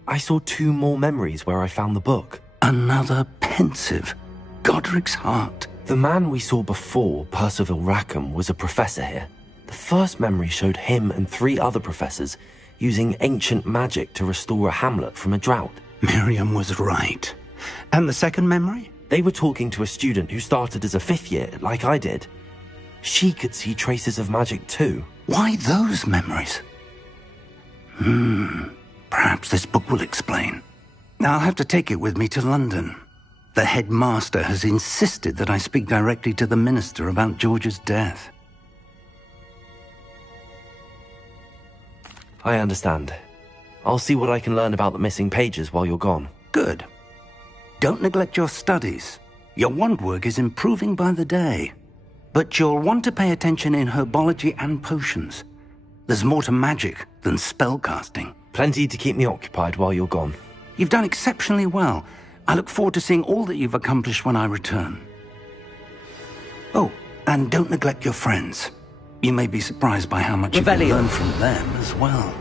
I saw 2 more memories where I found the book. Another pensive. Godric's heart. The man we saw before, Percival Rackham, was a professor here. The first memory showed him and 3 other professors using ancient magic to restore a hamlet from a drought. Miriam was right. And the second memory? They were talking to a student who started as a 5th year, like I did. She could see traces of magic too. Why those memories? Perhaps this book will explain. I'll have to take it with me to London. The headmaster has insisted that I speak directly to the minister about George's death. I understand. I'll see what I can learn about the missing pages while you're gone. Good. Don't neglect your studies. Your wand work is improving by the day. But you'll want to pay attention in herbology and potions. There's more to magic than spellcasting. Plenty to keep me occupied while you're gone. You've done exceptionally well. I look forward to seeing all that you've accomplished when I return. Oh, and don't neglect your friends. You may be surprised by how much you can learn from them as well.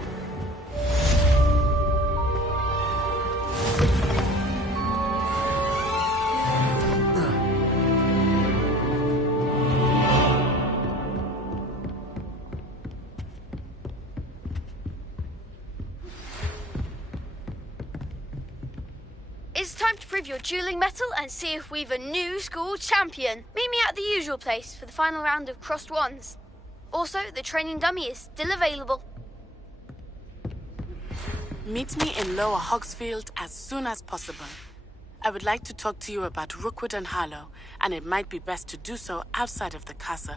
It's time to prove your dueling mettle and see if we've a new school champion. Meet me at the usual place for the final round of crossed wands. Also, the training dummy is still available. Meet me in Lower Hogsfield as soon as possible. I would like to talk to you about Rookwood and Harlow, and it might be best to do so outside of the castle.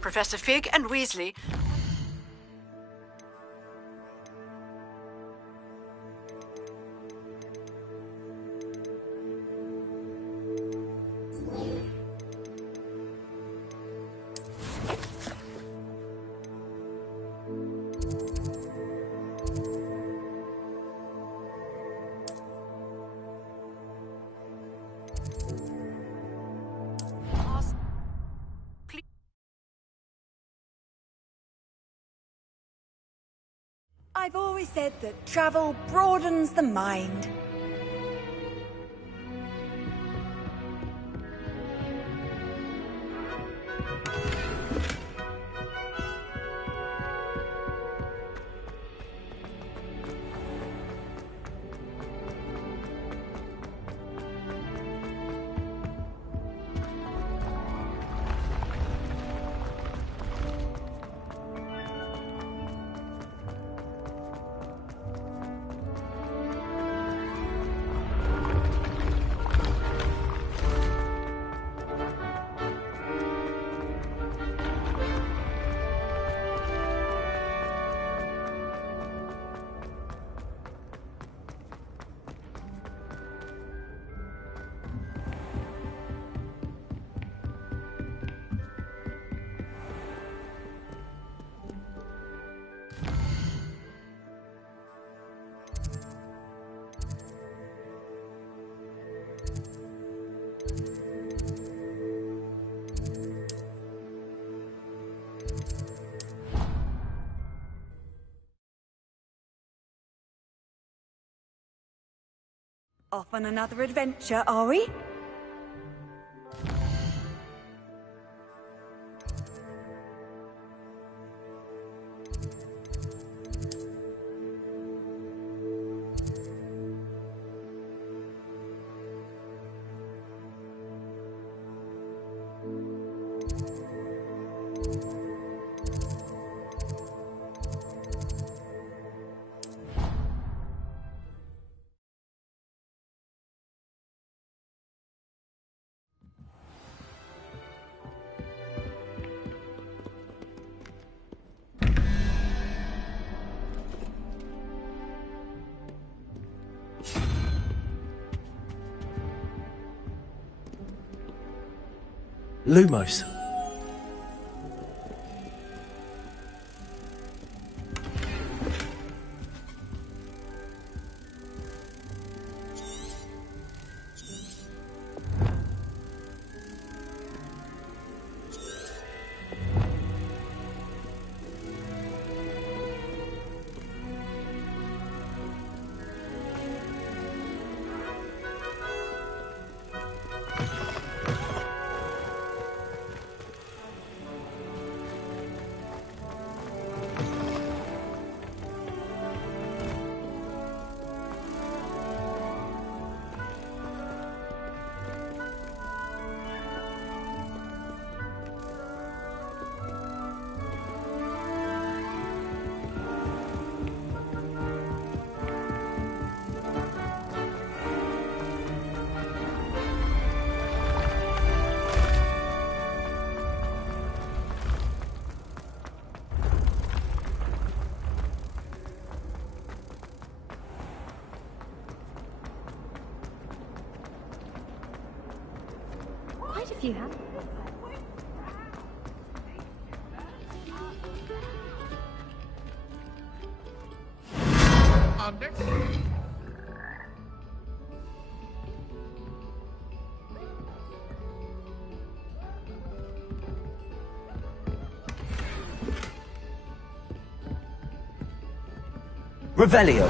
Professor Fig and Weasley. I've always said that travel broadens the mind. Off on another adventure, are we? Lumos. Quite a few have. Revelio.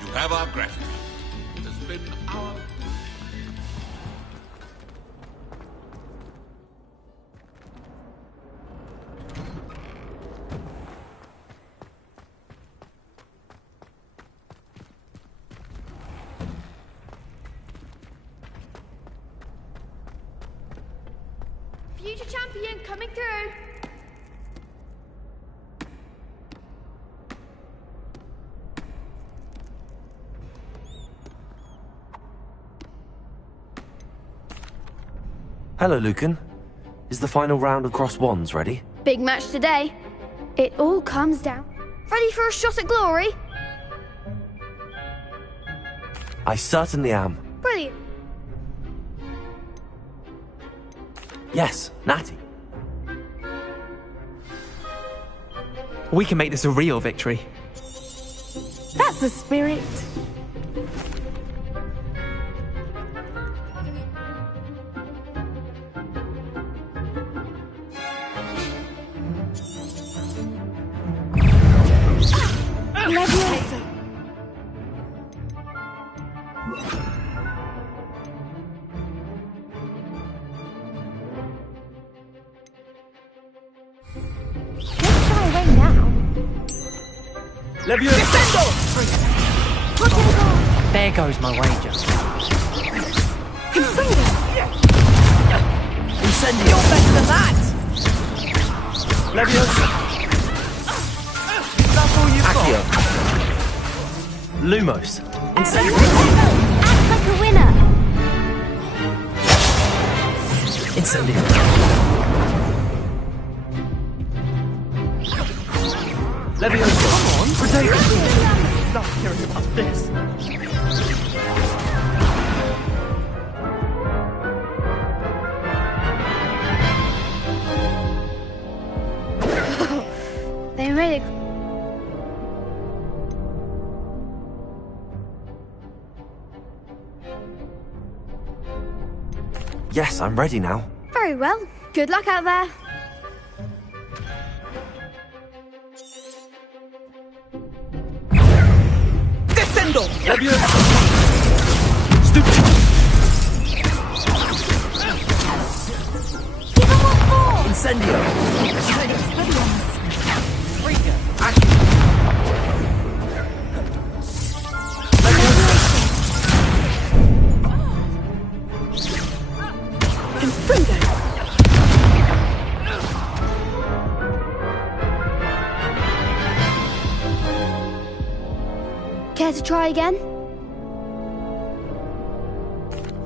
You have our gratitude. It has been our... Future champion coming through. Hello, Lucan. Is the final round of Cross Wands ready? Big match today. It all comes down. Ready for a shot at glory? I certainly am. Brilliant. Yes, Natty. We can make this a real victory. That's the spirit. There goes my wager. Incendio. You're better than that. Leviosa. That's all you've Accio. got. Lumos. Incendio. Act like a winner. Incendio. Leviosa. Come on. Potato. Stop hearing about this. They made it. Yes, I'm ready now. Very well. Good luck out there. Descendo! Incendio! Care to try again?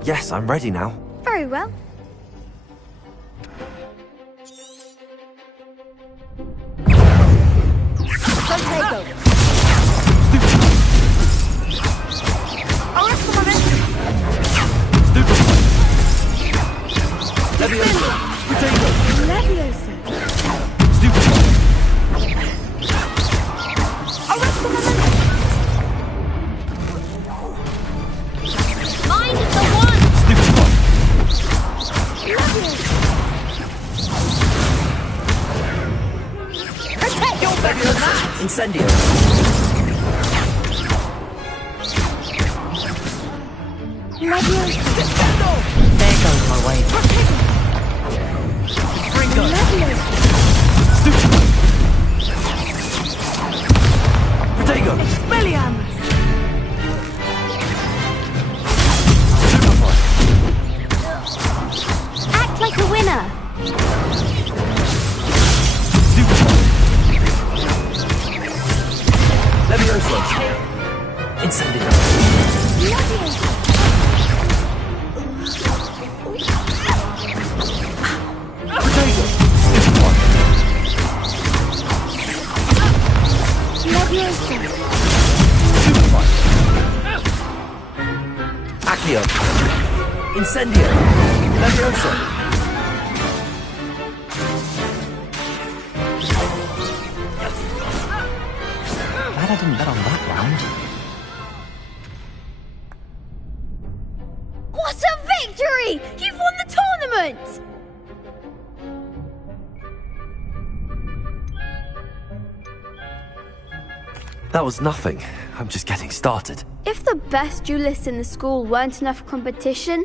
Yes, I'm ready now. Very well. Incendio! There goes my way. Protego! Act like a winner. Levioso! Incendio! Accio! Incendio! Levioso! Glad I didn't bet on that round. What a victory! You've won the tournament! That was nothing. I'm just getting started. If the best duelists in the school weren't enough for competition,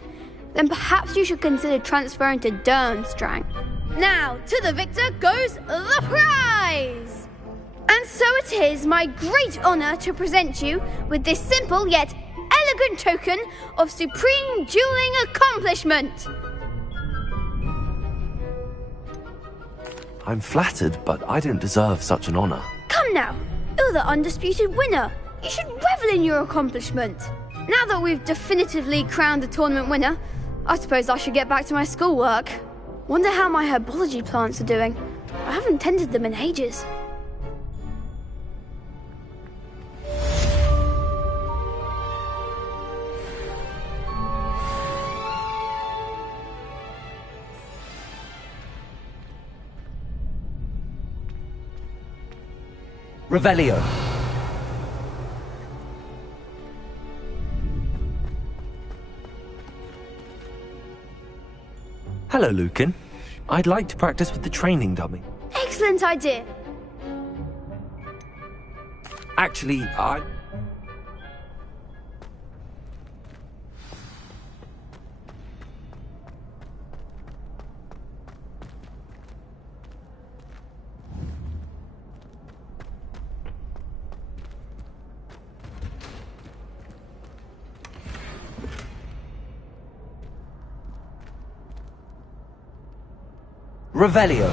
then perhaps you should consider transferring to Durmstrang. Now, to the victor goes the prize! And so it is my great honour to present you with this simple yet elegant token of supreme dueling accomplishment. I'm flattered, but I don't deserve such an honor. Come now, you're the undisputed winner. You should revel in your accomplishment. Now that we've definitively crowned the tournament winner, I suppose I should get back to my schoolwork. Wonder how my herbology plants are doing. I haven't tended them in ages. Revelio! Hello, Lucan. I'd like to practice with the training dummy. Excellent idea. Actually, Revelio!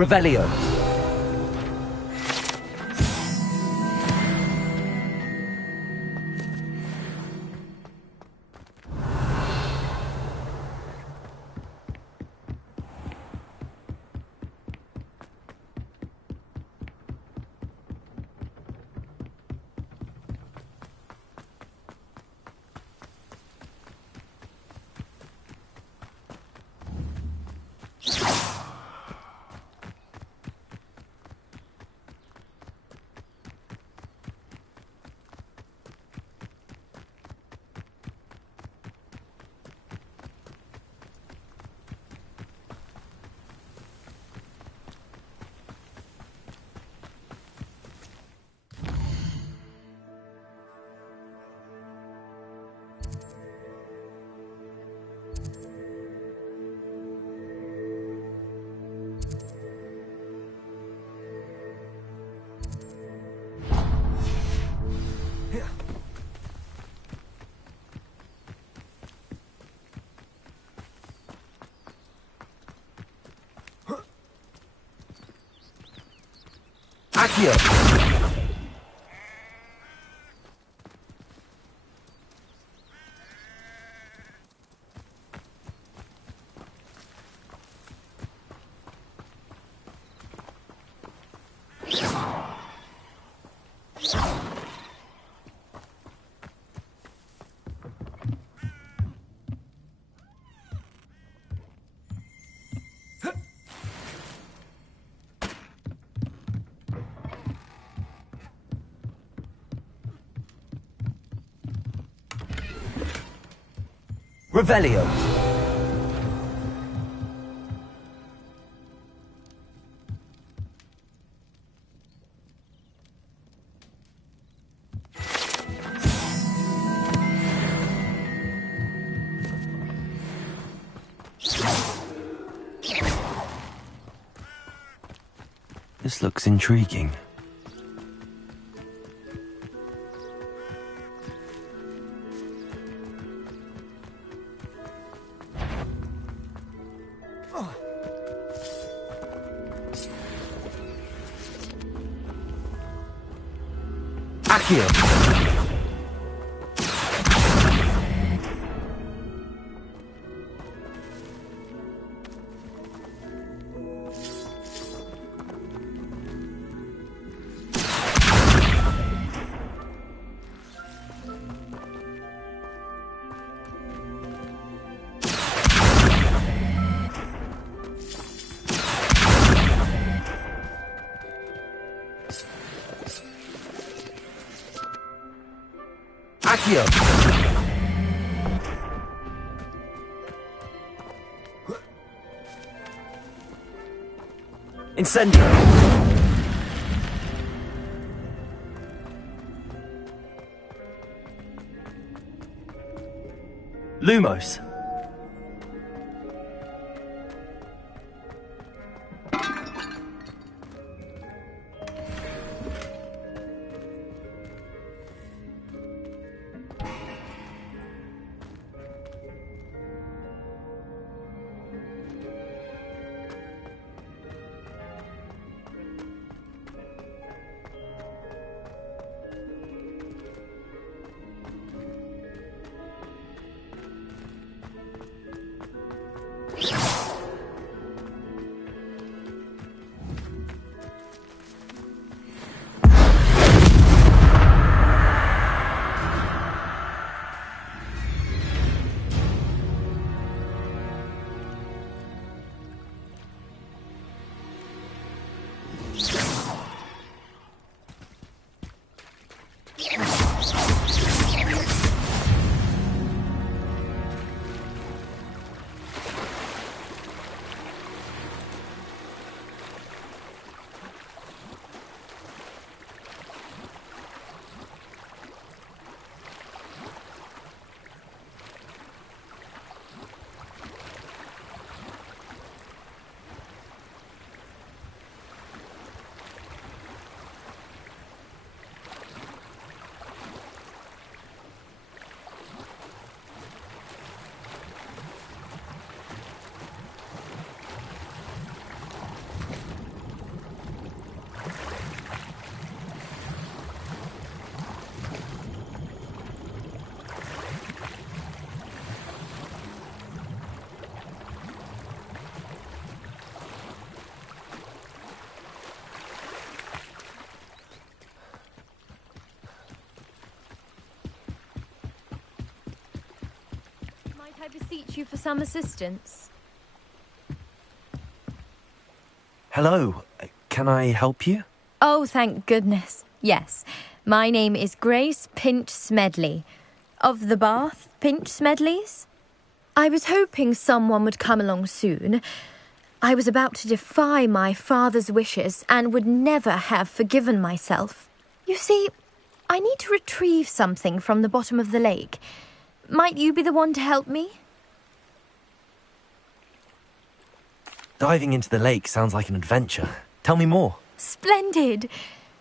Revelio. Accio. Revelio. This looks intriguing. Accio. Accio. Incendio. Lumos. beseech you for some assistance? Hello, can I help you? Oh, thank goodness. Yes. My name is Grace Pinch Smedley. Of the Bath Pinch Smedleys? I was hoping someone would come along soon. I was about to defy my father's wishes and would never have forgiven myself. You see, I need to retrieve something from the bottom of the lake. Might you be the one to help me? Diving into the lake sounds like an adventure. Tell me more. Splendid!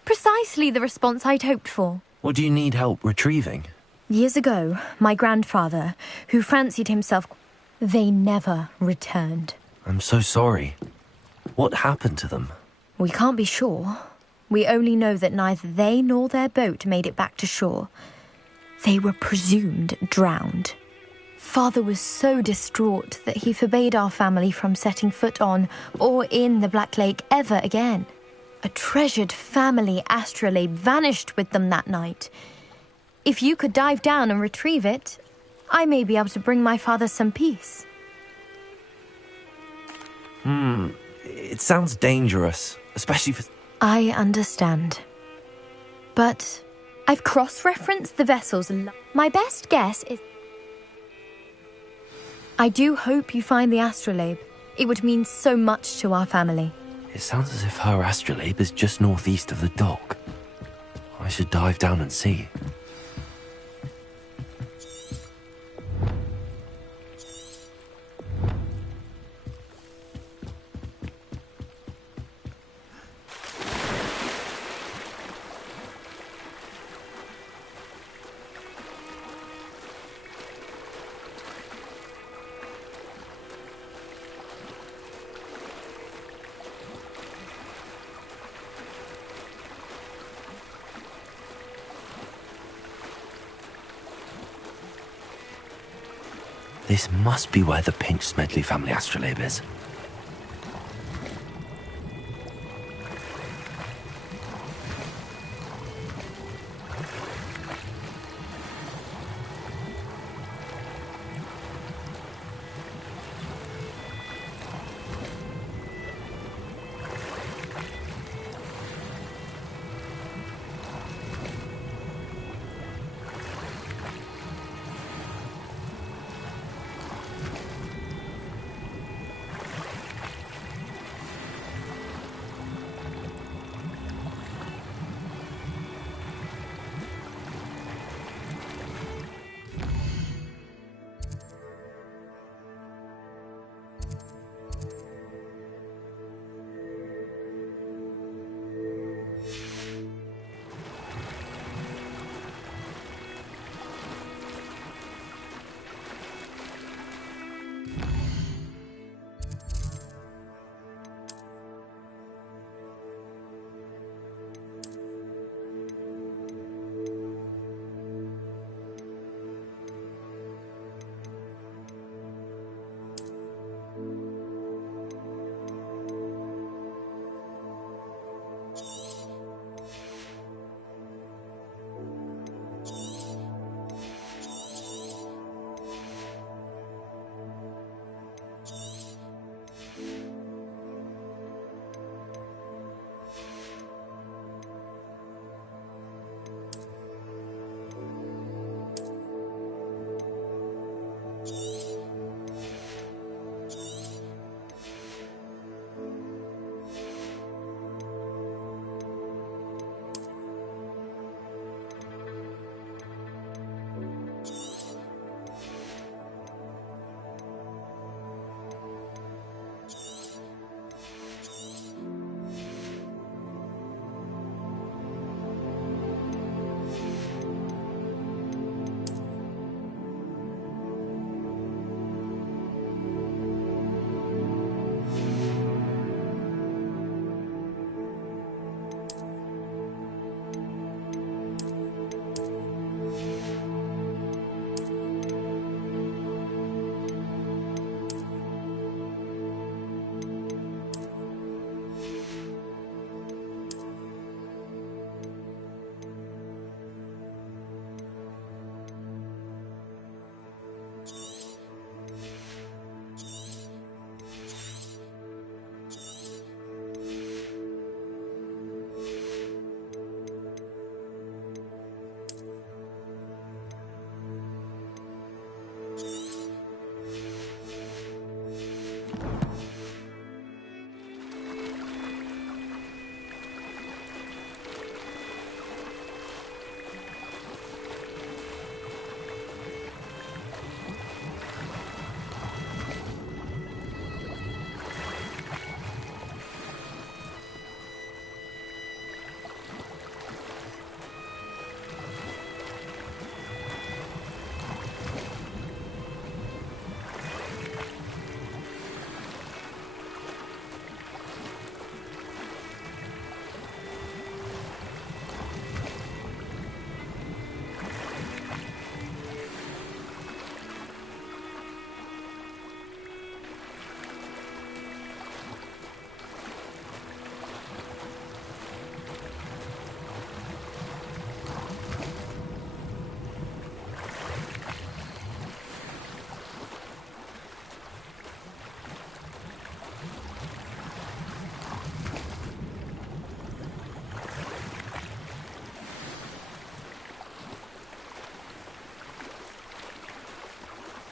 Precisely the response I'd hoped for. What do you need help retrieving? Years ago, my grandfather, who fancied himself, they never returned. I'm so sorry. What happened to them? We can't be sure. We only know that neither they nor their boat made it back to shore. They were presumed drowned. Father was so distraught that he forbade our family from setting foot on or in the Black Lake ever again. A treasured family astrolabe vanished with them that night. If you could dive down and retrieve it, I may be able to bring my father some peace. It sounds dangerous, especially for... I understand. But I've cross-referenced the vessels. My best guess is... I do hope you find the astrolabe. It would mean so much to our family. It sounds as if her astrolabe is just northeast of the dock. I should dive down and see. This must be where the Pinch Smedley family astrolabe is.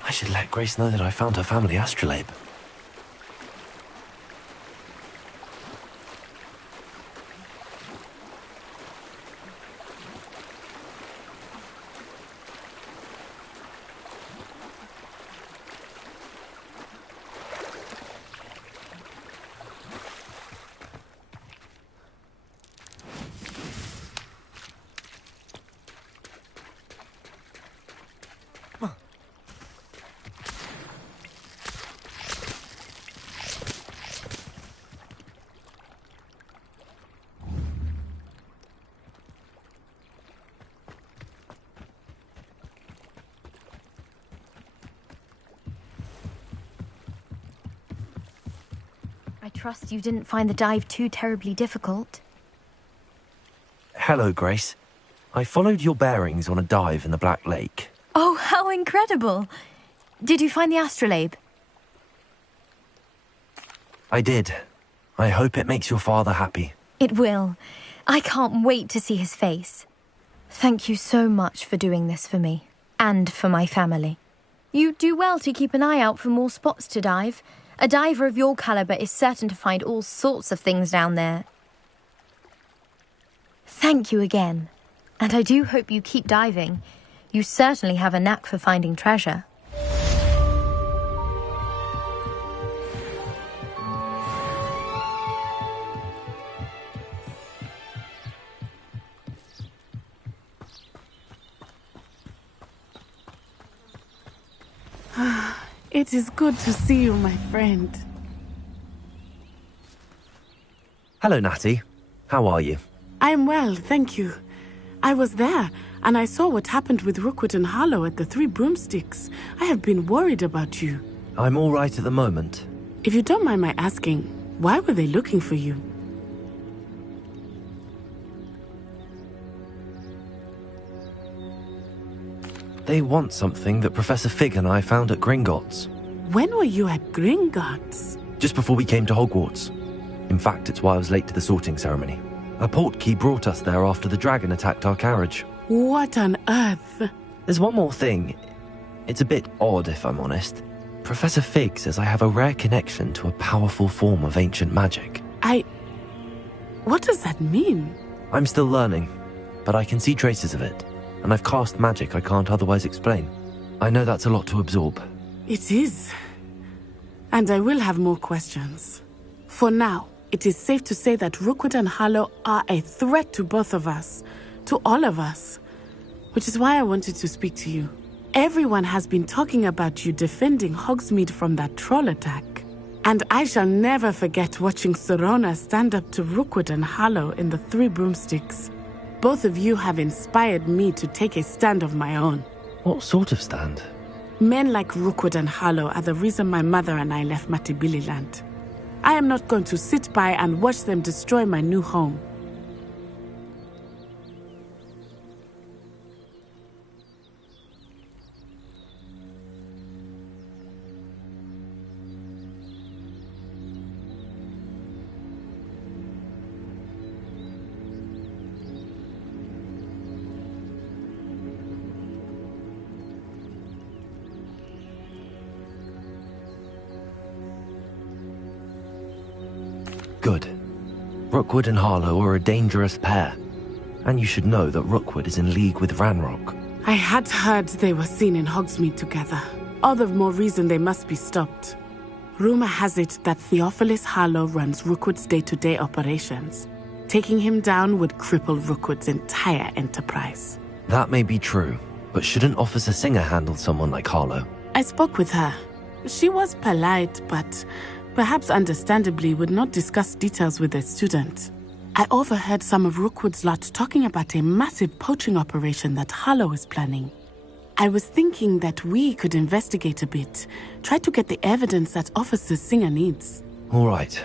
I should let Grace know that I found her family astrolabe. I trust you didn't find the dive too terribly difficult. Hello, Grace. I followed your bearings on a dive in the Black Lake. Oh, how incredible! Did you find the astrolabe? I did. I hope it makes your father happy. It will. I can't wait to see his face. Thank you so much for doing this for me, and for my family. You do well to keep an eye out for more spots to dive. A diver of your caliber is certain to find all sorts of things down there. Thank you again, and I do hope you keep diving. You certainly have a knack for finding treasure. It is good to see you, my friend. Hello, Natty. How are you? I'm well, thank you. I was there, and I saw what happened with Rookwood and Harlow at the Three Broomsticks. I have been worried about you. I'm all right at the moment. If you don't mind my asking, why were they looking for you? They want something that Professor Fig and I found at Gringotts. When were you at Gringotts? Just before we came to Hogwarts. In fact, it's why I was late to the sorting ceremony. A portkey brought us there after the dragon attacked our carriage. What on earth? There's one more thing. It's a bit odd, if I'm honest. Professor Fig says I have a rare connection to a powerful form of ancient magic. What does that mean? I'm still learning, but I can see traces of it. And I've cast magic I can't otherwise explain. I know that's a lot to absorb. It is. And I will have more questions. For now, it is safe to say that Rookwood and Harlow are a threat to both of us. To all of us. Which is why I wanted to speak to you. Everyone has been talking about you defending Hogsmeade from that troll attack. And I shall never forget watching Serona stand up to Rookwood and Harlow in the Three Broomsticks. Both of you have inspired me to take a stand of my own. What sort of stand? Men like Rookwood and Harlow are the reason my mother and I left Matibililand. I am not going to sit by and watch them destroy my new home. Good. Rookwood and Harlow are a dangerous pair. And you should know that Rookwood is in league with Ranrock. I had heard they were seen in Hogsmeade together. All the more reason they must be stopped. Rumor has it that Theophilus Harlow runs Rookwood's day-to-day operations. Taking him down would cripple Rookwood's entire enterprise. That may be true, but shouldn't Officer Singer handle someone like Harlow? I spoke with her. She was polite, but perhaps understandably would not discuss details with a student. I overheard some of Rookwood's lot talking about a massive poaching operation that Harlow is planning. I was thinking that we could investigate a bit, try to get the evidence that Officer Singer needs. All right,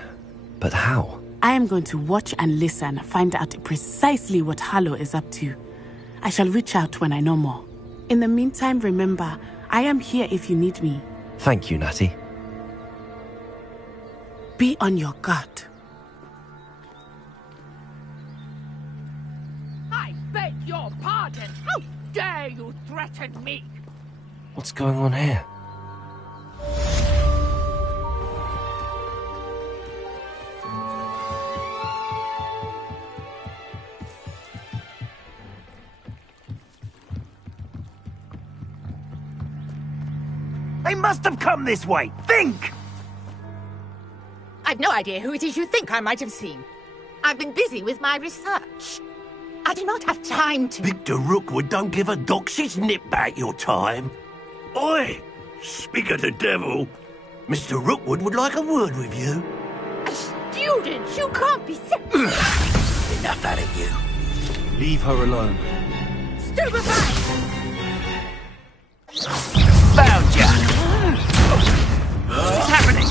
but how? I am going to watch and listen, find out precisely what Harlow is up to. I shall reach out when I know more. In the meantime, remember, I am here if you need me. Thank you, Natty. Be on your guard. I beg your pardon. How dare you threaten me? What's going on here? They must have come this way. Think! I've no idea who it is you think I might have seen. I've been busy with my research. I do not have time to... Victor Rookwood don't give a doxy's nip back your time. Oi! Speak of the devil. Mr. Rookwood would like a word with you. Student, you can't be... Enough out of you. Leave her alone. Stupefy! Found ya! What's happening?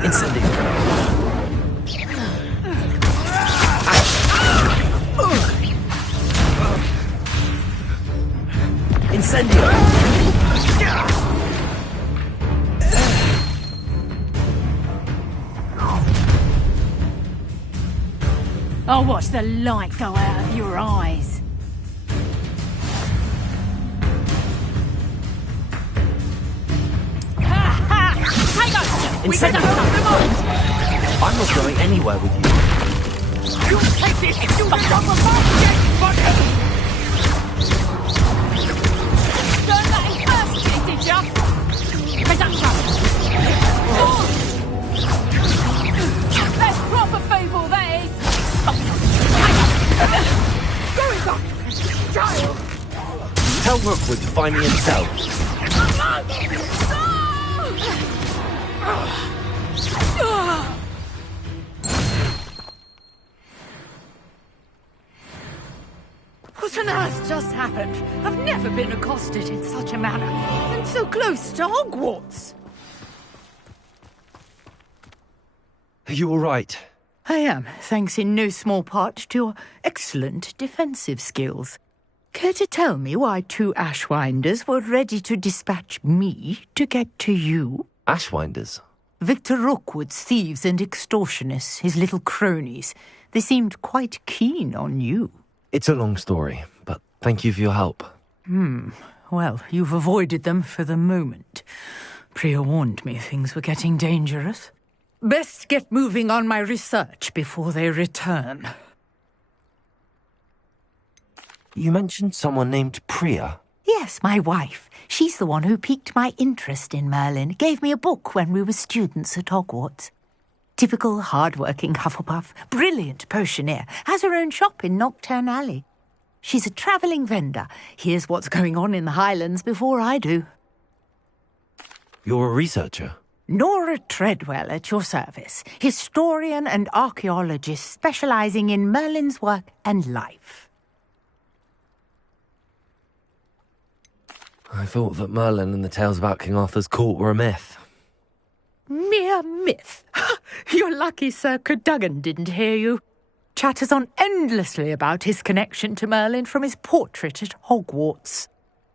Incendio. Incendio. I'll watch the light go out of your eyes. Hang on! We better move them on! I'm not going anywhere with you. You take this! You son of a fucker! Don't let him first, did ya? That's proper fable, that is! Going back! Child! Tell Rookwood to find me himself. What on earth just happened? I've never been accosted in such a manner. And so close to Hogwarts. Are you all right? I am, thanks in no small part to your excellent defensive skills. Care to tell me why 2 Ashwinders were ready to dispatch me to get to you? Ashwinders? Victor Rookwood's thieves and extortionists, his little cronies. They seemed quite keen on you. It's a long story, but thank you for your help. Well, you've avoided them for the moment. Priya warned me things were getting dangerous. Best get moving on my research before they return. You mentioned someone named Priya. Yes, my wife. She's the one who piqued my interest in Merlin. Gave me a book when we were students at Hogwarts. Typical hard-working Hufflepuff, brilliant potioneer, has her own shop in Knockturn Alley. She's a travelling vendor. Hears what's going on in the Highlands before I do. You're a researcher? Nora Treadwell at your service, historian and archaeologist specialising in Merlin's work and life. I thought that Merlin and the tales about King Arthur's court were a myth. Mere myth. You're lucky Sir Cadogan didn't hear you. Chatters on endlessly about his connection to Merlin from his portrait at Hogwarts.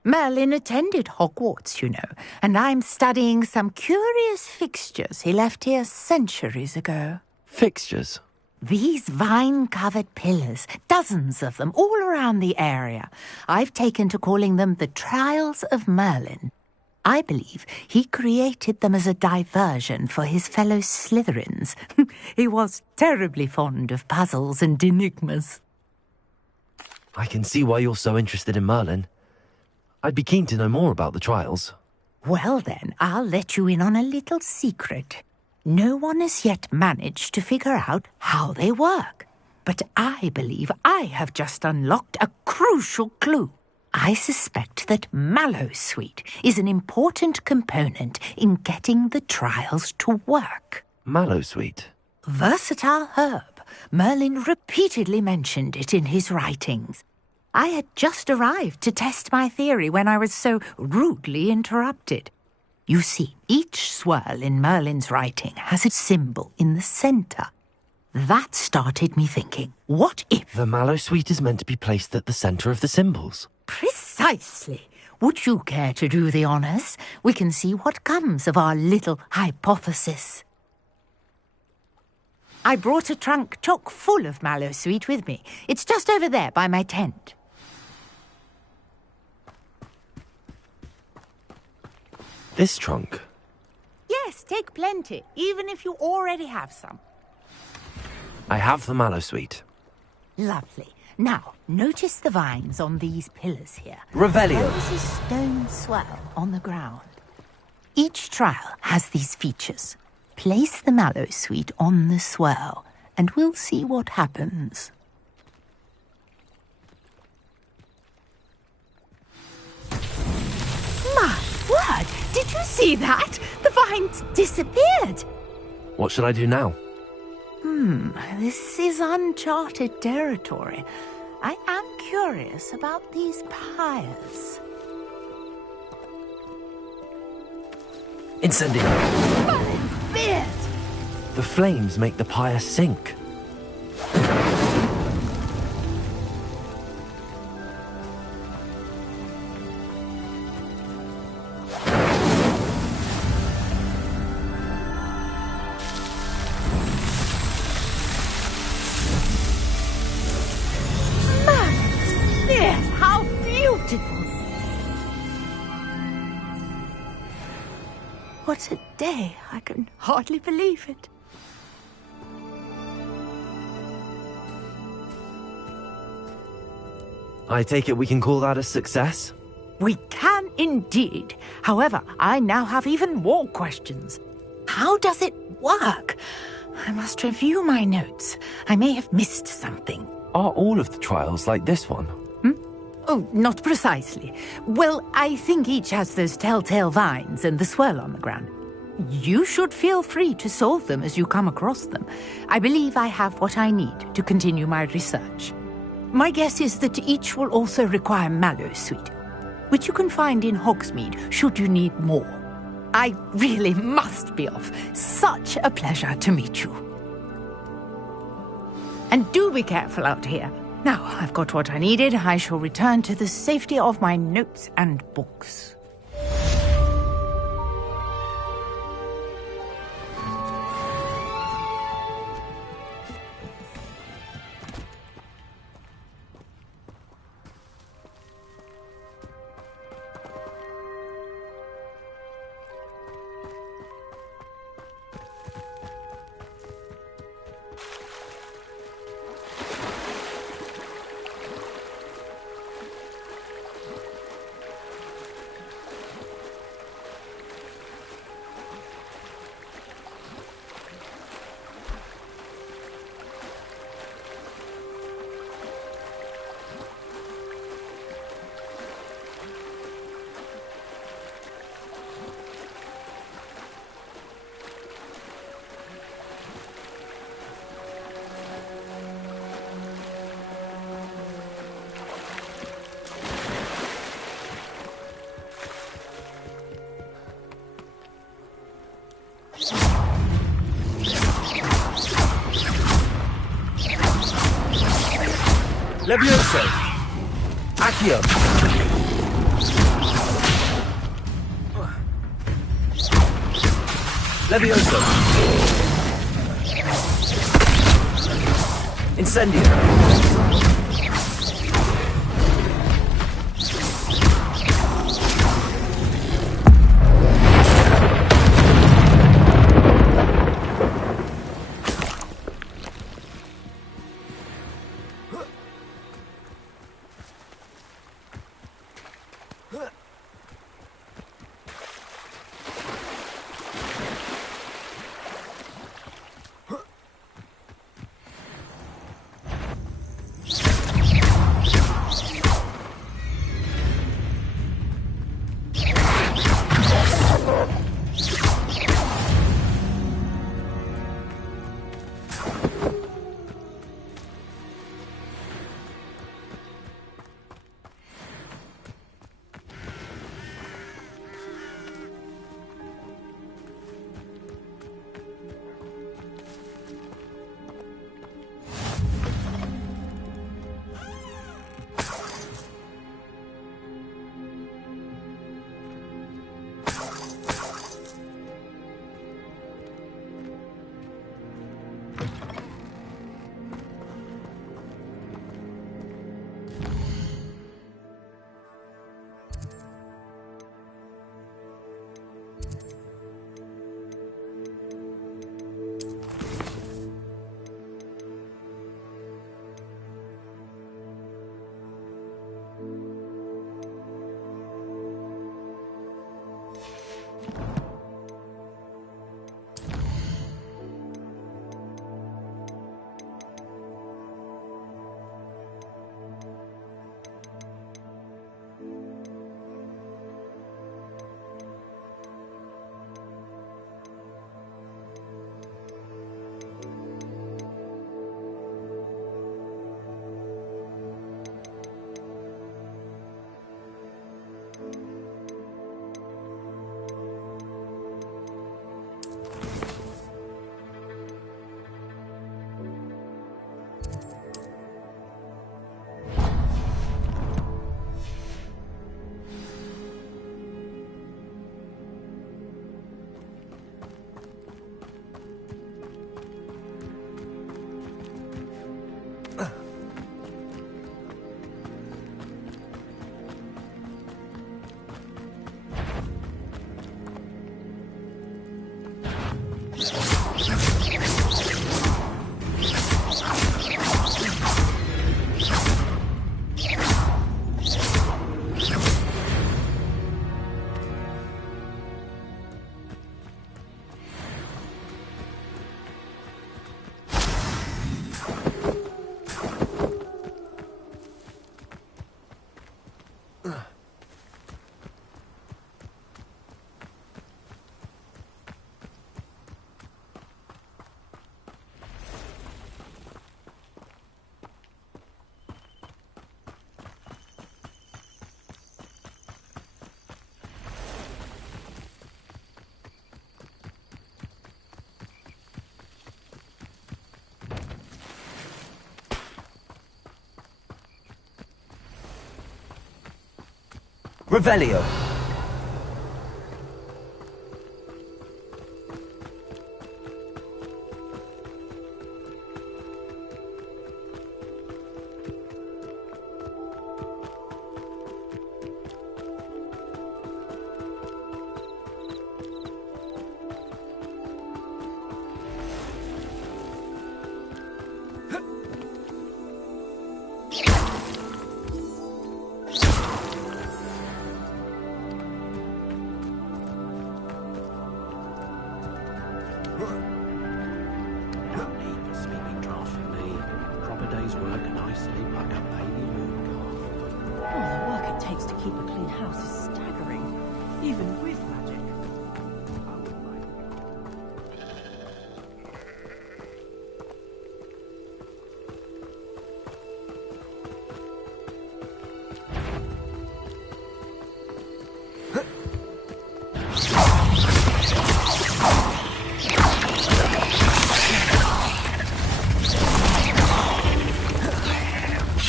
Merlin attended Hogwarts, you know, and I'm studying some curious fixtures he left here centuries ago. Fixtures? These vine-covered pillars, dozens of them, all around the area. I've taken to calling them the Trials of Merlin. I believe he created them as a diversion for his fellow Slytherins. He was terribly fond of puzzles and enigmas. I can see why you're so interested in Merlin. I'd be keen to know more about the trials. Well then, I'll let you in on a little secret. No one has yet managed to figure out how they work. But I believe I have just unlocked a crucial clue. I suspect that Mallowsweet is an important component in getting the trials to work. Mallowsweet? Versatile herb. Merlin repeatedly mentioned it in his writings. I had just arrived to test my theory when I was so rudely interrupted. You see, each swirl in Merlin's writing has a symbol in the centre. That started me thinking, what if... The Mallowsweet is meant to be placed at the centre of the symbols. Precisely. Would you care to do the honours? We can see what comes of our little hypothesis. I brought a trunk chock full of Mallowsweet with me. It's just over there by my tent. This trunk? Yes, take plenty, even if you already have some. I have the Mallowsweet. Lovely. Now, notice the vines on these pillars here. Revelio. There is a stone swell on the ground. Each trial has these features. Place the mallow sweet on the swell, and we'll see what happens. My word! Did you see that? The vines disappeared! What should I do now? This is uncharted territory. I am curious about these pyres. Incendio. Beard! The flames make the pyre sink. How beautiful! What a day! I can hardly believe it. I take it we can call that a success? We can indeed. However, I now have even more questions. How does it work? I must review my notes. I may have missed something. Are all of the trials like this one? Oh, not precisely. Well, I think each has those telltale vines and the swirl on the ground. You should feel free to solve them as you come across them. I believe I have what I need to continue my research. My guess is that each will also require mallow sweet, which you can find in Hogsmeade should you need more. I really must be off. Such a pleasure to meet you. And do be careful out here. Now, I've got what I needed. I shall return to the safety of my notes and books. Levioso! Accio! Levioso! Incendio! Revelio.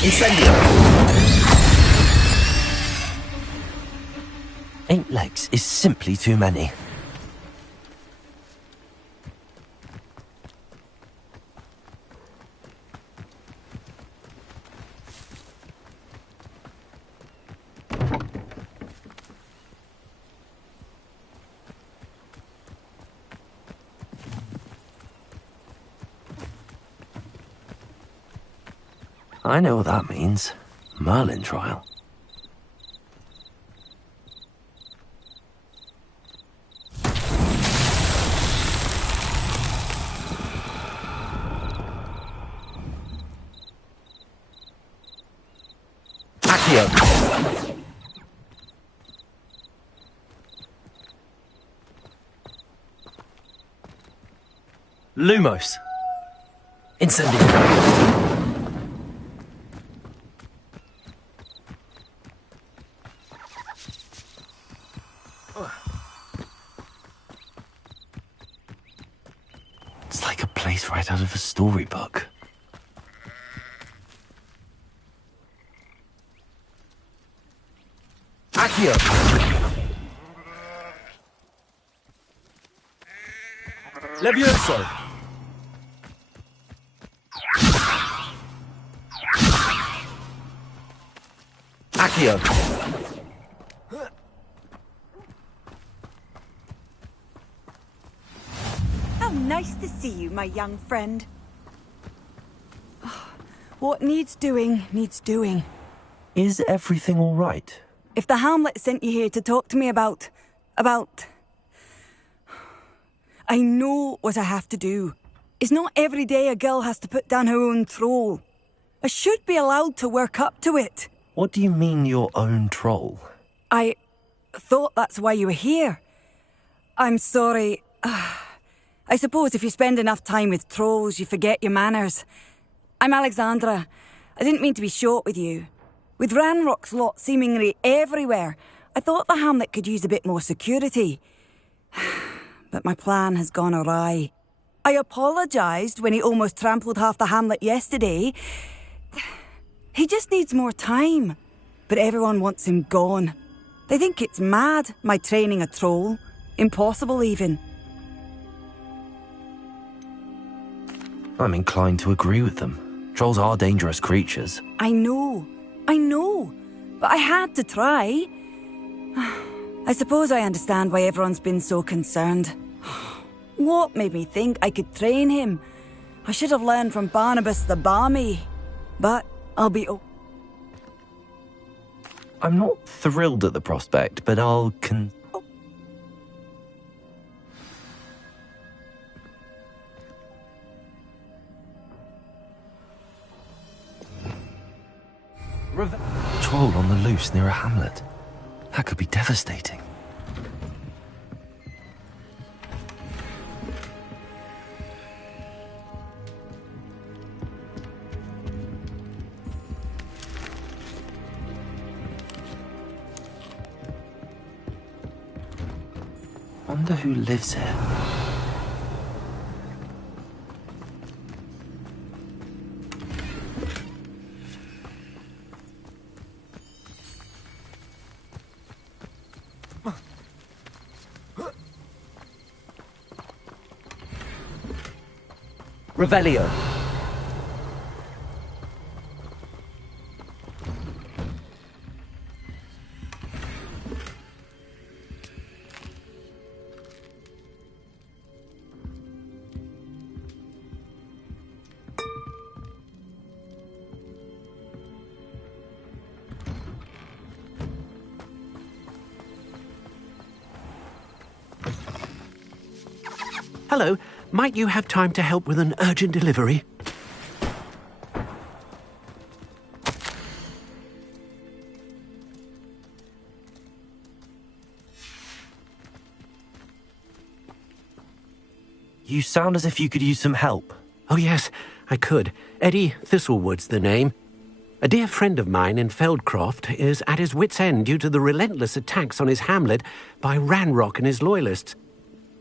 Incendio! 8 legs is simply too many. I know what that means. Merlin trial. Accio. Lumos. Incendio. It's like a place right out of a storybook. Accio. Levioso. Accio. How nice to see you, my young friend. What needs doing, needs doing. Is everything all right? If the Hamlet sent you here to talk to me about... I know what I have to do. It's not every day a girl has to put down her own troll. I should be allowed to work up to it. What do you mean, your own troll? I thought that's why you were here. I'm sorry. I suppose if you spend enough time with trolls, you forget your manners. I'm Alexandra. I didn't mean to be short with you. With Ranrock's lot seemingly everywhere, I thought the Hamlet could use a bit more security. But my plan has gone awry. I apologised when he almost trampled half the Hamlet yesterday. He just needs more time. But everyone wants him gone. They think it's mad, my training a troll. Impossible, even. I'm inclined to agree with them. Trolls are dangerous creatures. I know. But I had to try. I suppose I understand why everyone's been so concerned. What made me think I could train him? I should have learned from Barnabas the Barmy. But I'll be... I'm not thrilled at the prospect, but I'll Troll on the loose near a hamlet. That could be devastating. Wonder who lives here. Revelio. Hello, might you have time to help with an urgent delivery? You sound as if you could use some help. Oh yes, I could. Eddie Thistlewood's the name. A dear friend of mine in Feldcroft is at his wit's end due to the relentless attacks on his hamlet by Ranrock and his loyalists.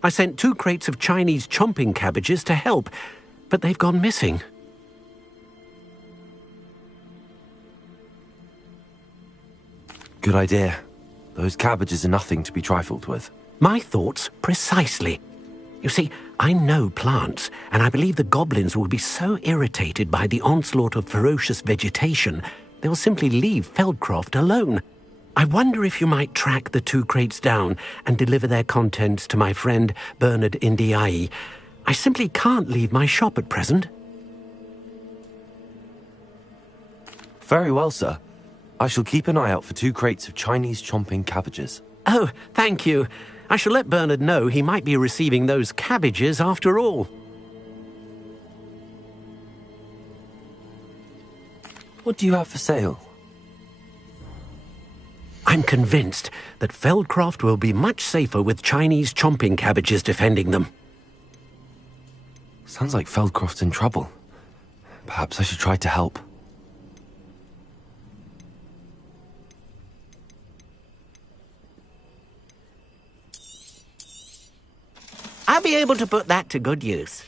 I sent 2 crates of Chinese chomping cabbages to help, but they've gone missing. Good idea. Those cabbages are nothing to be trifled with. My thoughts precisely. You see, I know plants, and I believe the goblins will be so irritated by the onslaught of ferocious vegetation, they'll simply leave Feldcroft alone. I wonder if you might track the 2 crates down and deliver their contents to my friend Bernard Indiai. I simply can't leave my shop at present. Very well, sir. I shall keep an eye out for 2 crates of Chinese chomping cabbages. Oh, thank you. I shall let Bernard know he might be receiving those cabbages after all. What do you have for sale? I'm convinced that Feldcroft will be much safer with Chinese chomping cabbages defending them. Sounds like Feldcroft's in trouble. Perhaps I should try to help. I'll be able to put that to good use.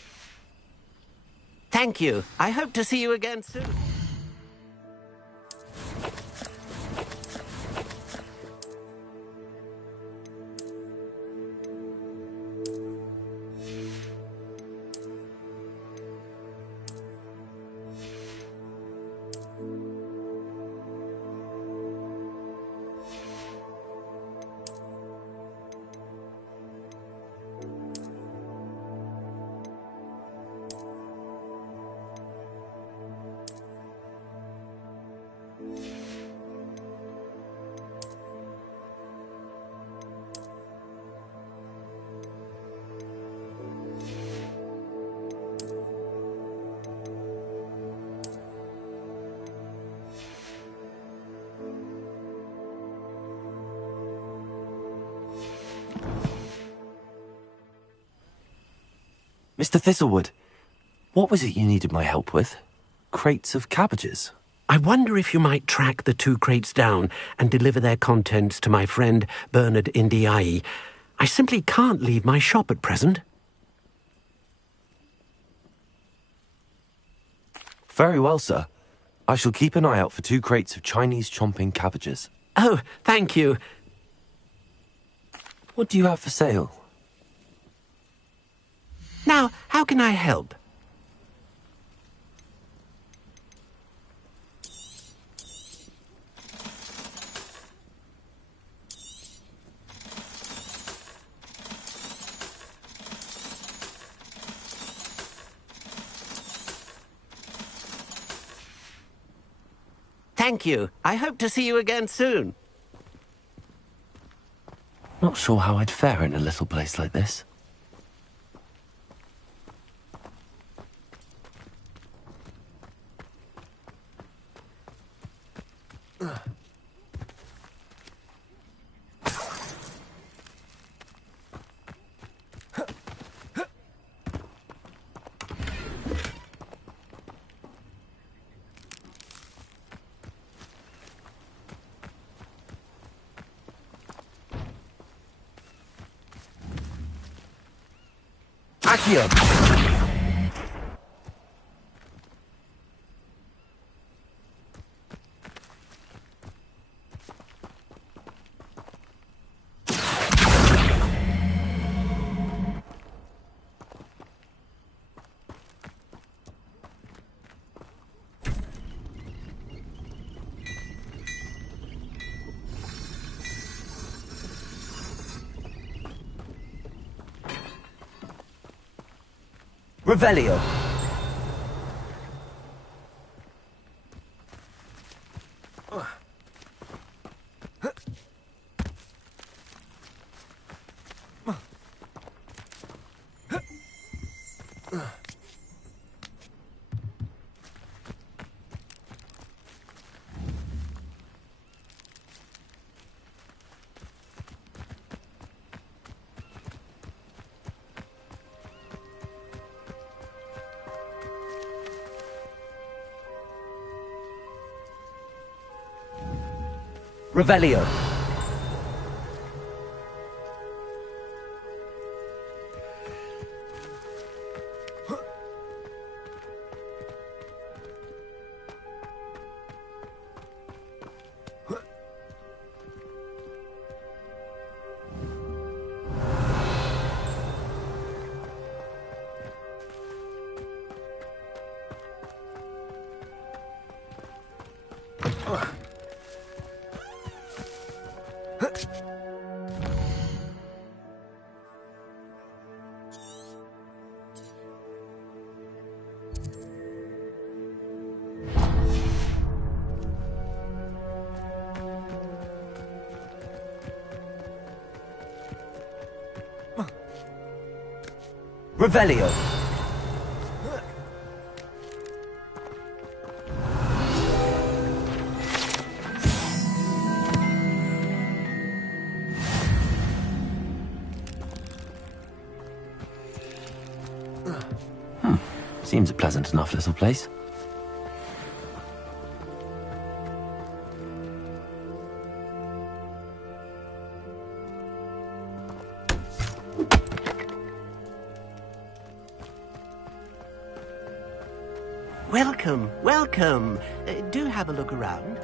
Thank you. I hope to see you again soon. Mr. Thistlewood, what was it you needed my help with? Crates of cabbages? I wonder if you might track the 2 crates down and deliver their contents to my friend Bernard Indiai. I simply can't leave my shop at present. Very well, sir. I shall keep an eye out for 2 crates of Chinese chomping cabbages. Oh, thank you. What do you have for sale? Now, how can I help? Thank you. I hope to see you again soon. Not sure how I'd fare in a little place like this. Accio! Revelio. Revelio. Revelio. Seems a pleasant enough little place. Welcome, welcome. Do have a look around.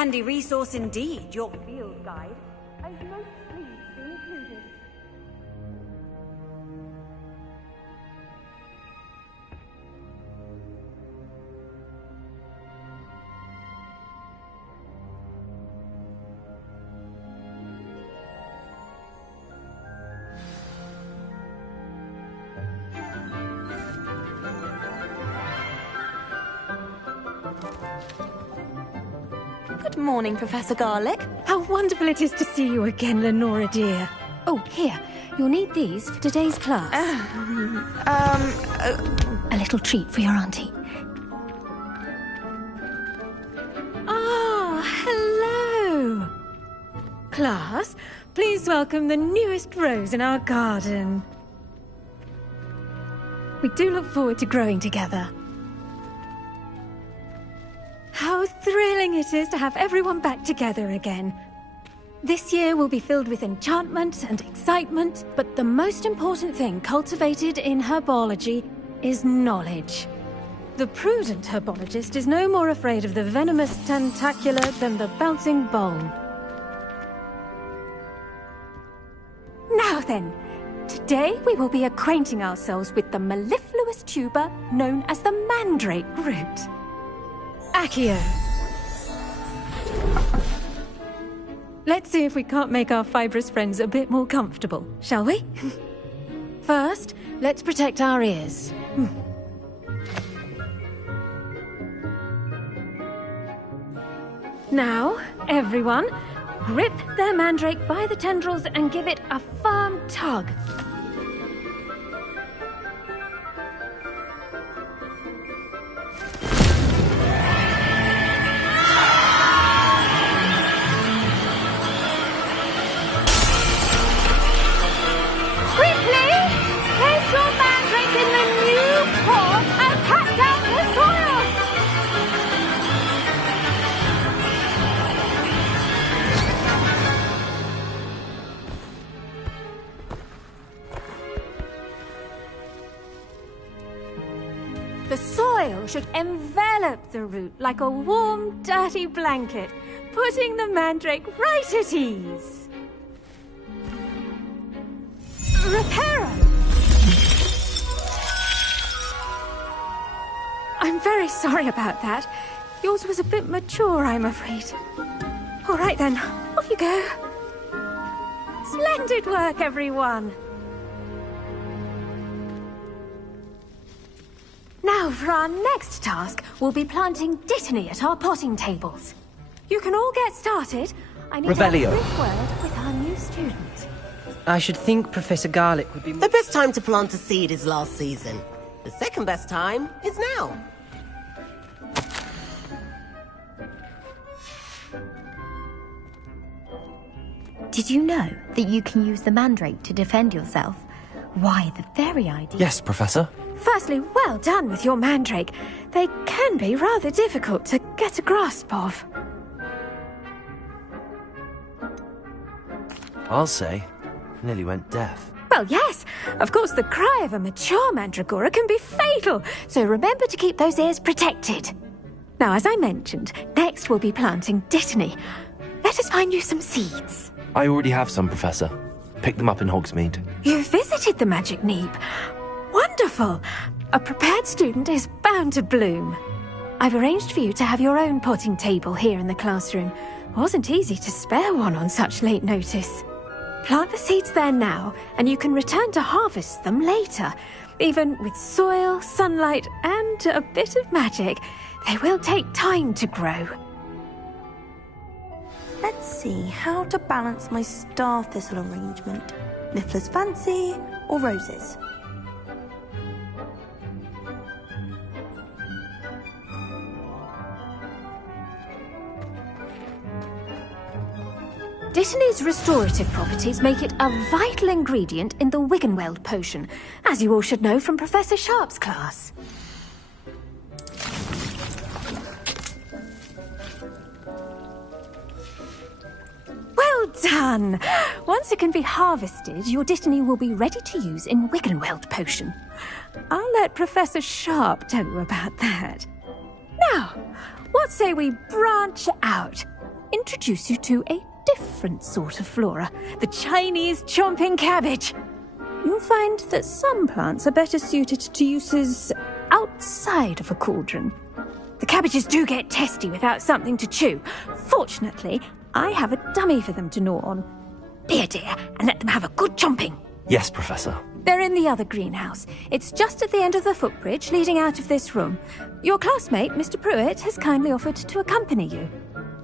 Handy resource indeed, your field guide. I'm most pleased to be included. Good morning, Professor Garlick. How wonderful it is to see you again, Lenora dear. Oh, here. You'll need these for today's class. A little treat for your auntie. Ah, hello. Class, please welcome the newest rose in our garden. We do look forward to growing together. How thrilling it is to have everyone back together again. This year will be filled with enchantment and excitement, but the most important thing cultivated in herbology is knowledge. The prudent herbologist is no more afraid of the venomous tentacula than the bouncing bowl. Now then, today we will be acquainting ourselves with the mellifluous tuber known as the mandrake root. Accio. Let's see if we can't make our fibrous friends a bit more comfortable, shall we? First, let's protect our ears. Now, everyone, grip their mandrake by the tendrils and give it a firm tug. The soil should envelop the root like a warm, dirty blanket, putting the mandrake right at ease. Reparo! I'm very sorry about that. Yours was a bit mature, I'm afraid. All right then, off you go. Splendid work, everyone! Now, for our next task, we'll be planting Dittany at our potting tables. You can all get started. I need Revelio. a brief word with our new student. I should think Professor Garlick would be... The best time to plant a seed is last season. The second best time is now. Did you know that you can use the mandrake to defend yourself? Why, the very idea... Yes, Professor. Firstly, well done with your mandrake. They can be rather difficult to get a grasp of. I'll say, nearly went deaf. Well, yes. Of course, the cry of a mature mandragora can be fatal, so remember to keep those ears protected. Now, as I mentioned, next we'll be planting Dittany. Let us find you some seeds. I already have some, Professor. Picked them up in Hogsmeade. You visited the Magic Neep. Wonderful! A prepared student is bound to bloom. I've arranged for you to have your own potting table here in the classroom. Wasn't easy to spare one on such late notice. Plant the seeds there now, and you can return to harvest them later. Even with soil, sunlight, and a bit of magic, they will take time to grow. Let's see how to balance my star thistle arrangement. Niffler's fancy or roses? Dittany's restorative properties make it a vital ingredient in the Wiggenweld potion, as you all should know from Professor Sharp's class. Well done! Once it can be harvested, your Dittany will be ready to use in Wiggenweld potion. I'll let Professor Sharp tell you about that. Now, what say we branch out? Introduce you to a different sort of flora, the Chinese chomping cabbage. You'll find that some plants are better suited to uses outside of a cauldron. The cabbages do get testy without something to chew. Fortunately, I have a dummy for them to gnaw on. Be a dear and let them have a good chomping. Yes, Professor. They're in the other greenhouse. It's just at the end of the footbridge leading out of this room. Your classmate, Mr. Pruitt, has kindly offered to accompany you.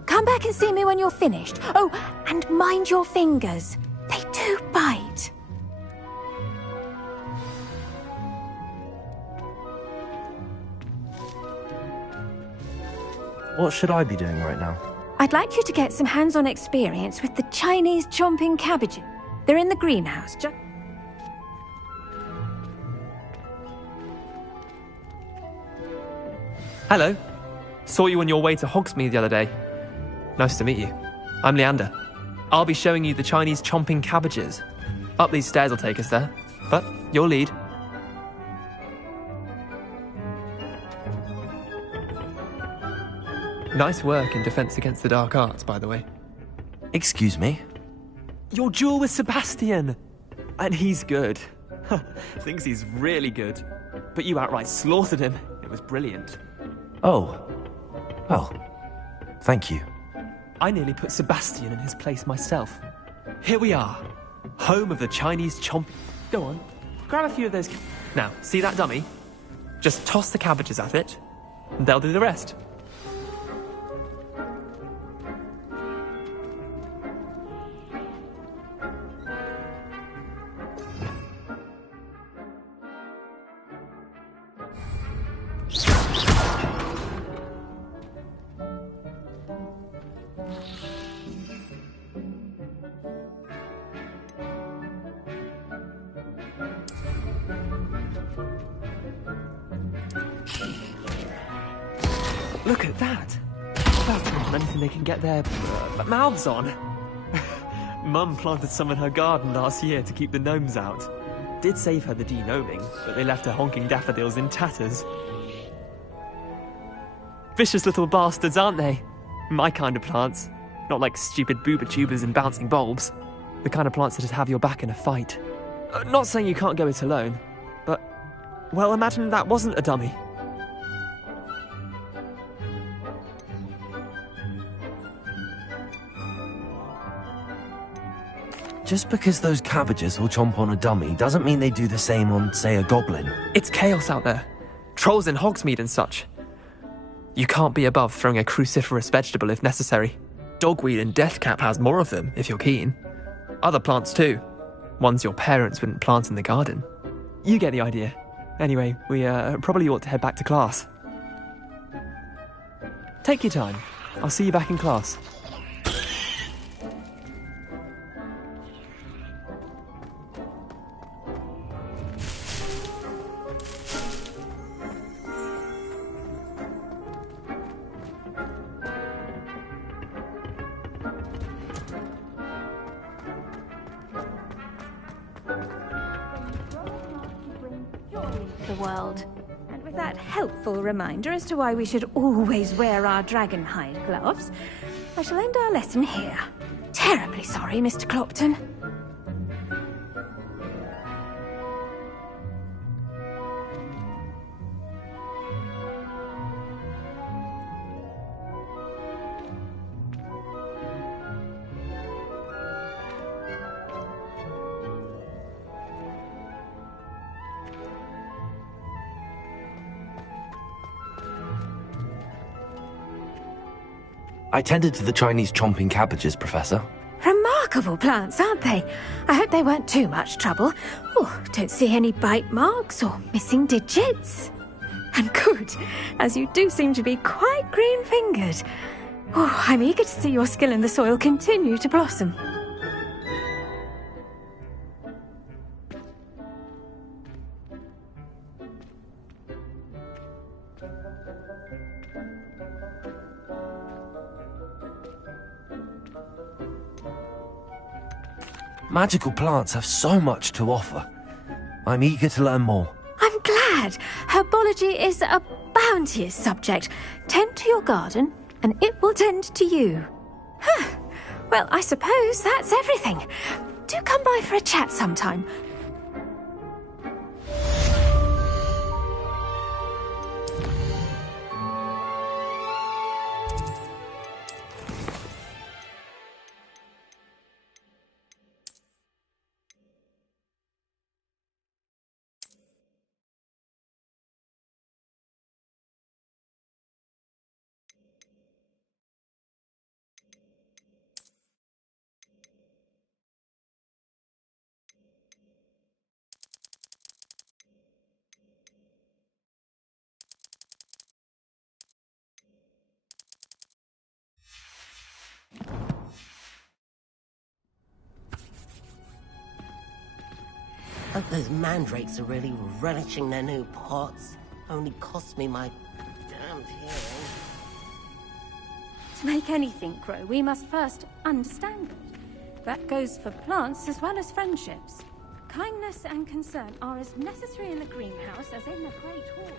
Come back and see me when you're finished. Oh, and mind your fingers. They do bite. What should I be doing right now? I'd like you to get some hands-on experience with the Chinese chomping cabbages. They're in the greenhouse. Hello. Saw you on your way to Hogsmeade the other day. Nice to meet you. I'm Leander. I'll be showing you the Chinese chomping cabbages. Up these stairs will take us there, but you'll lead. Nice work in Defense Against the Dark Arts, by the way. Excuse me? Your duel with Sebastian! And he's good. Thinks he's really good. But you outright slaughtered him. It was brilliant. Oh. Well, thank you. I nearly put Sebastian in his place myself. Here we are. Home of the Chinese chomp... Go on. Grab a few of those... Now, see that dummy? Just toss the cabbages at it, and they'll do the rest. Look at that! That's not anything they can get their mouths on. Mum planted some in her garden last year to keep the gnomes out. Did save her the de-gnoming, but they left her honking daffodils in tatters. Vicious little bastards, aren't they? My kind of plants. Not like stupid booba tubers and bouncing bulbs. The kind of plants that just have your back in a fight. Not saying you can't go it alone, but... Well, imagine that wasn't a dummy. Just because those cabbages will chomp on a dummy doesn't mean they do the same on, say, a goblin. It's chaos out there. Trolls in Hogsmeade and such. You can't be above throwing a cruciferous vegetable if necessary. Dogweed and deathcap has more of them, if you're keen. Other plants too. Ones your parents wouldn't plant in the garden. You get the idea. Anyway, we probably ought to head back to class. Take your time. I'll see you back in class. The world. And with that helpful reminder as to why we should always wear our dragonhide gloves, I shall end our lesson here. Terribly sorry, Mr. Clopton. I tended to the Chinese chomping cabbages, Professor. Remarkable plants, aren't they? I hope they weren't too much trouble. Oh, don't see any bite marks or missing digits. And good, as you do seem to be quite green-fingered. Oh, I'm eager to see your skill in the soil continue to blossom. Magical plants have so much to offer. I'm eager to learn more. I'm glad. glad. Herbology is a bounteous subject. Tend to your garden, and it will tend to you. Huh. Well, I suppose that's everything. Do come by for a chat sometime. Hope those mandrakes are really relishing their new pots. Only cost me my damned hearing. To make anything grow, we must first understand it. That goes for plants as well as friendships. Kindness and concern are as necessary in the greenhouse as in the Great Hall.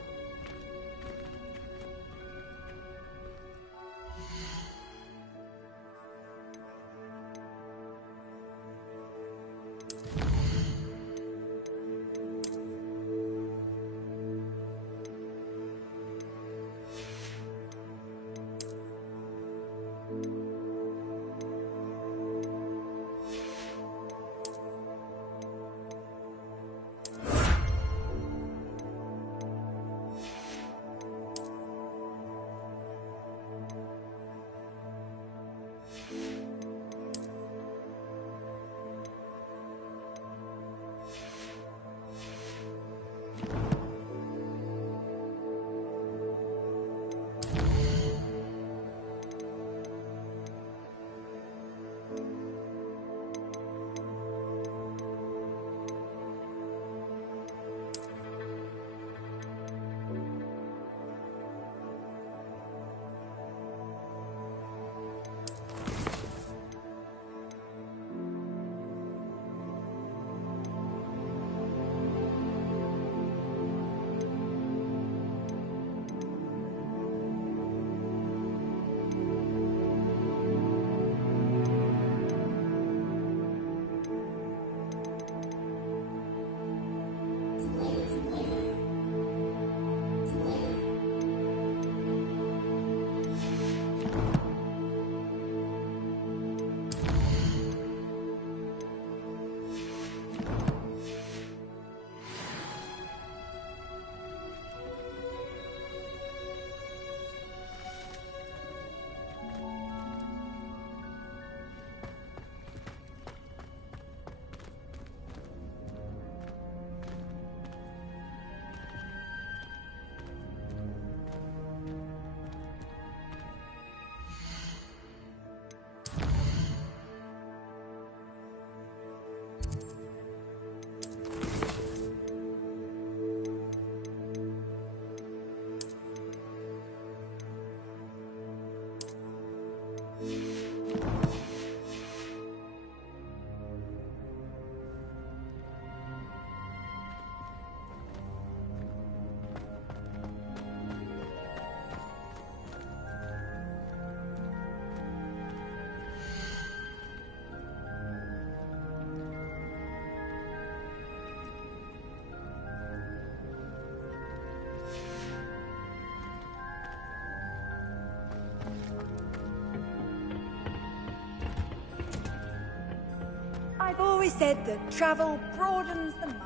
I've always said that travel broadens the mind.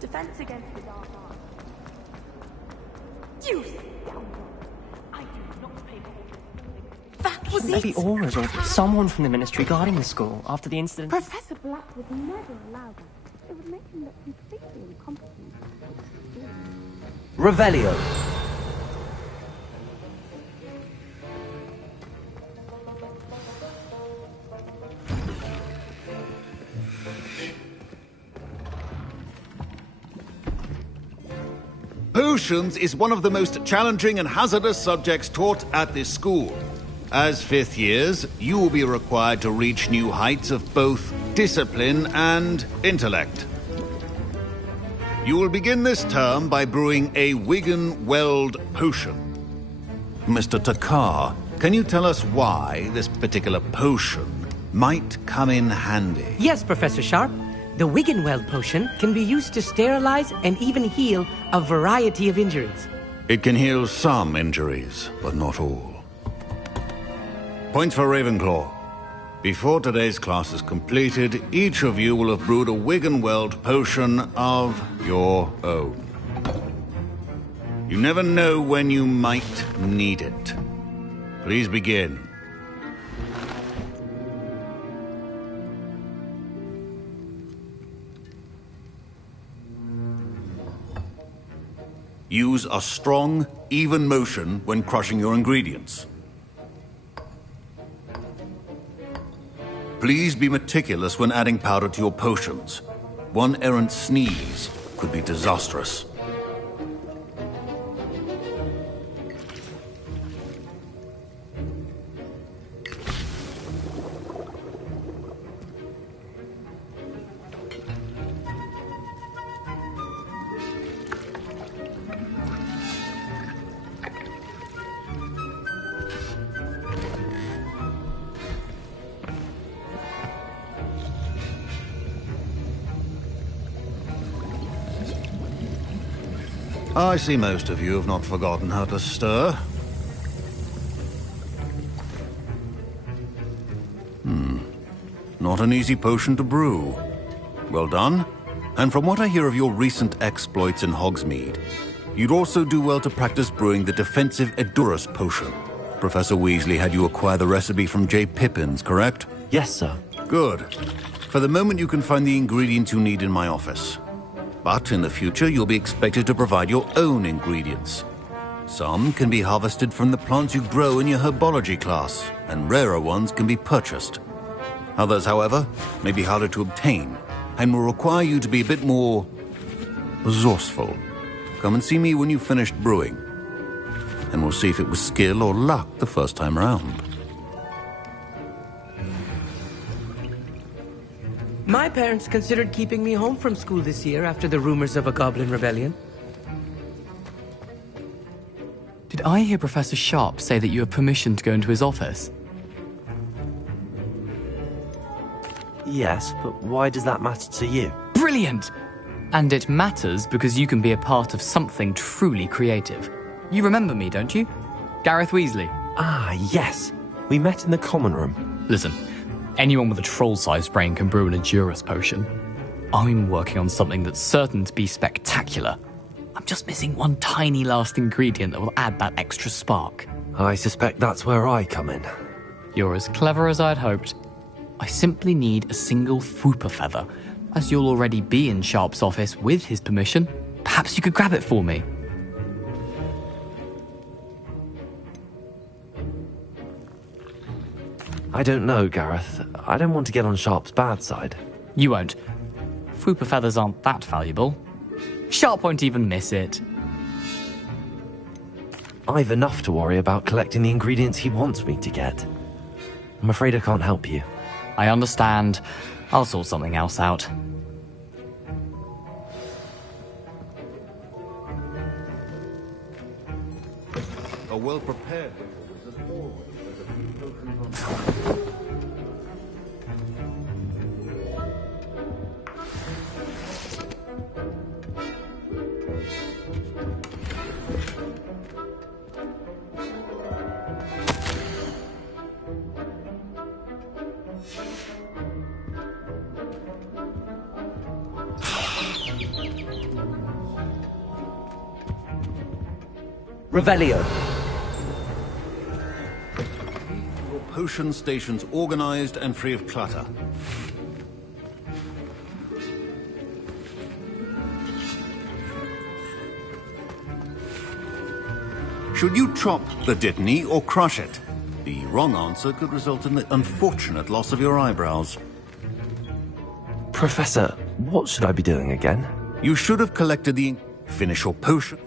Defense against the dark arts. You scoundrel! I do not pay for that was Maybe it! Aura's or someone from the Ministry guarding the school after the incident. Professor Black would never allow that. It would make him look completely incompetent. Revelio. Potions is one of the most challenging and hazardous subjects taught at this school. As fifth years, you will be required to reach new heights of both discipline and intellect. You will begin this term by brewing a Wigan-Weld potion. Mr. Takar, can you tell us why this particular potion might come in handy? Yes, Professor Sharp. The Wigan-Weld potion can be used to sterilize and even heal a variety of injuries. It can heal some injuries, but not all. Points for Ravenclaw. Before today's class is completed, each of you will have brewed a Wigan-Weld potion of your own. You never know when you might need it. Please begin. Use a strong, even motion when crushing your ingredients. Please be meticulous when adding powder to your potions. One errant sneeze could be disastrous. I see most of you have not forgotten how to stir. Not an easy potion to brew. Well done. And from what I hear of your recent exploits in Hogsmeade, you'd also do well to practice brewing the defensive Edurus potion. Professor Weasley had you acquire the recipe from J. Pippins, correct? Yes, sir. Good. For the moment, you can find the ingredients you need in my office. But in the future, you'll be expected to provide your own ingredients. Some can be harvested from the plants you grow in your herbology class, and rarer ones can be purchased. Others, however, may be harder to obtain, and will require you to be a bit more resourceful. Come and see me when you've finished brewing, and we'll see if it was skill or luck the first time round. My parents considered keeping me home from school this year after the rumors of a goblin rebellion. Did I hear Professor Sharp say that you have permission to go into his office? Yes, but why does that matter to you? Brilliant! And it matters because you can be a part of something truly creative. You remember me, don't you? Gareth Weasley. Ah, yes. We met in the common room. Listen, anyone with a troll-sized brain can brew an Edurus potion. I'm working on something that's certain to be spectacular. I'm just missing one tiny last ingredient that will add that extra spark. I suspect that's where I come in. You're as clever as I'd hoped. I simply need a single Fwooper feather. As you'll already be in Sharp's office with his permission, perhaps you could grab it for me. I don't know, Gareth. I don't want to get on Sharp's bad side. You won't. Fwooper feathers aren't that valuable. Sharp won't even miss it. I've enough to worry about collecting the ingredients he wants me to get. I'm afraid I can't help you. I understand. I'll sort something else out. A well-prepared wizard always has a few potions on hand. Revelio. Your potion stations organized and free of clutter. Should you chop the Dittany or crush it? The wrong answer could result in the unfortunate loss of your eyebrows. Professor, what should I be doing again? You should have collected the... Finish your potion.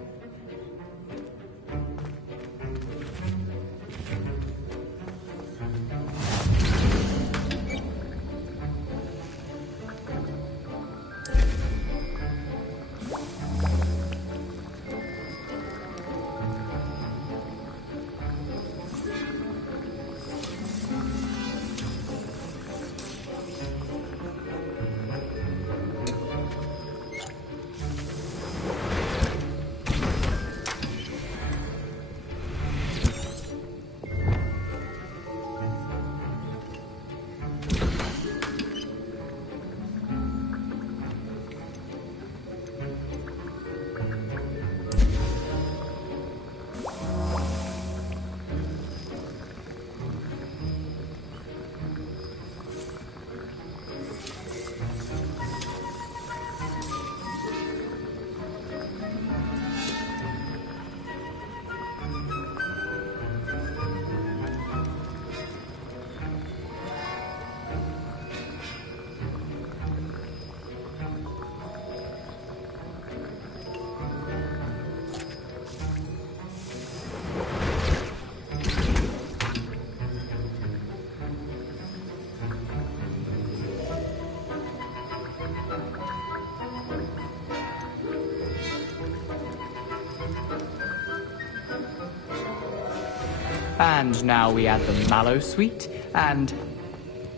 And now we add the mallow sweet, and...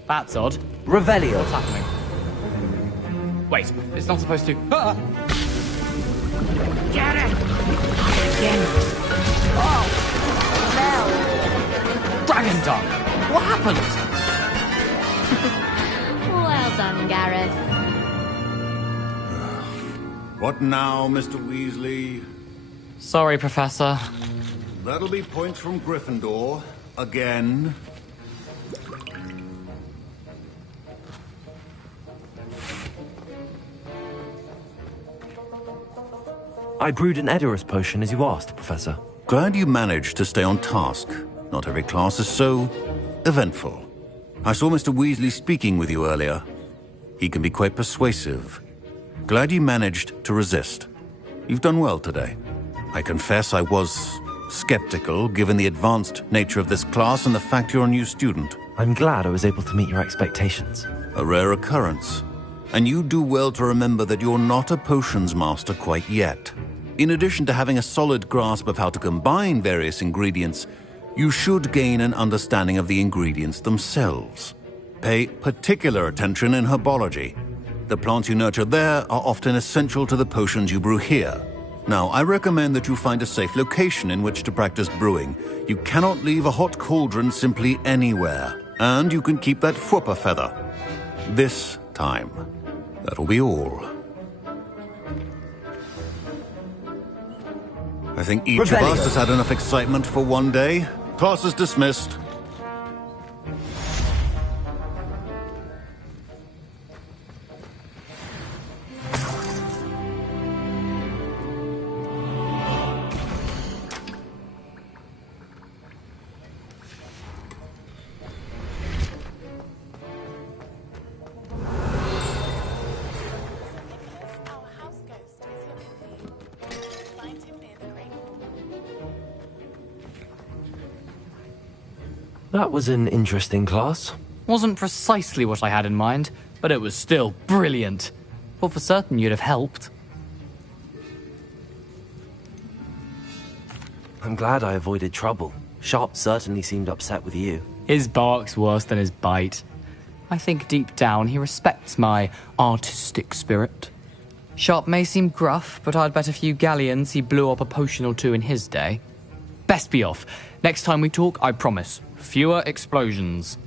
That's odd. Revelio. What's happening? Wait, it's not supposed to... Ah! Get it! Again. Oh! Dragon tongue! What happened? Well done, Gareth. What now, Mr. Weasley? Sorry, Professor. That'll be points from Gryffindor. Again. I brewed an Edorus potion as you asked, Professor. Glad you managed to stay on task. Not every class is so eventful. I saw Mr. Weasley speaking with you earlier. He can be quite persuasive. Glad you managed to resist. You've done well today. I confess I was skeptical, given the advanced nature of this class and the fact you're a new student. I'm glad I was able to meet your expectations. A rare occurrence. And you do well to remember that you're not a potions master quite yet. In addition to having a solid grasp of how to combine various ingredients, you should gain an understanding of the ingredients themselves. Pay particular attention in herbology. The plants you nurture there are often essential to the potions you brew here. Now, I recommend that you find a safe location in which to practice brewing. You cannot leave a hot cauldron simply anywhere. And you can keep that Fwooper feather. This time. That'll be all. I think each of us has had enough excitement for one day. Class is dismissed. That was an interesting class. Wasn't precisely what I had in mind, but it was still brilliant. Thought for certain you'd have helped. I'm glad I avoided trouble. Sharp certainly seemed upset with you. His bark's worse than his bite. I think deep down he respects my artistic spirit. Sharp may seem gruff, but I'd bet a few galleons he blew up a potion or two in his day. Best be off. Next time we talk, I promise, fewer explosions.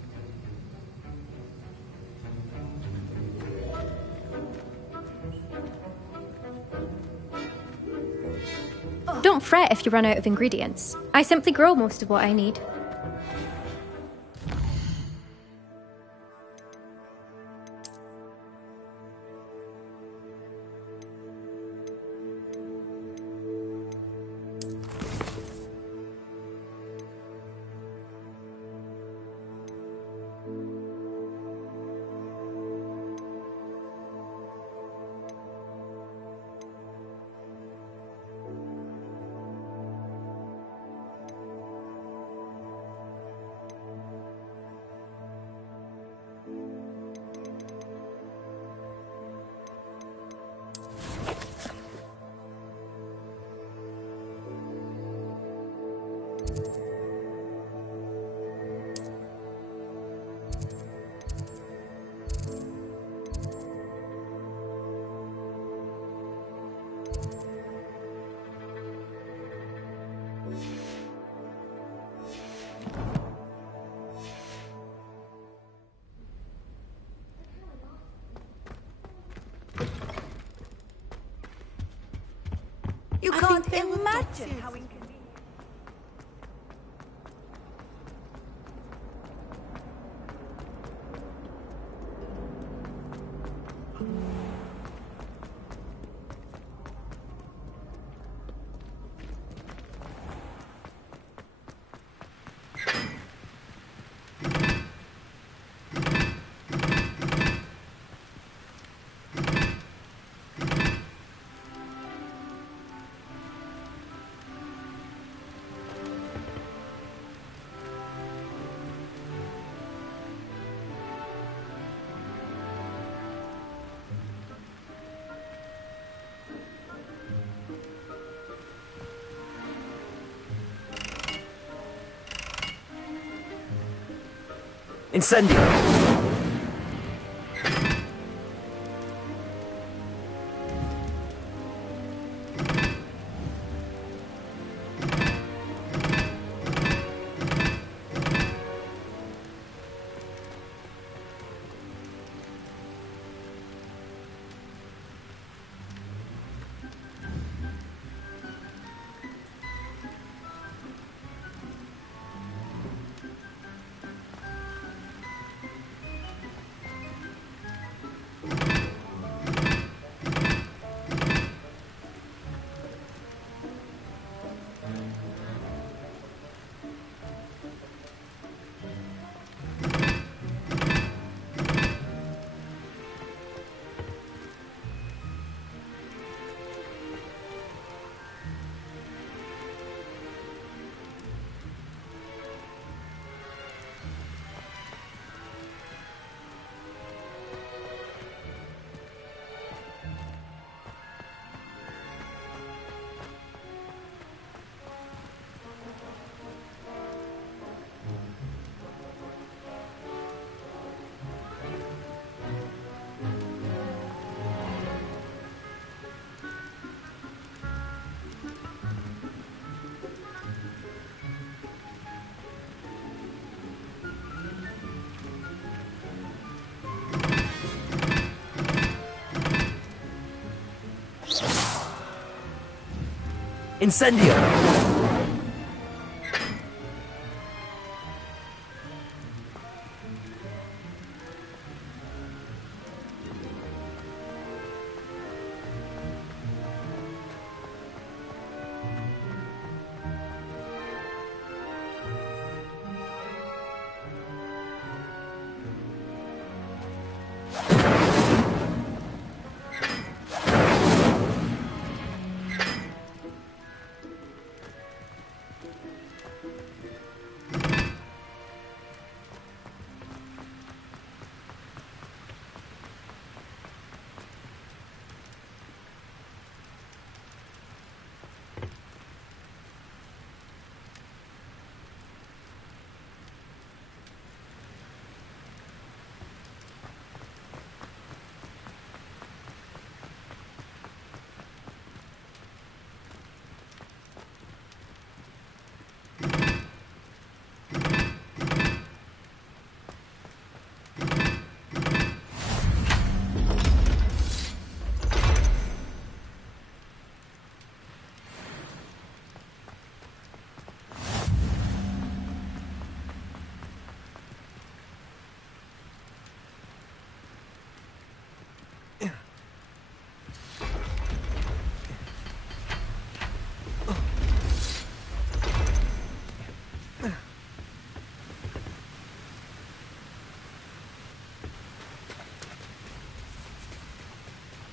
Don't fret if you run out of ingredients. I simply grow most of what I need. You can't imagine how inconvenient. Incendio! Incendio!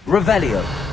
Revelio.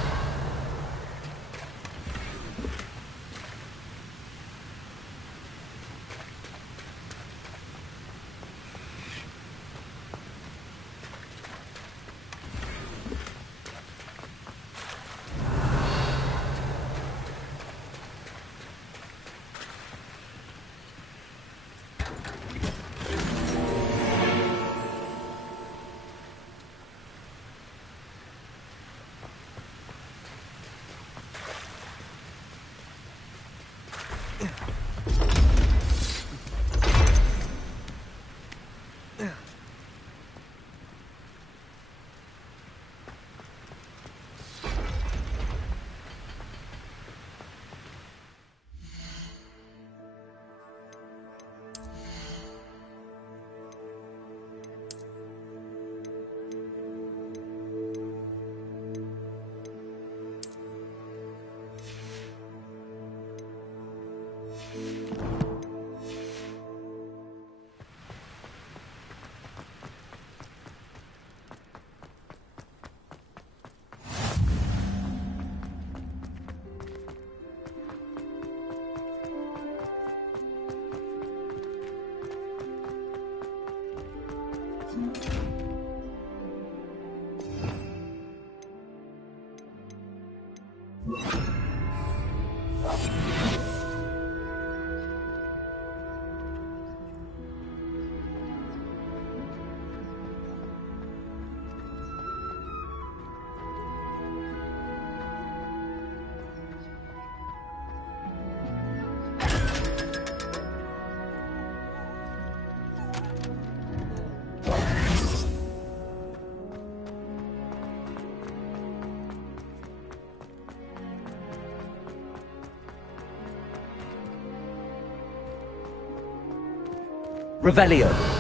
Revelio.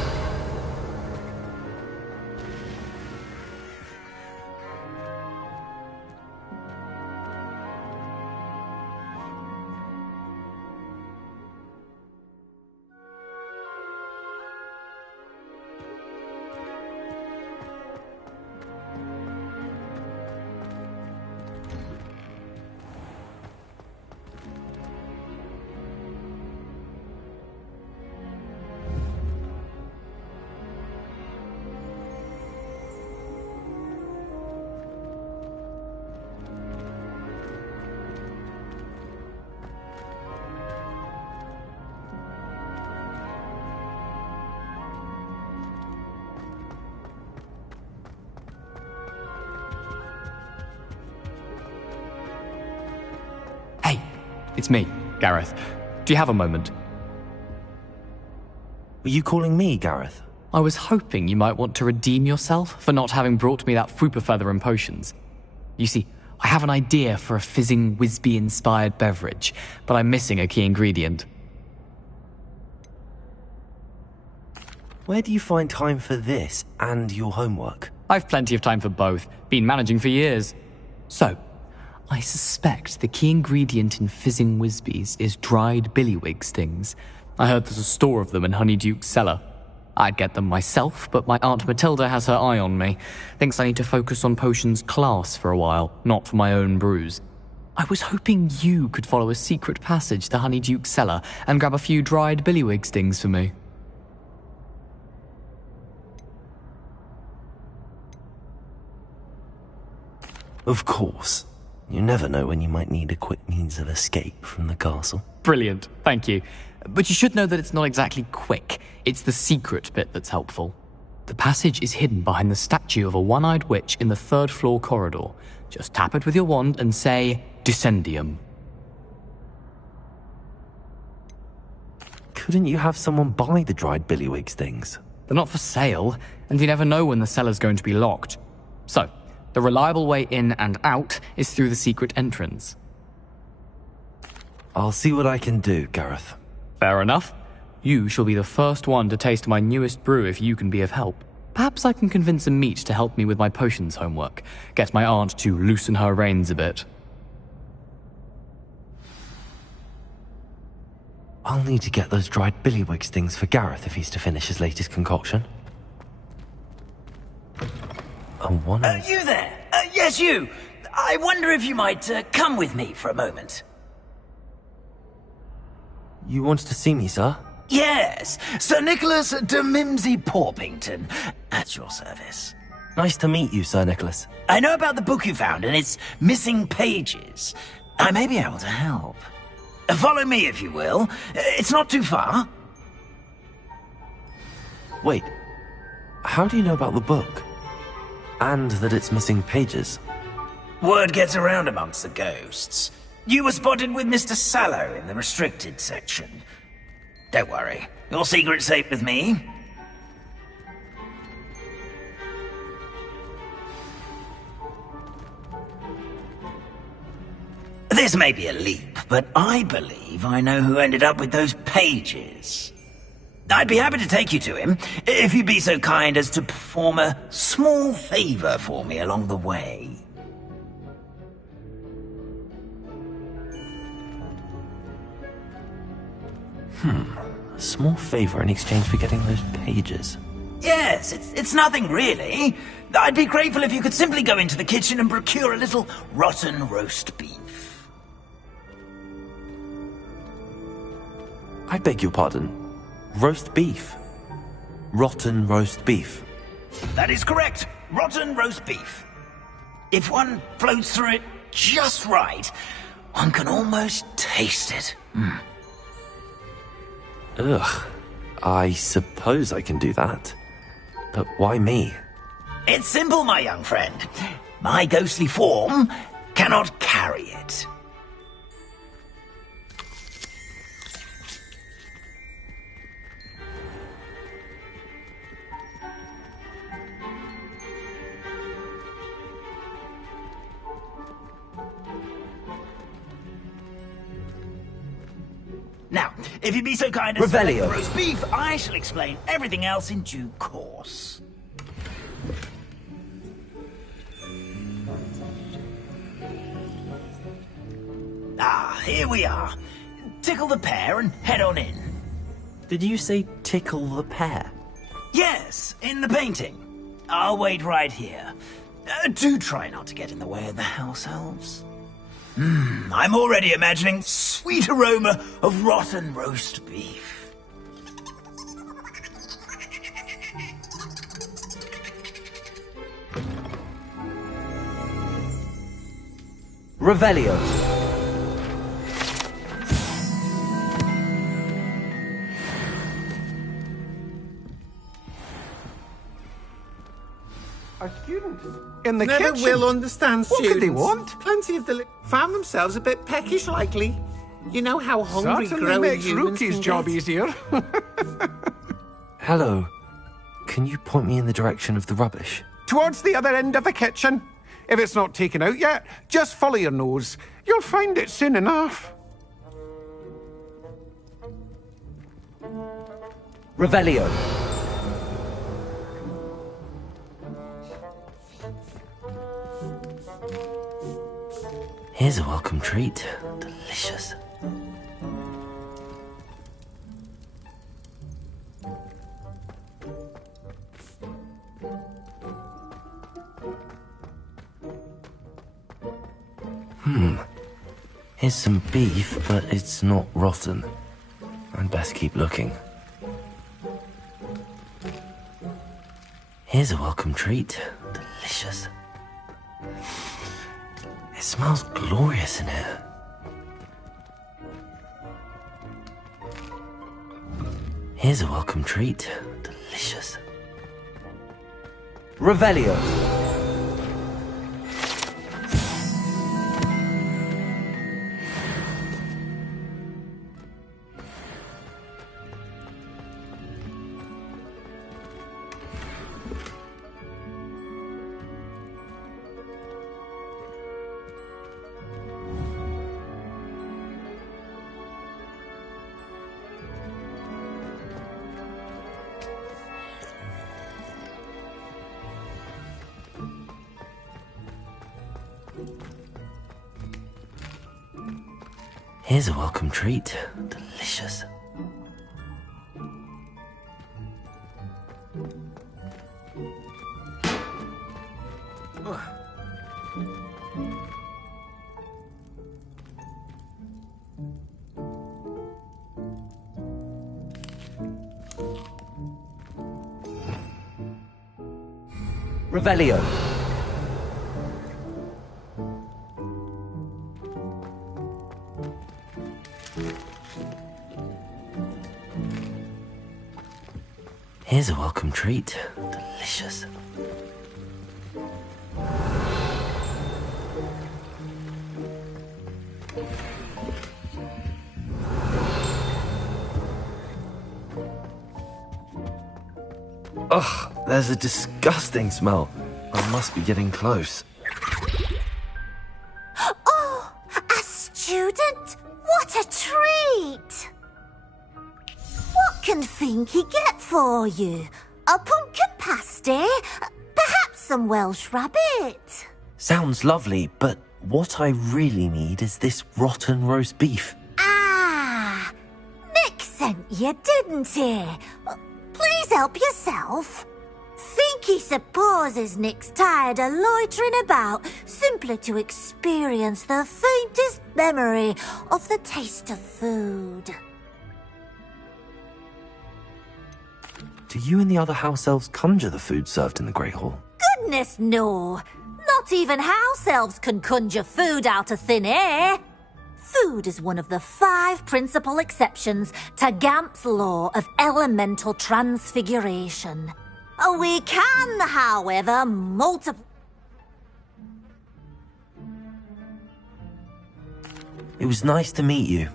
It's me, Gareth. Do you have a moment? Were you calling me, Gareth? I was hoping you might want to redeem yourself for not having brought me that Fupa Feather and potions. You see, I have an idea for a fizzing Wisby-inspired beverage, but I'm missing a key ingredient. Where do you find time for this and your homework? I've plenty of time for both. Been managing for years. So, I suspect the key ingredient in fizzing Wisbies is dried billywig stings. I heard there's a store of them in Honeyduke's cellar. I'd get them myself, but my Aunt Matilda has her eye on me. Thinks I need to focus on potions class for a while, not for my own brews. I was hoping you could follow a secret passage to Honeyduke's cellar and grab a few dried billywig stings for me. Of course. You never know when you might need a quick means of escape from the castle. Brilliant, thank you. But you should know that it's not exactly quick. It's the secret bit that's helpful. The passage is hidden behind the statue of a one-eyed witch in the third-floor corridor. Just tap it with your wand and say, Descendium. Couldn't you have someone buy the dried billywig stings? They're not for sale, and you never know when the cellar's going to be locked. So, the reliable way in and out is through the secret entrance. I'll see what I can do, Gareth. Fair enough. You shall be the first one to taste my newest brew if you can be of help. Perhaps I can convince a meat to help me with my potions homework. Get my aunt to loosen her reins a bit. I'll need to get those dried billywig stings for Gareth if he's to finish his latest concoction. You there? Yes, you. I wonder if you might come with me for a moment. You wanted to see me, sir? Yes, Sir Nicholas de Mimsy Porpington, at your service. Nice to meet you, Sir Nicholas. I know about the book you found and its missing pages. I may be able to help. Follow me, if you will. It's not too far. Wait, how do you know about the book? And that it's missing pages? Word gets around amongst the ghosts. You were spotted with Mr. Sallow in the restricted section. Don't worry, your secret's safe with me. This may be a leap, but I believe I know who ended up with those pages. I'd be happy to take you to him, if you'd be so kind as to perform a small favor for me along the way. A small favor in exchange for getting those pages. Yes, it's nothing really. I'd be grateful if you could simply go into the kitchen and procure a little rotten roast beef. I beg your pardon. Roast beef. Rotten roast beef. That is correct. Rotten roast beef. If one floats through it just right, one can almost taste it. Ugh. I suppose I can do that. But why me? It's simple, my young friend. My ghostly form cannot carry it. If you'd be so kind as to Revelio. select the roast beef, I shall explain everything else in due course. Ah, here we are. Tickle the pear and head on in. Did you say tickle the pear? Yes, in the painting. I'll wait right here. Do try not to get in the way of the house elves. I'm already imagining sweet aroma of rotten roast beef. Revelio. Our students in the Never kitchen will understand What students. could they want? Plenty of found themselves a bit peckish likely. You know how hungry Certainly growing makes humans Rookie's can job get. easier. Hello. Can you point me in the direction of the rubbish? Towards the other end of the kitchen. If it's not taken out yet, just follow your nose. You'll find it soon enough. Revelio. Here's a welcome treat. Delicious. Here's some beef, but it's not rotten. I'd best keep looking. Here's a welcome treat. Delicious. It smells glorious in here. Here's a welcome treat. Delicious. Revelio. Here's a welcome treat. Delicious. Revelio. Here's a welcome treat. Delicious. Ugh, there's a disgusting smell. I must be getting close. Oh, a student? What a treat! What can Finky get for you? A pumpkin pasty? Perhaps some Welsh rabbit? Sounds lovely, but what I really need is this rotten roast beef. Ah, Nick sent you, didn't he? Please help yourself. Finky supposes Nick's tired of loitering about simply to experience the faintest memory of the taste of food. Do you and the other house elves conjure the food served in the Great Hall? Goodness, no. Not even house elves can conjure food out of thin air. Food is one of the 5 principal exceptions to Gamp's law of elemental transfiguration. We can, however, It was nice to meet you.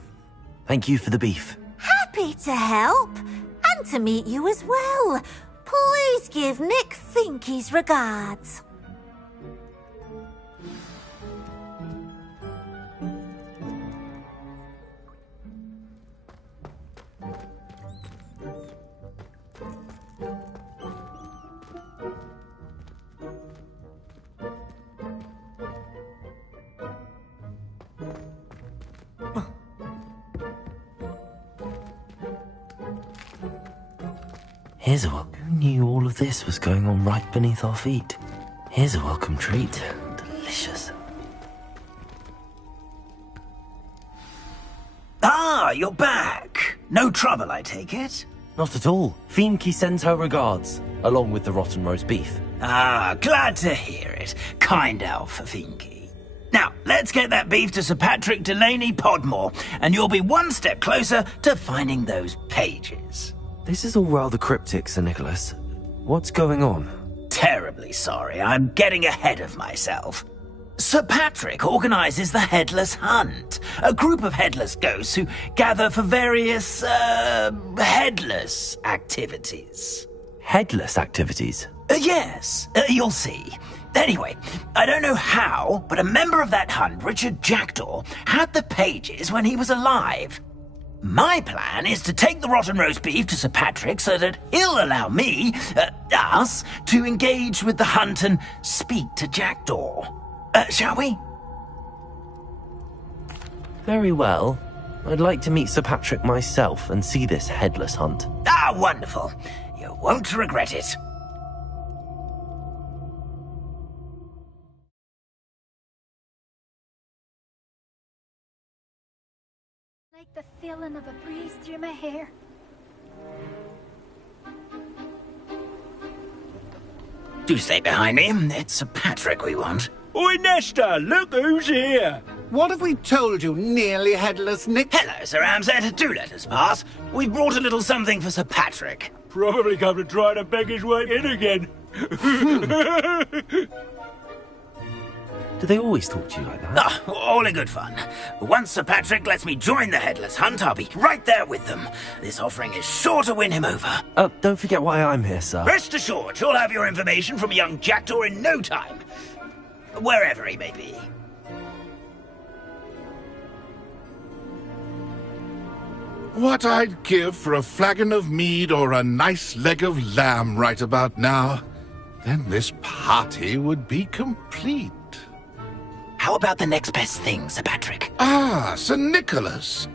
Thank you for the beef. Happy to help, and to meet you as well. Please give Nick Finky's regards. Here's a welcome. Who knew all of this was going on right beneath our feet? Here's a welcome treat. Delicious. Ah, you're back. No trouble, I take it? Not at all. Fienke sends her regards, along with the rotten roast beef. Ah, glad to hear it. Kind elf for Fienke. Now, let's get that beef to Sir Patrick Delaney Podmore, and you'll be one step closer to finding those pages. This is all rather cryptic, Sir Nicholas. What's going on? Terribly sorry, I'm getting ahead of myself. Sir Patrick organises the Headless Hunt, a group of headless ghosts who gather for various, headless activities. Headless activities? Yes, you'll see. Anyway, I don't know how, but a member of that hunt, Richard Jackdaw, had the pages when he was alive. My plan is to take the rotten roast beef to Sir Patrick so that he'll allow me, us, to engage with the hunt and speak to Jackdaw. Shall we? Very well. I'd like to meet Sir Patrick myself and see this headless hunt. Ah, wonderful. You won't regret it. Like the feeling of a breeze through my hair. Do stay behind me. It's Sir Patrick we want. Oi, Nesta, look who's here. What have we told you, nearly headless Nick? Hello, Sir Ramsay. Do let us pass. We've brought a little something for Sir Patrick. Probably come to try to beg his way in again. Do they always talk to you like that? Ah, all in good fun. Once Sir Patrick lets me join the Headless Hunt, I'll be right there with them. This offering is sure to win him over. Don't forget why I'm here, sir. Rest assured, you'll have your information from young Jackdaw in no time. Wherever he may be. What I'd give for a flagon of mead or a nice leg of lamb right about now. Then this party would be complete. How about the next best thing, Sir Patrick? Ah, Sir Nicholas.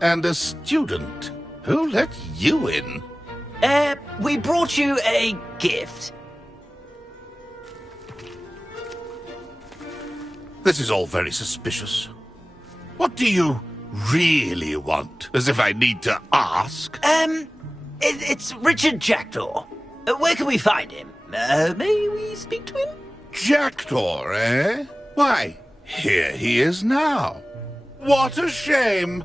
And a student. Who let you in? We brought you a gift. This is all very suspicious. What do you really want? As if I need to ask. It's Richard Jackdaw. Where can we find him? May we speak to him? Jackdaw, eh? Why, here he is now. What a shame.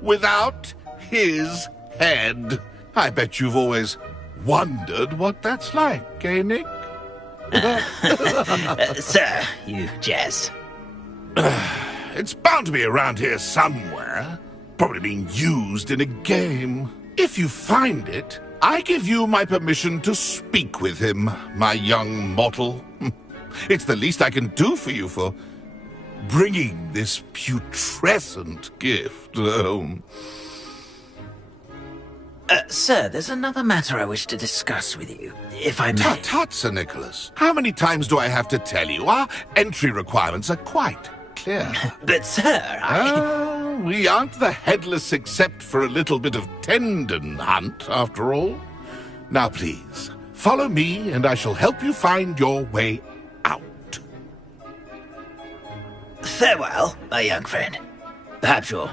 Without his head. I bet you've always wondered what that's like, eh, Nick? Sir, you jest. It's bound to be around here somewhere. Probably being used in a game. If you find it, I give you my permission to speak with him, my young mortal. It's the least I can do for you for bringing this putrescent gift home. Sir, there's another matter I wish to discuss with you, if I may. Tut, tut, Sir Nicholas. How many times do I have to tell you? Our entry requirements are quite clear. But, sir, we aren't the headless except for a little bit of tendon hunt, after all. Now, please, follow me, and I shall help you find your way out. Farewell, my young friend. Perhaps your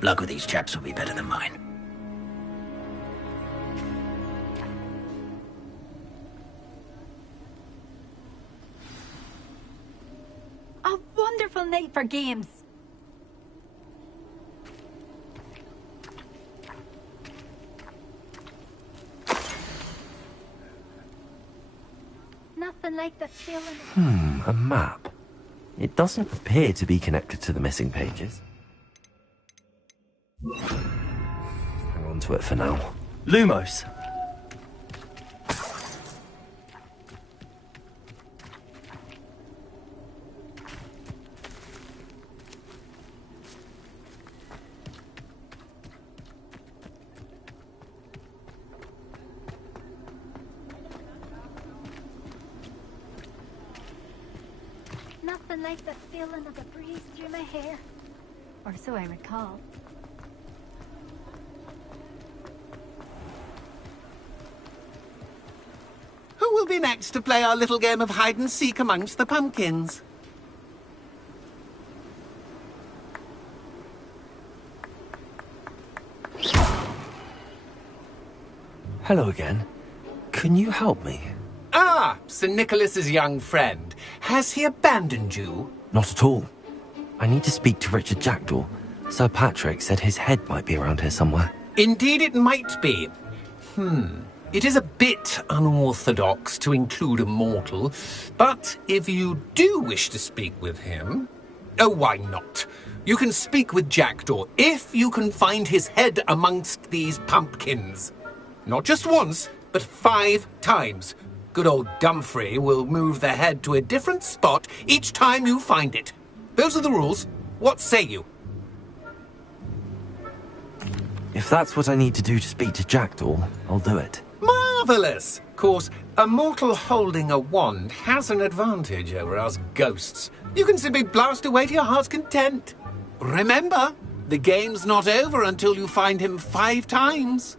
luck with these chaps will be better than mine. A wonderful night for games. Nothing like the feeling. A map. It doesn't appear to be connected to the missing pages. Hang on to it for now. Lumos. Nothing like the feeling of a breeze through my hair. Or so I recall. will be next to play our little game of hide and seek amongst the pumpkins? Hello again. Can you help me? Ah, Sir Nicholas's young friend. Has he abandoned you? Not at all. I need to speak to Richard Jackdaw. Sir Patrick said his head might be around here somewhere. Indeed it might be. It is a bit unorthodox to include a mortal, but if you do wish to speak with him... Oh, why not? You can speak with Jackdaw if you can find his head amongst these pumpkins. Not just once, but 5 times. Good old Dumfrey will move the head to a different spot each time you find it. Those are the rules. What say you? If that's what I need to do to speak to Jackdaw, I'll do it. Marvellous! Of course, a mortal holding a wand has an advantage over us ghosts. You can simply blast away to your heart's content. Remember, the game's not over until you find him 5 times.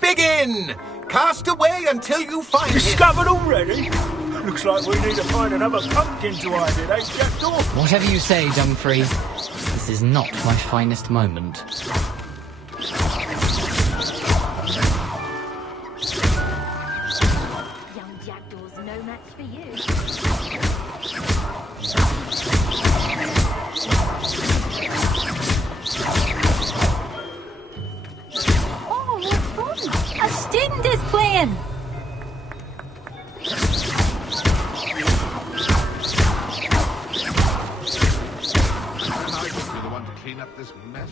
Begin! Cast away until you find him. Discovered already? Looks like we need to find another pumpkin to hide it, eh, Jackdaw? Whatever you say, Dumfrey. This is not my finest moment. Young Jackdaw's no match for you. Oh, what fun! A student is playing! Clean up this mess.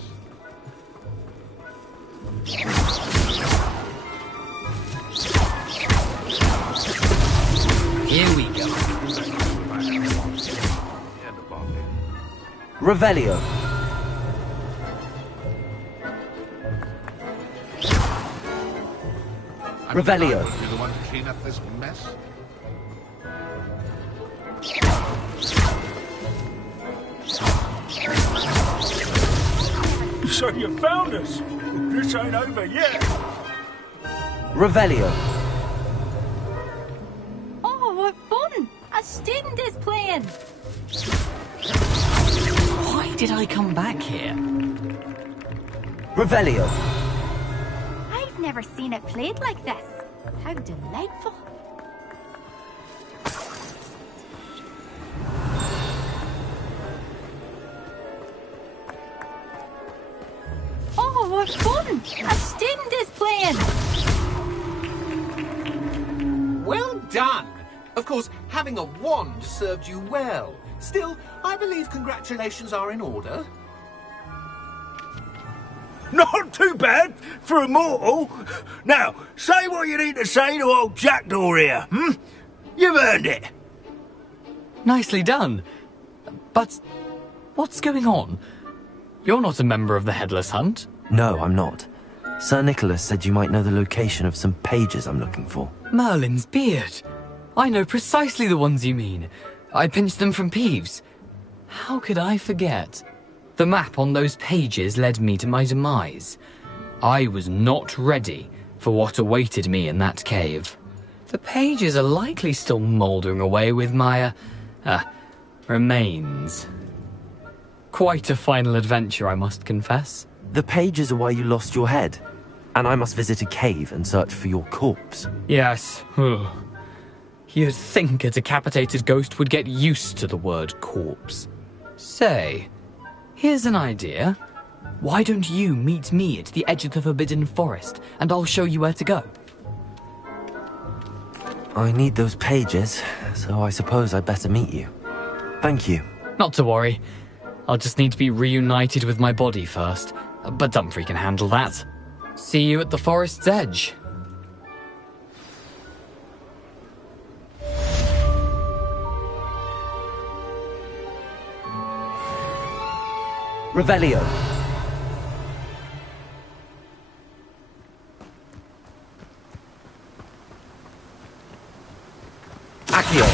Here we go. Revelio. Revelio. You're the one to clean up this mess. So you found us. This ain't over yet. Revelio. Oh, what fun! A student is playing! Why did I come back here? Revelio. I've never seen it played like this. How delightful. Oh, what fun! A student is playing! Well done! Of course, having a wand served you well. Still, I believe congratulations are in order. Not too bad for a mortal. Now, say what you need to say to old Jackdaw here, You've earned it. Nicely done. But what's going on? You're not a member of the Headless Hunt. No, I'm not. Sir Nicholas said you might know the location of some pages I'm looking for. Merlin's beard. I know precisely the ones you mean. I pinched them from Peeves. How could I forget? The map on those pages led me to my demise. I was not ready for what awaited me in that cave. The pages are likely still mouldering away with my, remains. Quite a final adventure, I must confess. The pages are why you lost your head, and I must visit a cave and search for your corpse. Yes. You'd think a decapitated ghost would get used to the word corpse. Say, here's an idea. Why don't you meet me at the edge of the Forbidden Forest, and I'll show you where to go? I need those pages, so I suppose I'd better meet you. Thank you. Not to worry. I'll just need to be reunited with my body first, but Dumfrey can handle that. See you at the forest's edge. Revelio. Accio.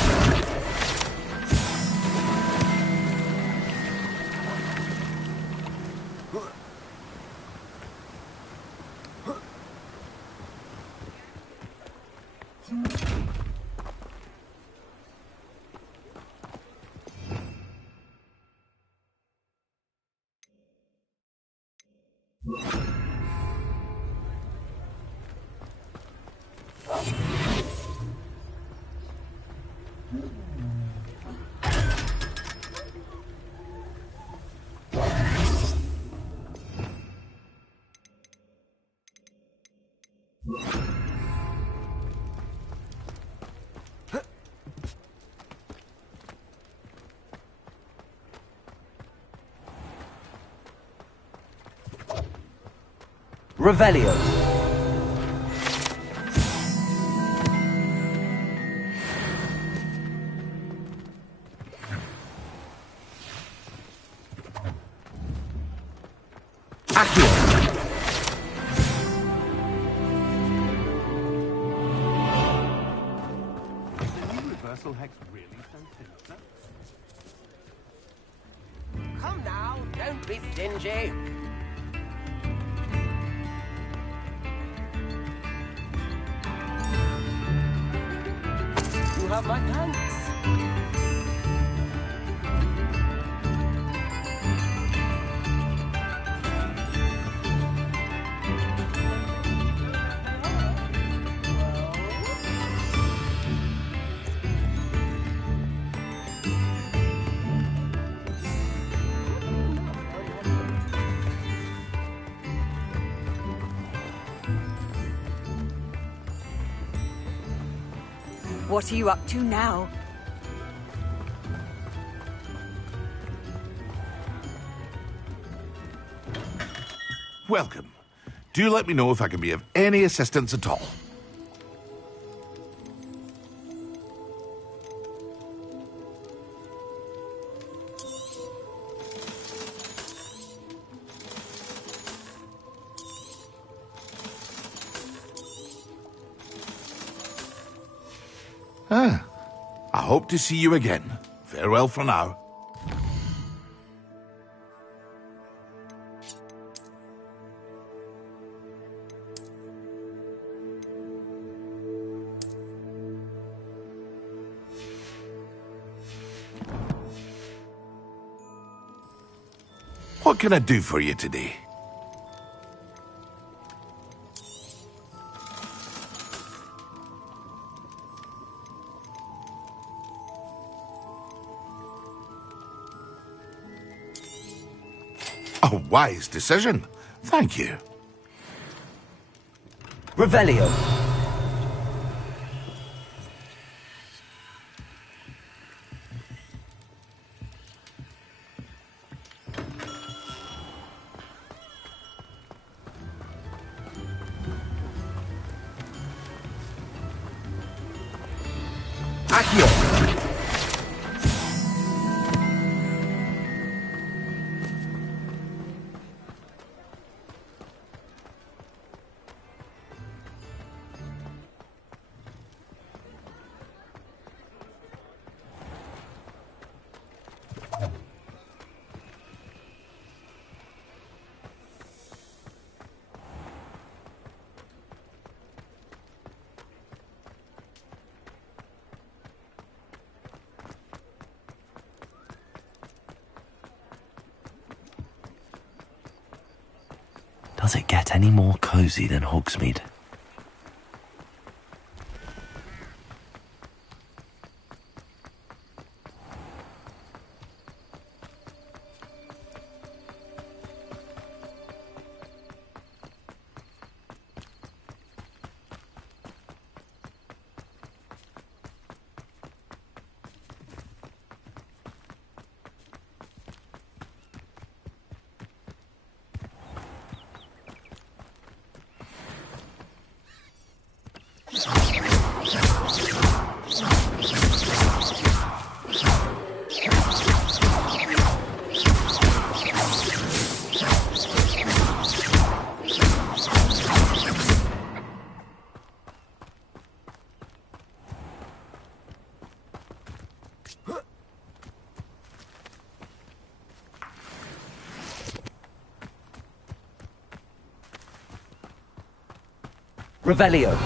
Revelio. Universal hex really so sinister? Come now, don't be stingy. You have my thanks. What are you up to now? Welcome. Do let me know if I can be of any assistance at all. I hope to see you again. Farewell for now. What can I do for you today? A wise decision. Thank you. Revelio. Accio. Does it get any more cozy than Hogsmeade? Revelio.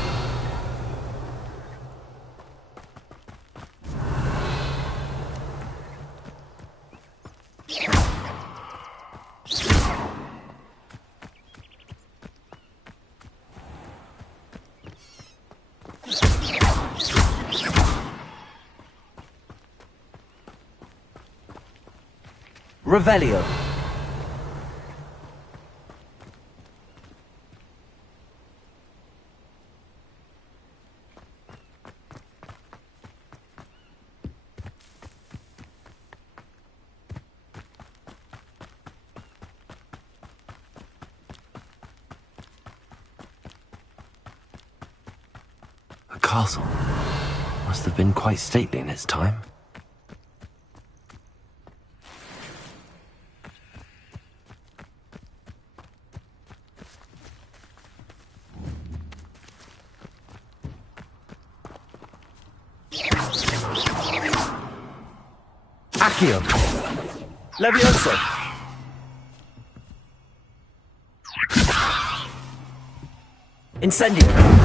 Revelio. The castle must have been quite stately in its time. Accio. Levioso. Incendio.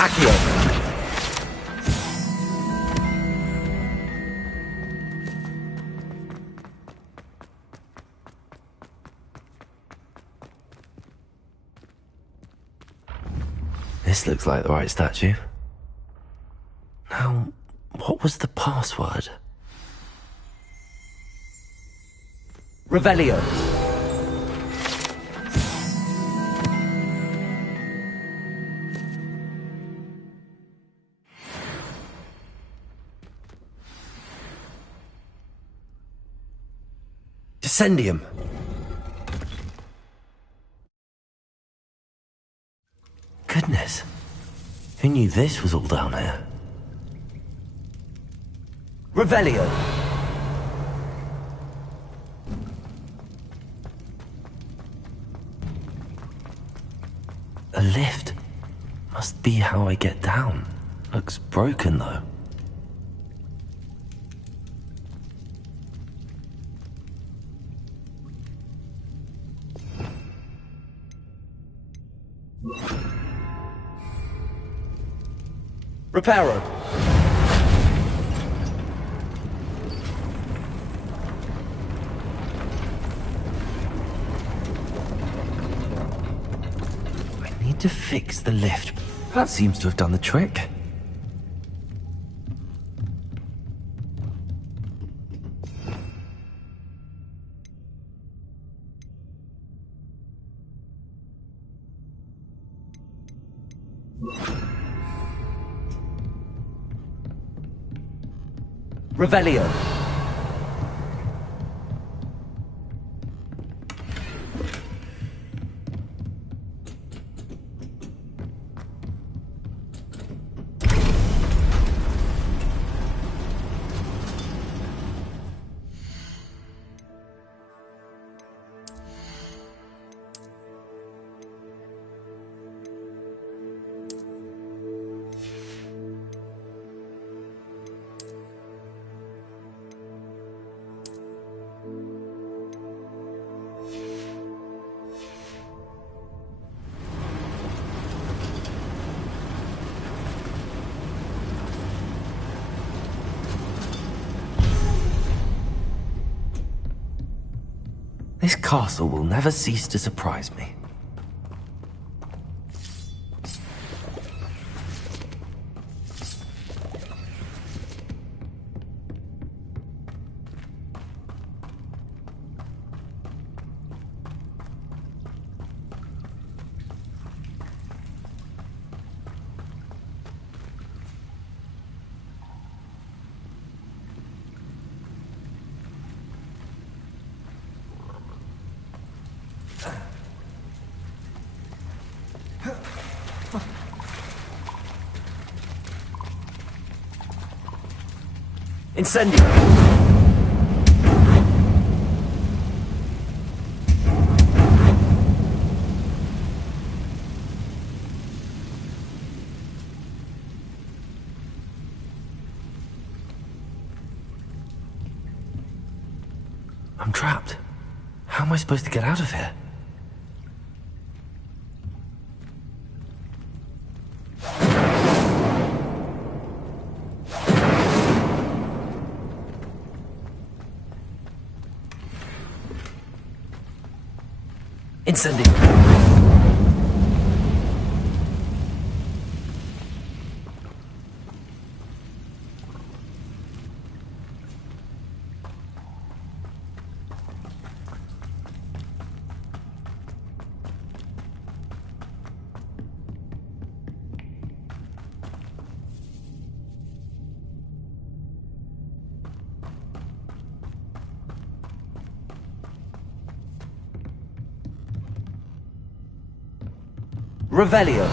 Accio. This looks like the right statue. Now, what was the password? Revelio. Descendium. Goodness. Who knew this was all down here? Revelio. A lift. Must be how I get down. Looks broken though. Reparo. I need to fix the lift. That seems to have done the trick. Revelio. This castle will never cease to surprise me. Incendio. I'm trapped. How am I supposed to get out of here? Incendio. Revelio.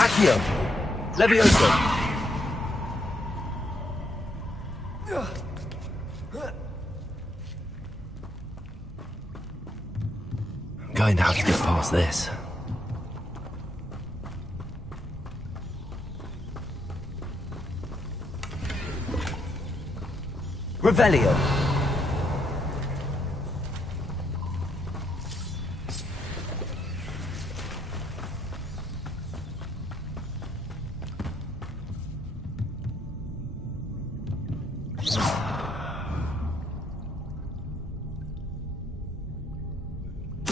Accio! Levioso! I'm going to have to get past this. Revelio!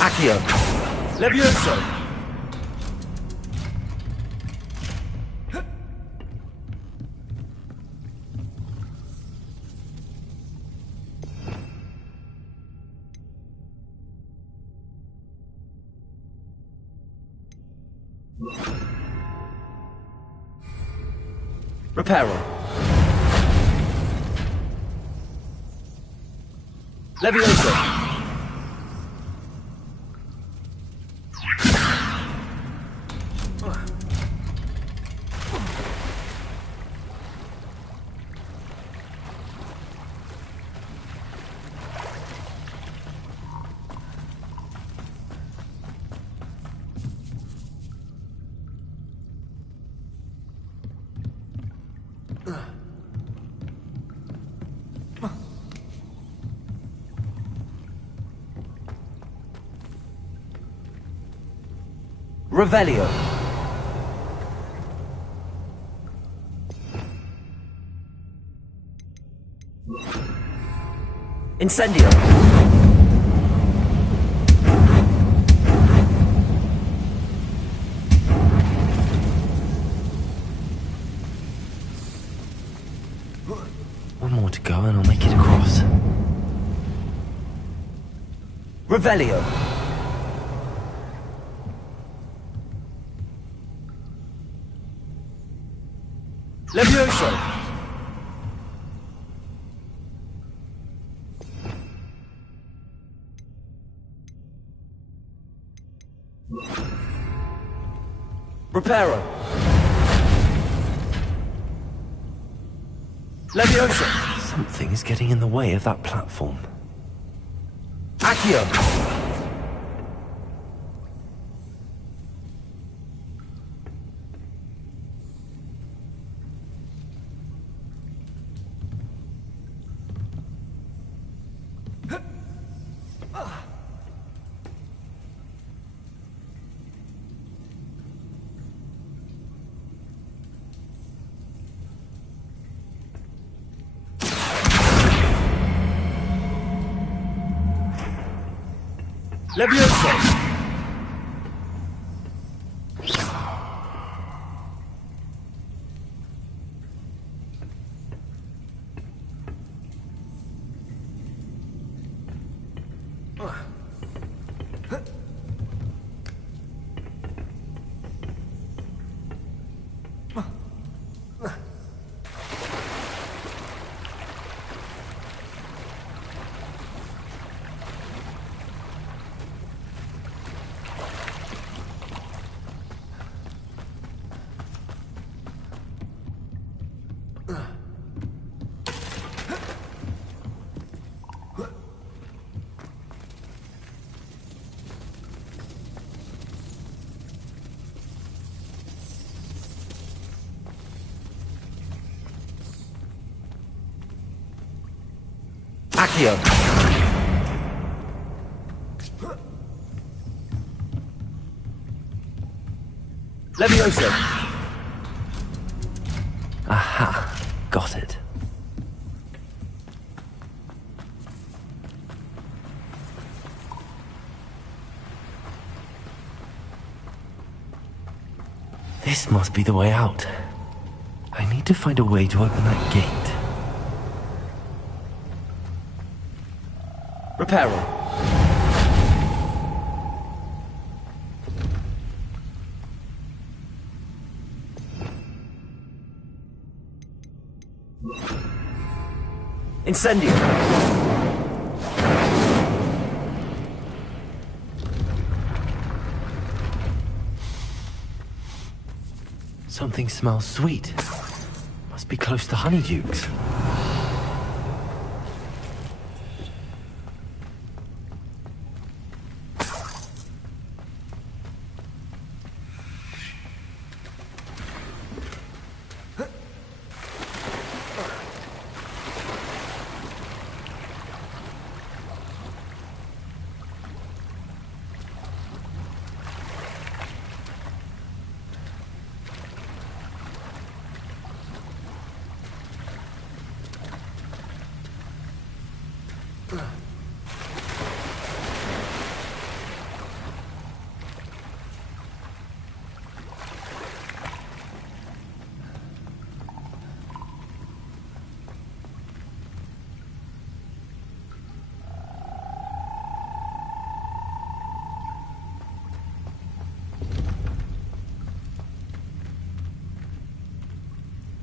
Accio! Levioso! Reparo! Levioso! Revelio! Incendio! One more to go and I'll make it across. Revelio! Levioso! Reparo! Levioso! Something is getting in the way of that platform. Accio! Levioso! Accio. Levioso. Aha, got it. This must be the way out. I need to find a way to open that gate. Reparo. Incendio. Something smells sweet. Must be close to Honeydukes.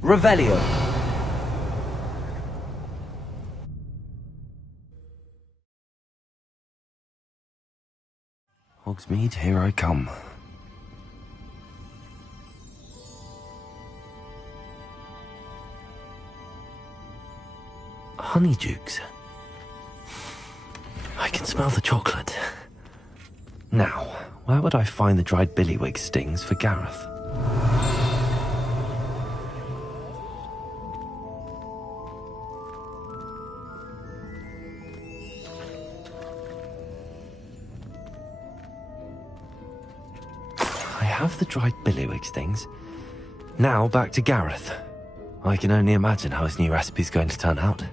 Revelio. Hogsmeade, here I come. Honeydukes. I can smell the chocolate. Now, where would I find the dried billywig stings for Gareth? I have the dried billywig stings. Now back to Gareth. I can only imagine how his new recipe's going to turn out.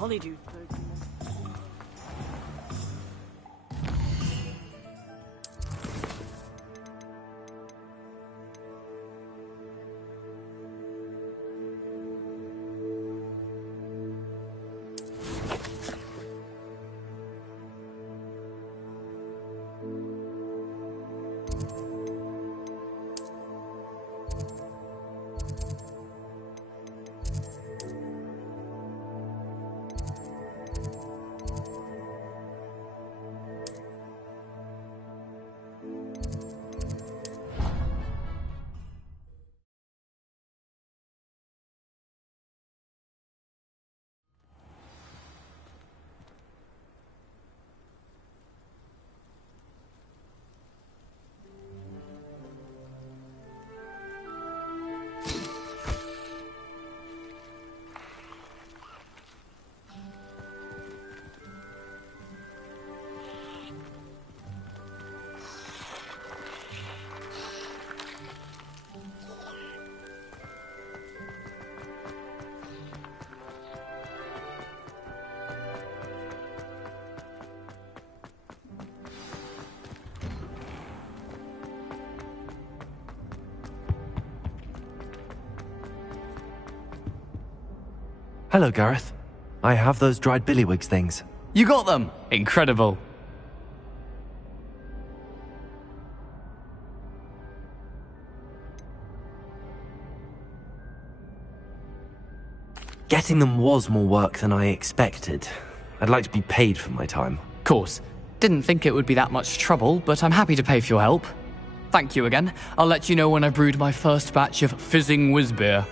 Honeydew. Hello, Gareth. I have those dried billywigs things. You got them! Incredible. Getting them was more work than I expected. I'd like to be paid for my time. Course. Didn't think it would be that much trouble, but I'm happy to pay for your help. Thank you again. I'll let you know when I've brewed my first batch of fizzing whiz-beer.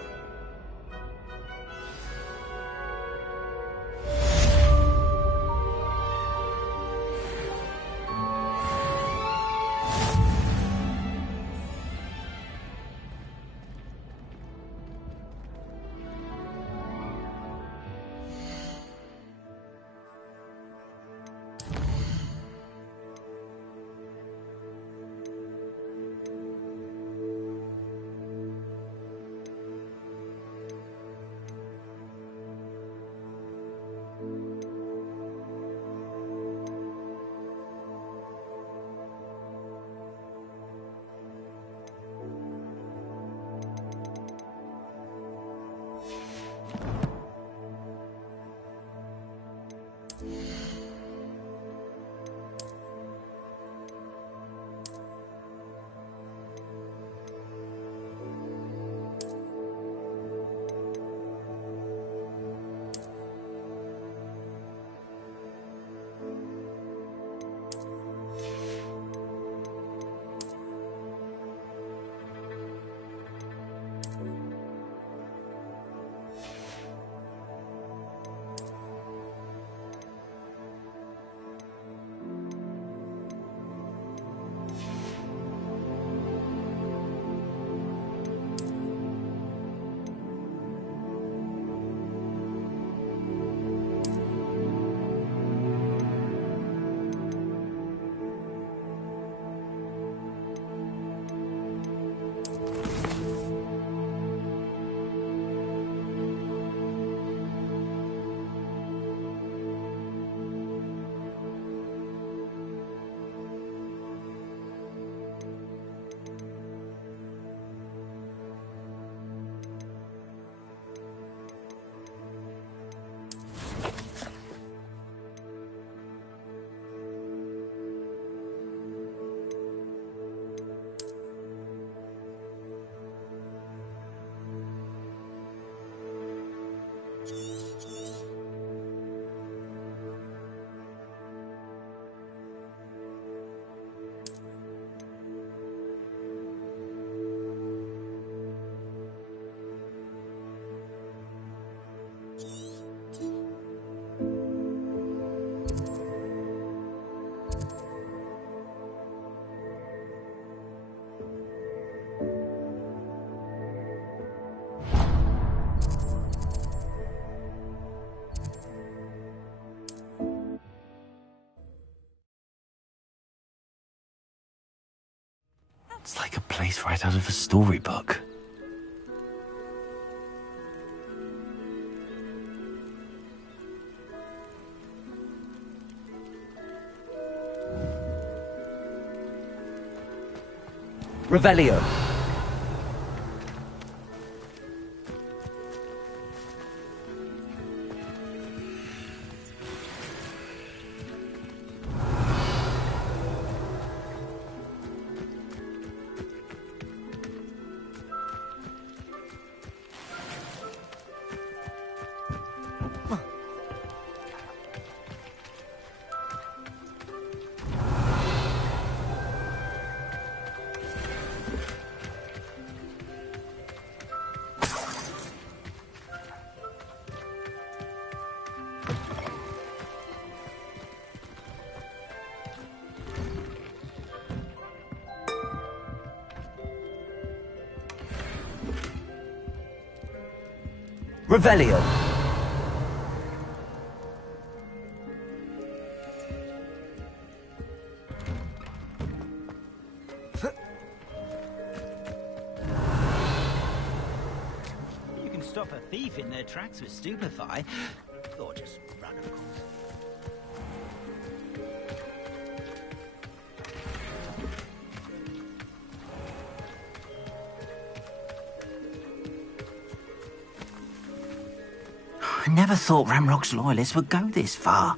It's like a place right out of a storybook. Revelio. Revelio. You can stop a thief in their tracks with stupefy, or just run, of course. I never thought Ranrock's loyalists would go this far.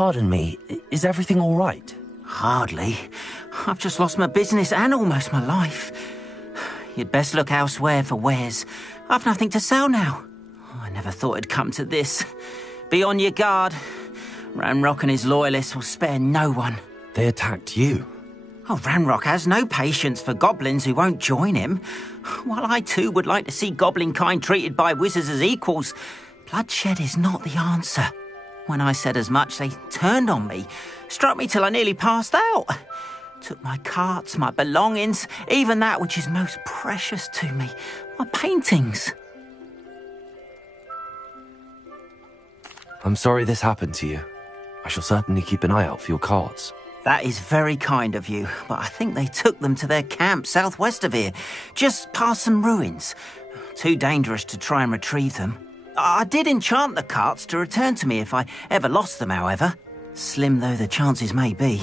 Pardon me, is everything all right? Hardly. I've just lost my business and almost my life. You'd best look elsewhere for wares. I've nothing to sell now. I never thought it'd come to this. Be on your guard. Ranrock and his loyalists will spare no one. They attacked you? Oh, Ranrock has no patience for goblins who won't join him. While I too would like to see goblin kind treated by wizards as equals, bloodshed is not the answer. When I said as much, they turned on me, struck me till I nearly passed out. Took my carts, my belongings, even that which is most precious to me, my paintings. I'm sorry this happened to you. I shall certainly keep an eye out for your carts. That is very kind of you, but I think they took them to their camp southwest of here, just past some ruins. Too dangerous to try and retrieve them. I did enchant the carts to return to me if I ever lost them, however. Slim though the chances may be,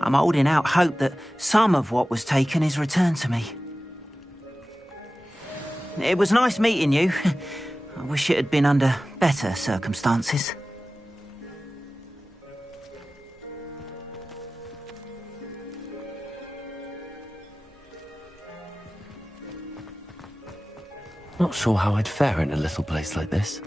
I'm holding out hope that some of what was taken is returned to me. It was nice meeting you. I wish it had been under better circumstances. Not sure how I'd fare in a little place like this.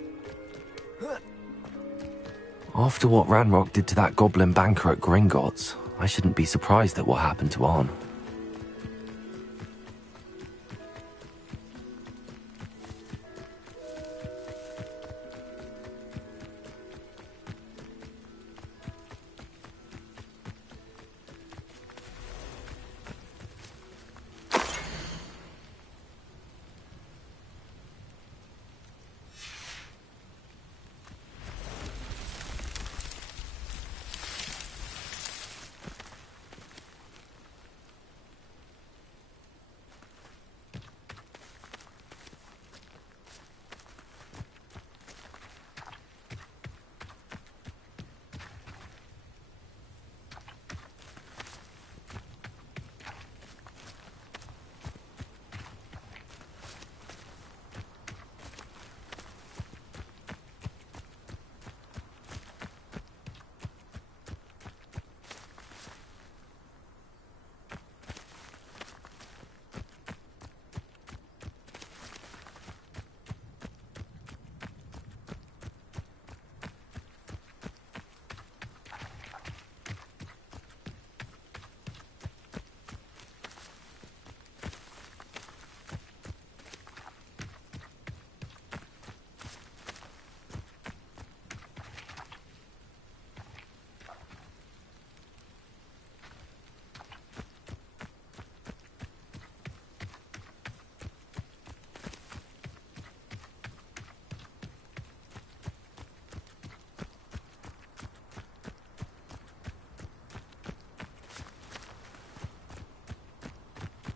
After what Ranrock did to that goblin banker at Gringotts, I shouldn't be surprised at what happened to Arn.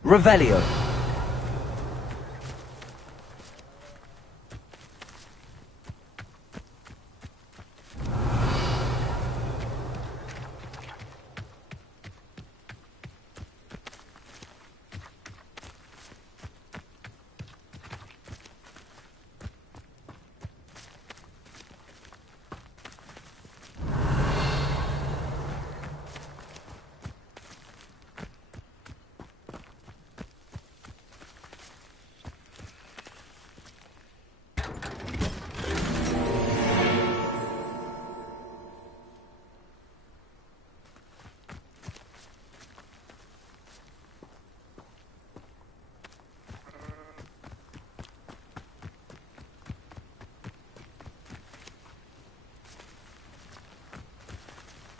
Revelio.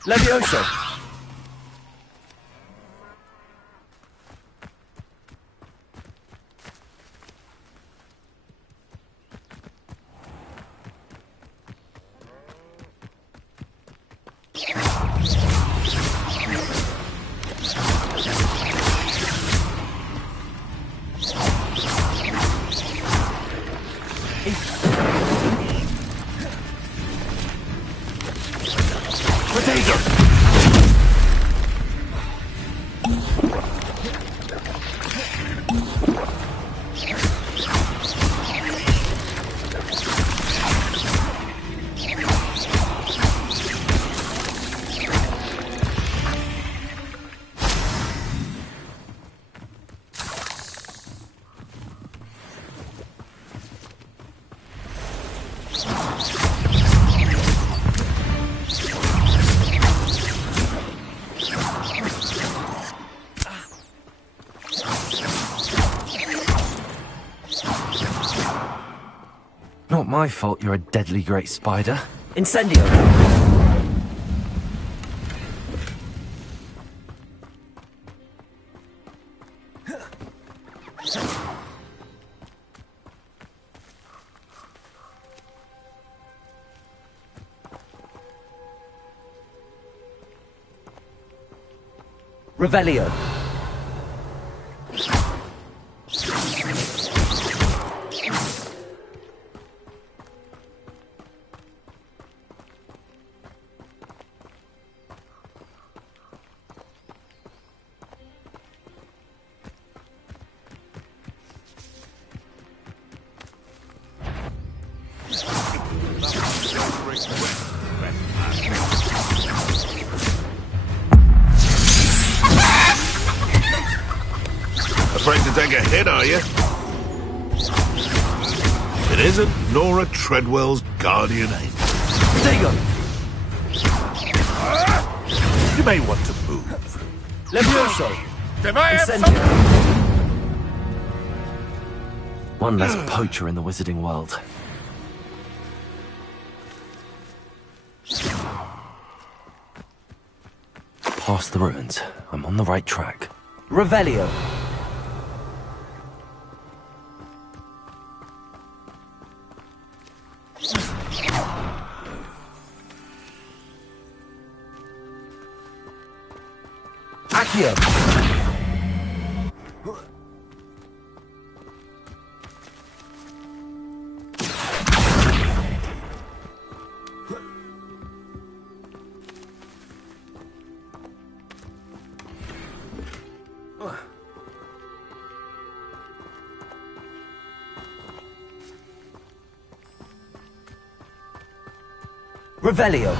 Levioso! Not my fault you're a deadly great spider. Incendio! Revelio. Afraid to take a hit, are you? It isn't Nora Treadwell's guardian angel. Digo! You may want to move. Levioso! Incendio! One less poacher in the wizarding world. Past the ruins. I'm on the right track. Revelio. Accio. Revelio.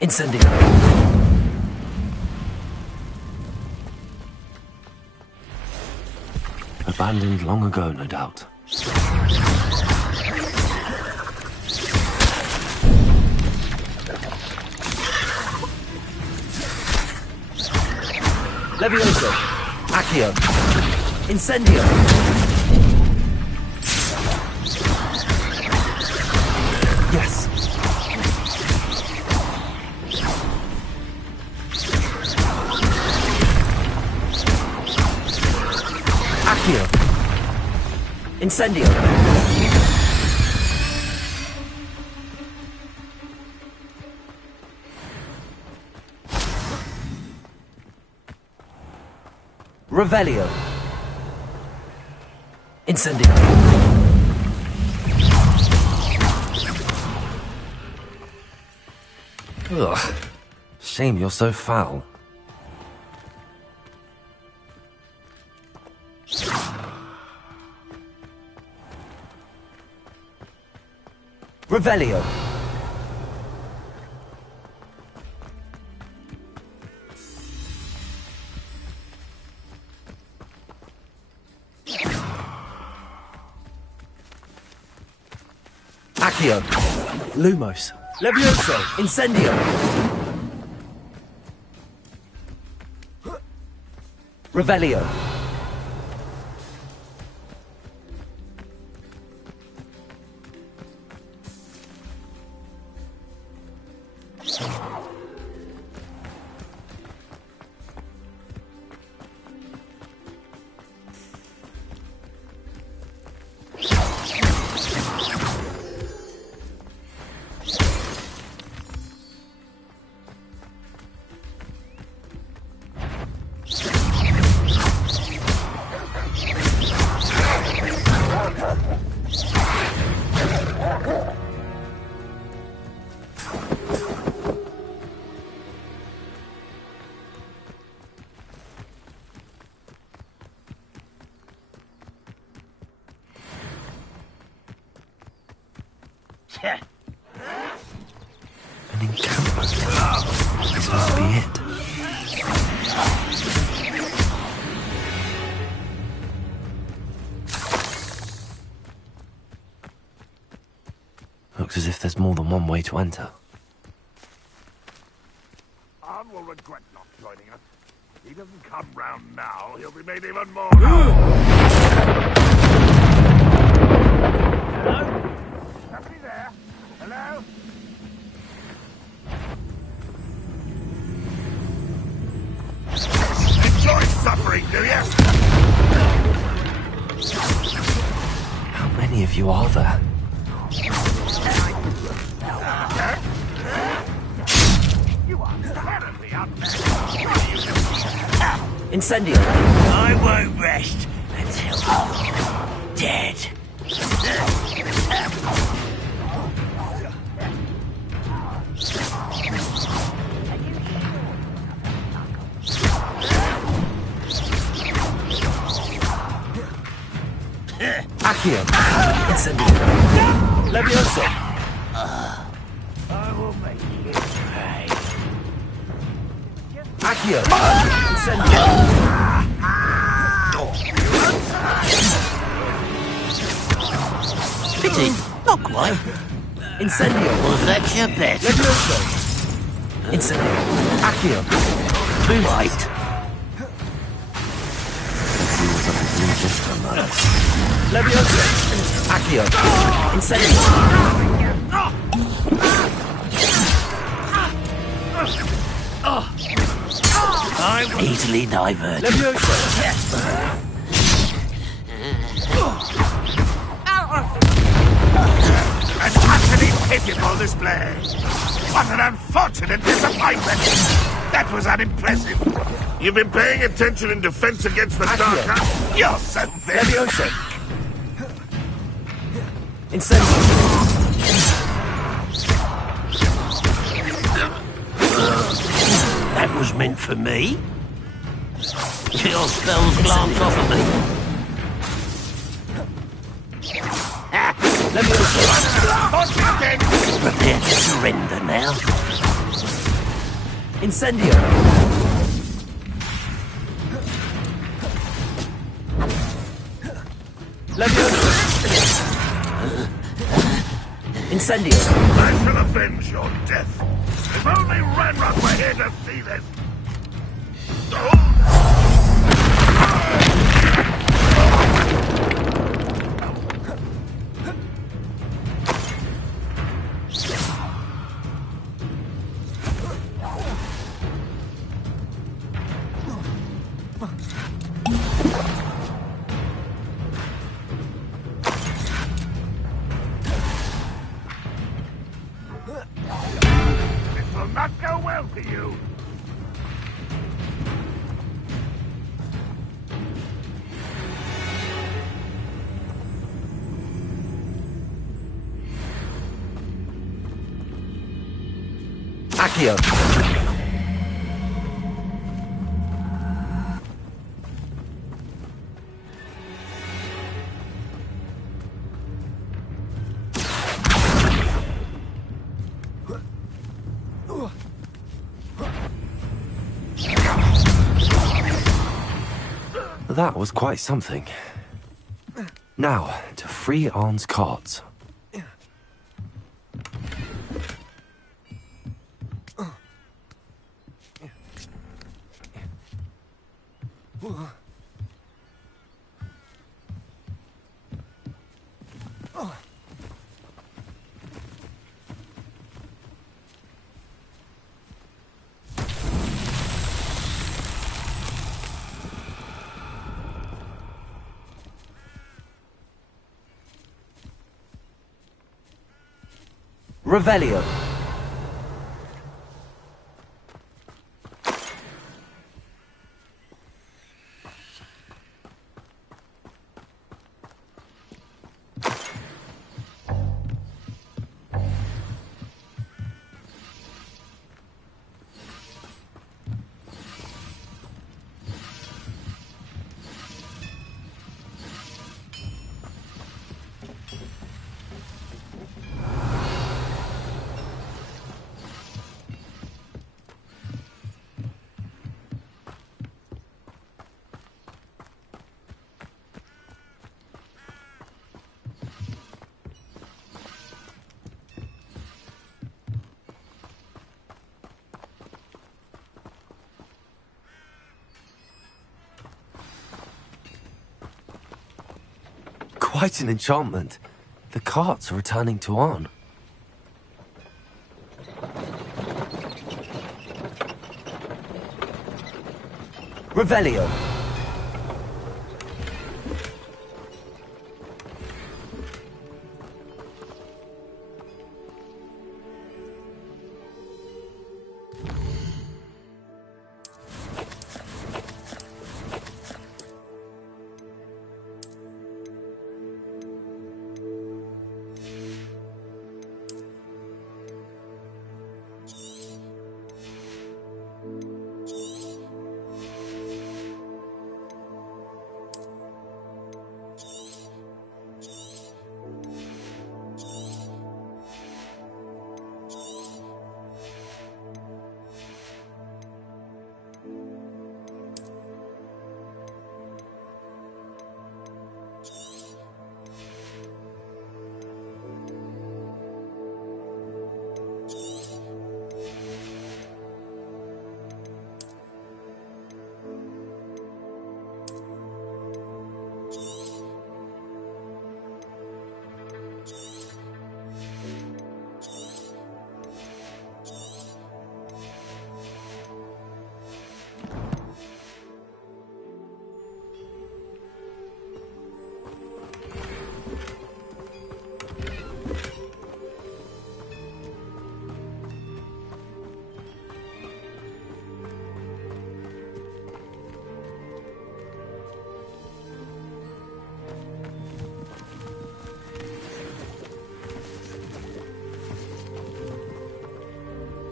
Incendio. Abandoned long ago, no doubt. Levioso. Accio. Incendio. Yes. Accio. Incendio. Revelio. Incendio. Ugh. Shame you're so foul. Revelio. Accio. Lumos. Levioso. Incendio. Revelio. An encampment. This must be it. Looks as if there's more than one way to enter. Arn will regret not joining us. If he doesn't come round now, he'll be made even more. Hello? Somebody there? Hello? Enjoy suffering, do you? How many of you are there? You are terribly unfair. Incendio. I won't rest until you're dead. Accio. Incendio. Levioso. I will make you pay. Accio. Incendio. Pity, not quite. Incendio. Was that your best? Levioso. Incendio. Accio. Too late. Let's see what's up with me this time, lads. Levioso. Accio. Incendio. I'm easily diverted. Levioso. An utterly pitiful display. What an unfortunate disappointment. That was unimpressive. You've been paying attention in defense against the dark arts. You're so very... Levioso. Incendio. That was meant for me. Your spells glance off of me. Levioso. Prepare to surrender now. Incendio. Levioso. Incendio. I shall avenge your death. If only Ranrock were here to see this. This will not go well for you. Accio. That was quite something. Now, to free Arn's cards. Revelio. quite an enchantment. The carts are returning to Arn. Revelio.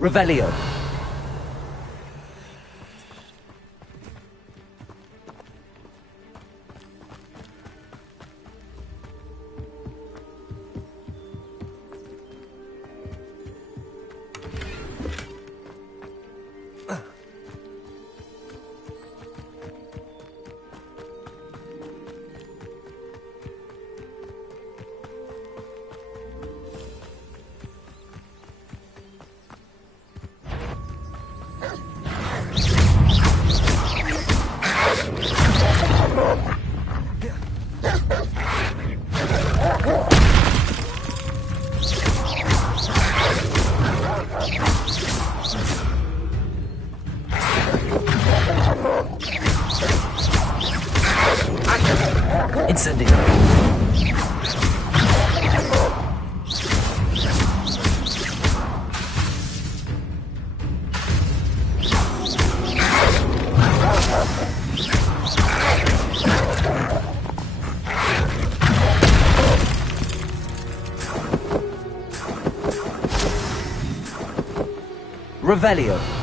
Revelio. Incendio. Revelio.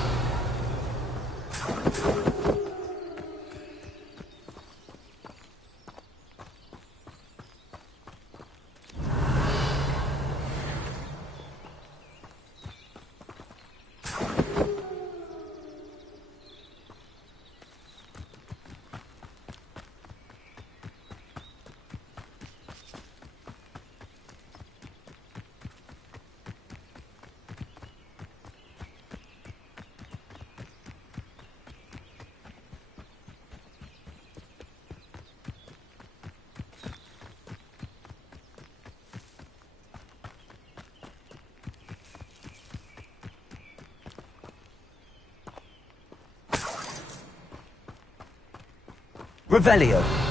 Revelio.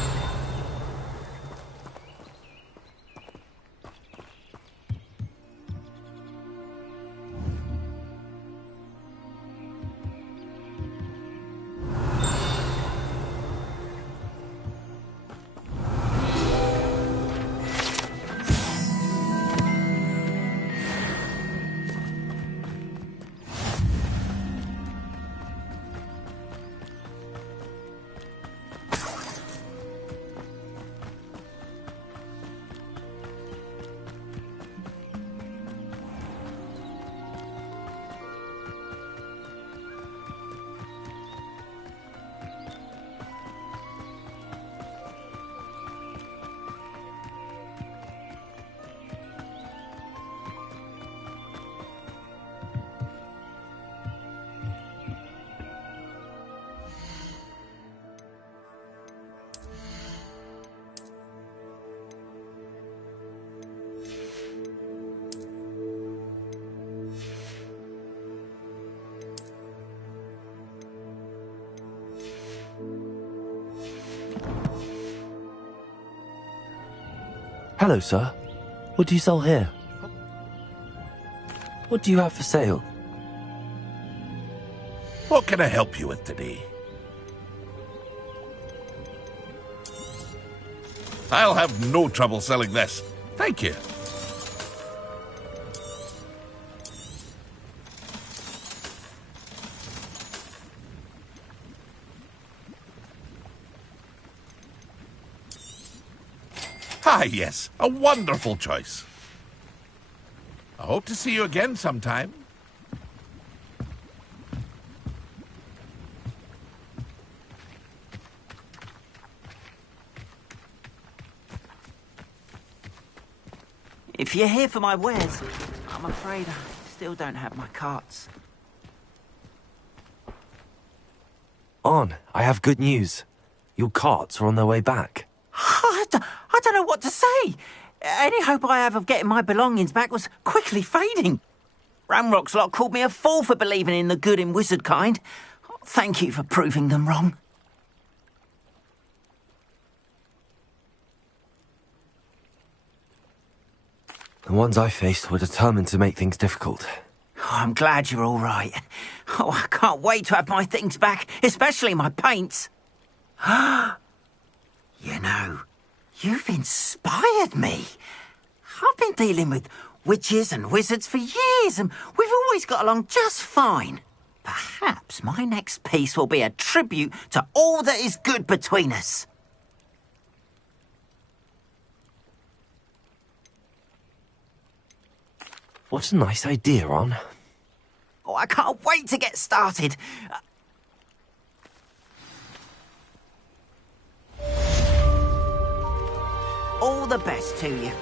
Hello, sir. What do you sell here? What do you have for sale? What can I help you with today? I'll have no trouble selling this. Thank you. Ah, yes. A wonderful choice. I hope to see you again sometime. If you're here for my wares, I'm afraid I still don't have my carts. On, I have good news. Your carts are on their way back. I don't know what to say. Any hope I have of getting my belongings back was quickly fading. Ramrock's lot called me a fool for believing in the good in wizard kind. Thank you for proving them wrong. The ones I faced were determined to make things difficult. Oh, I'm glad you're all right. Oh, I can't wait to have my things back, especially my paints. You know, you've inspired me. I've been dealing with witches and wizards for years, and we've always got along just fine. Perhaps my next piece will be a tribute to all that is good between us. What a nice idea, Ron. Oh, I can't wait to get started. All the best to you.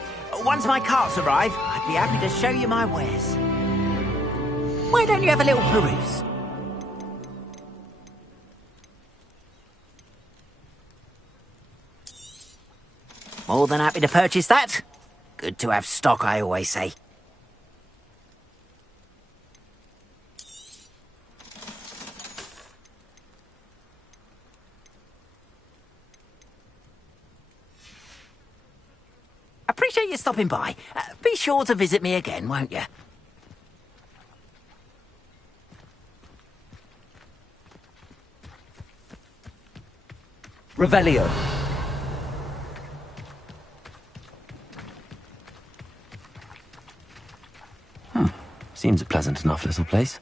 Once my carts arrive, I'd be happy to show you my wares. Why don't you have a little peruse? More than happy to purchase that. Good to have stock, I always say. Appreciate you stopping by. Be sure to visit me again, won't you? Revelio. Seems a pleasant enough little place.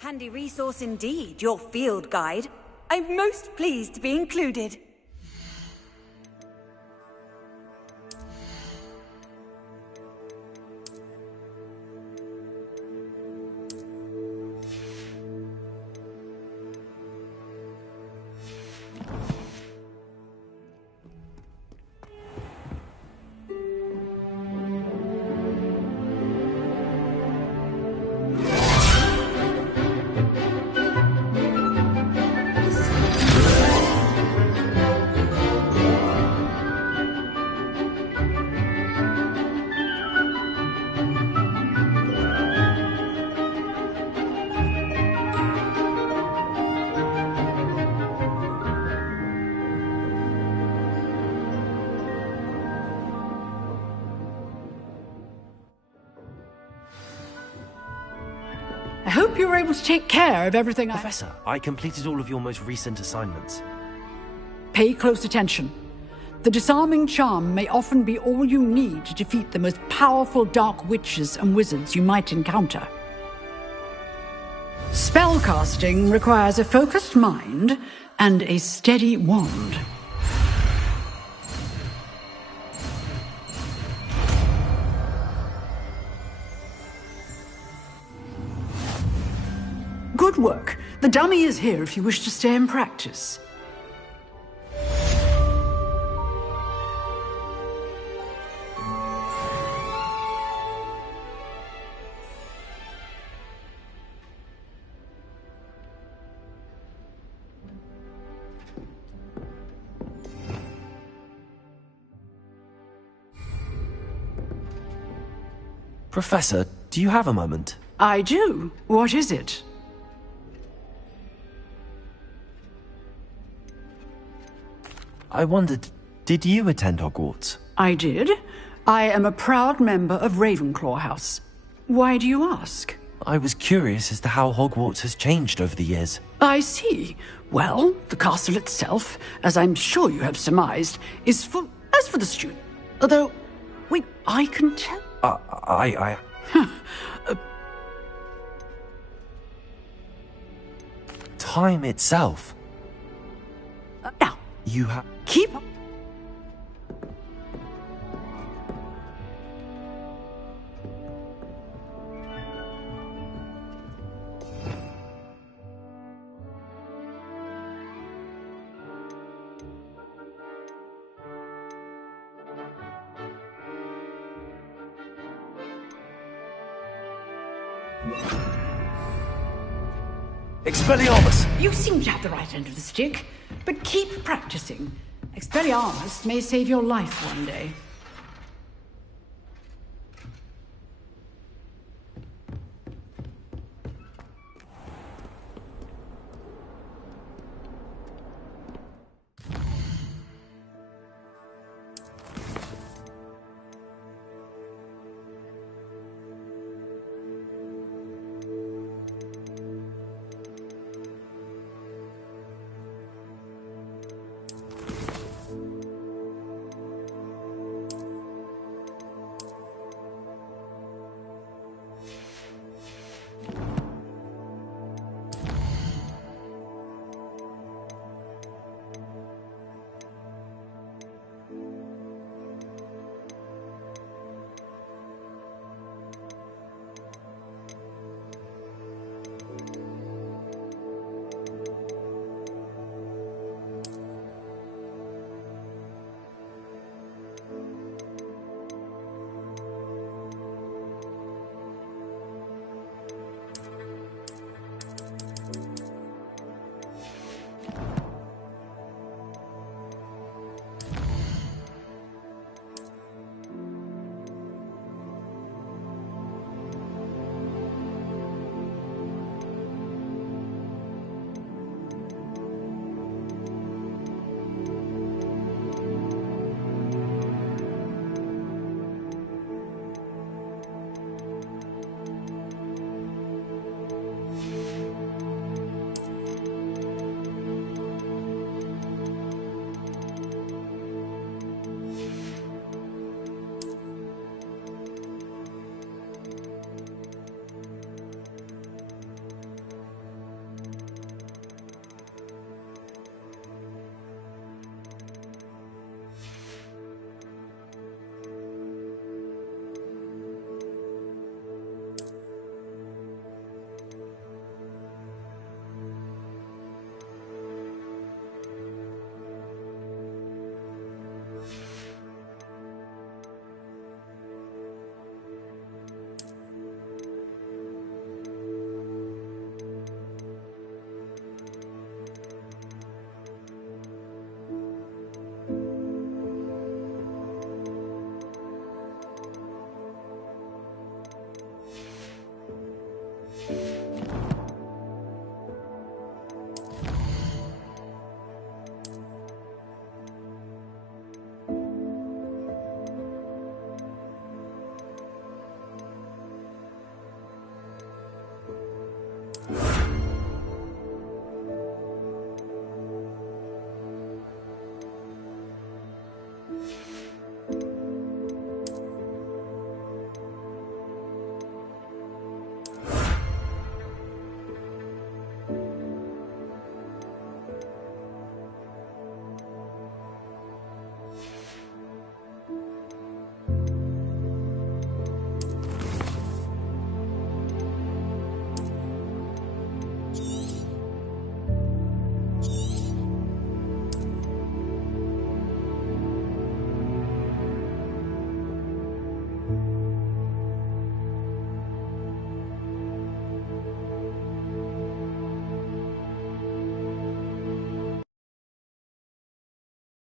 Handy resource indeed, your field guide. I'm most pleased to be included. I hope you were able to take care of everything. Professor, I completed all of your most recent assignments. Pay close attention. The disarming charm may often be all you need to defeat the most powerful dark witches and wizards you might encounter. Spellcasting requires a focused mind and a steady wand. Good work. The dummy is here if you wish to stay and practice. Professor, do you have a moment? I do. What is it? I wondered, did you attend Hogwarts? I did. I am a proud member of Ravenclaw House. Why do you ask? I was curious as to how Hogwarts has changed over the years. I see. Well, the castle itself, as I'm sure you have surmised, is full. As for the student, although, wait, I can tell. Time itself. Now, you have. Keep. Expelliarmus! You seem to have the right end of the stick, but keep practicing. Expelliarmus may save your life one day.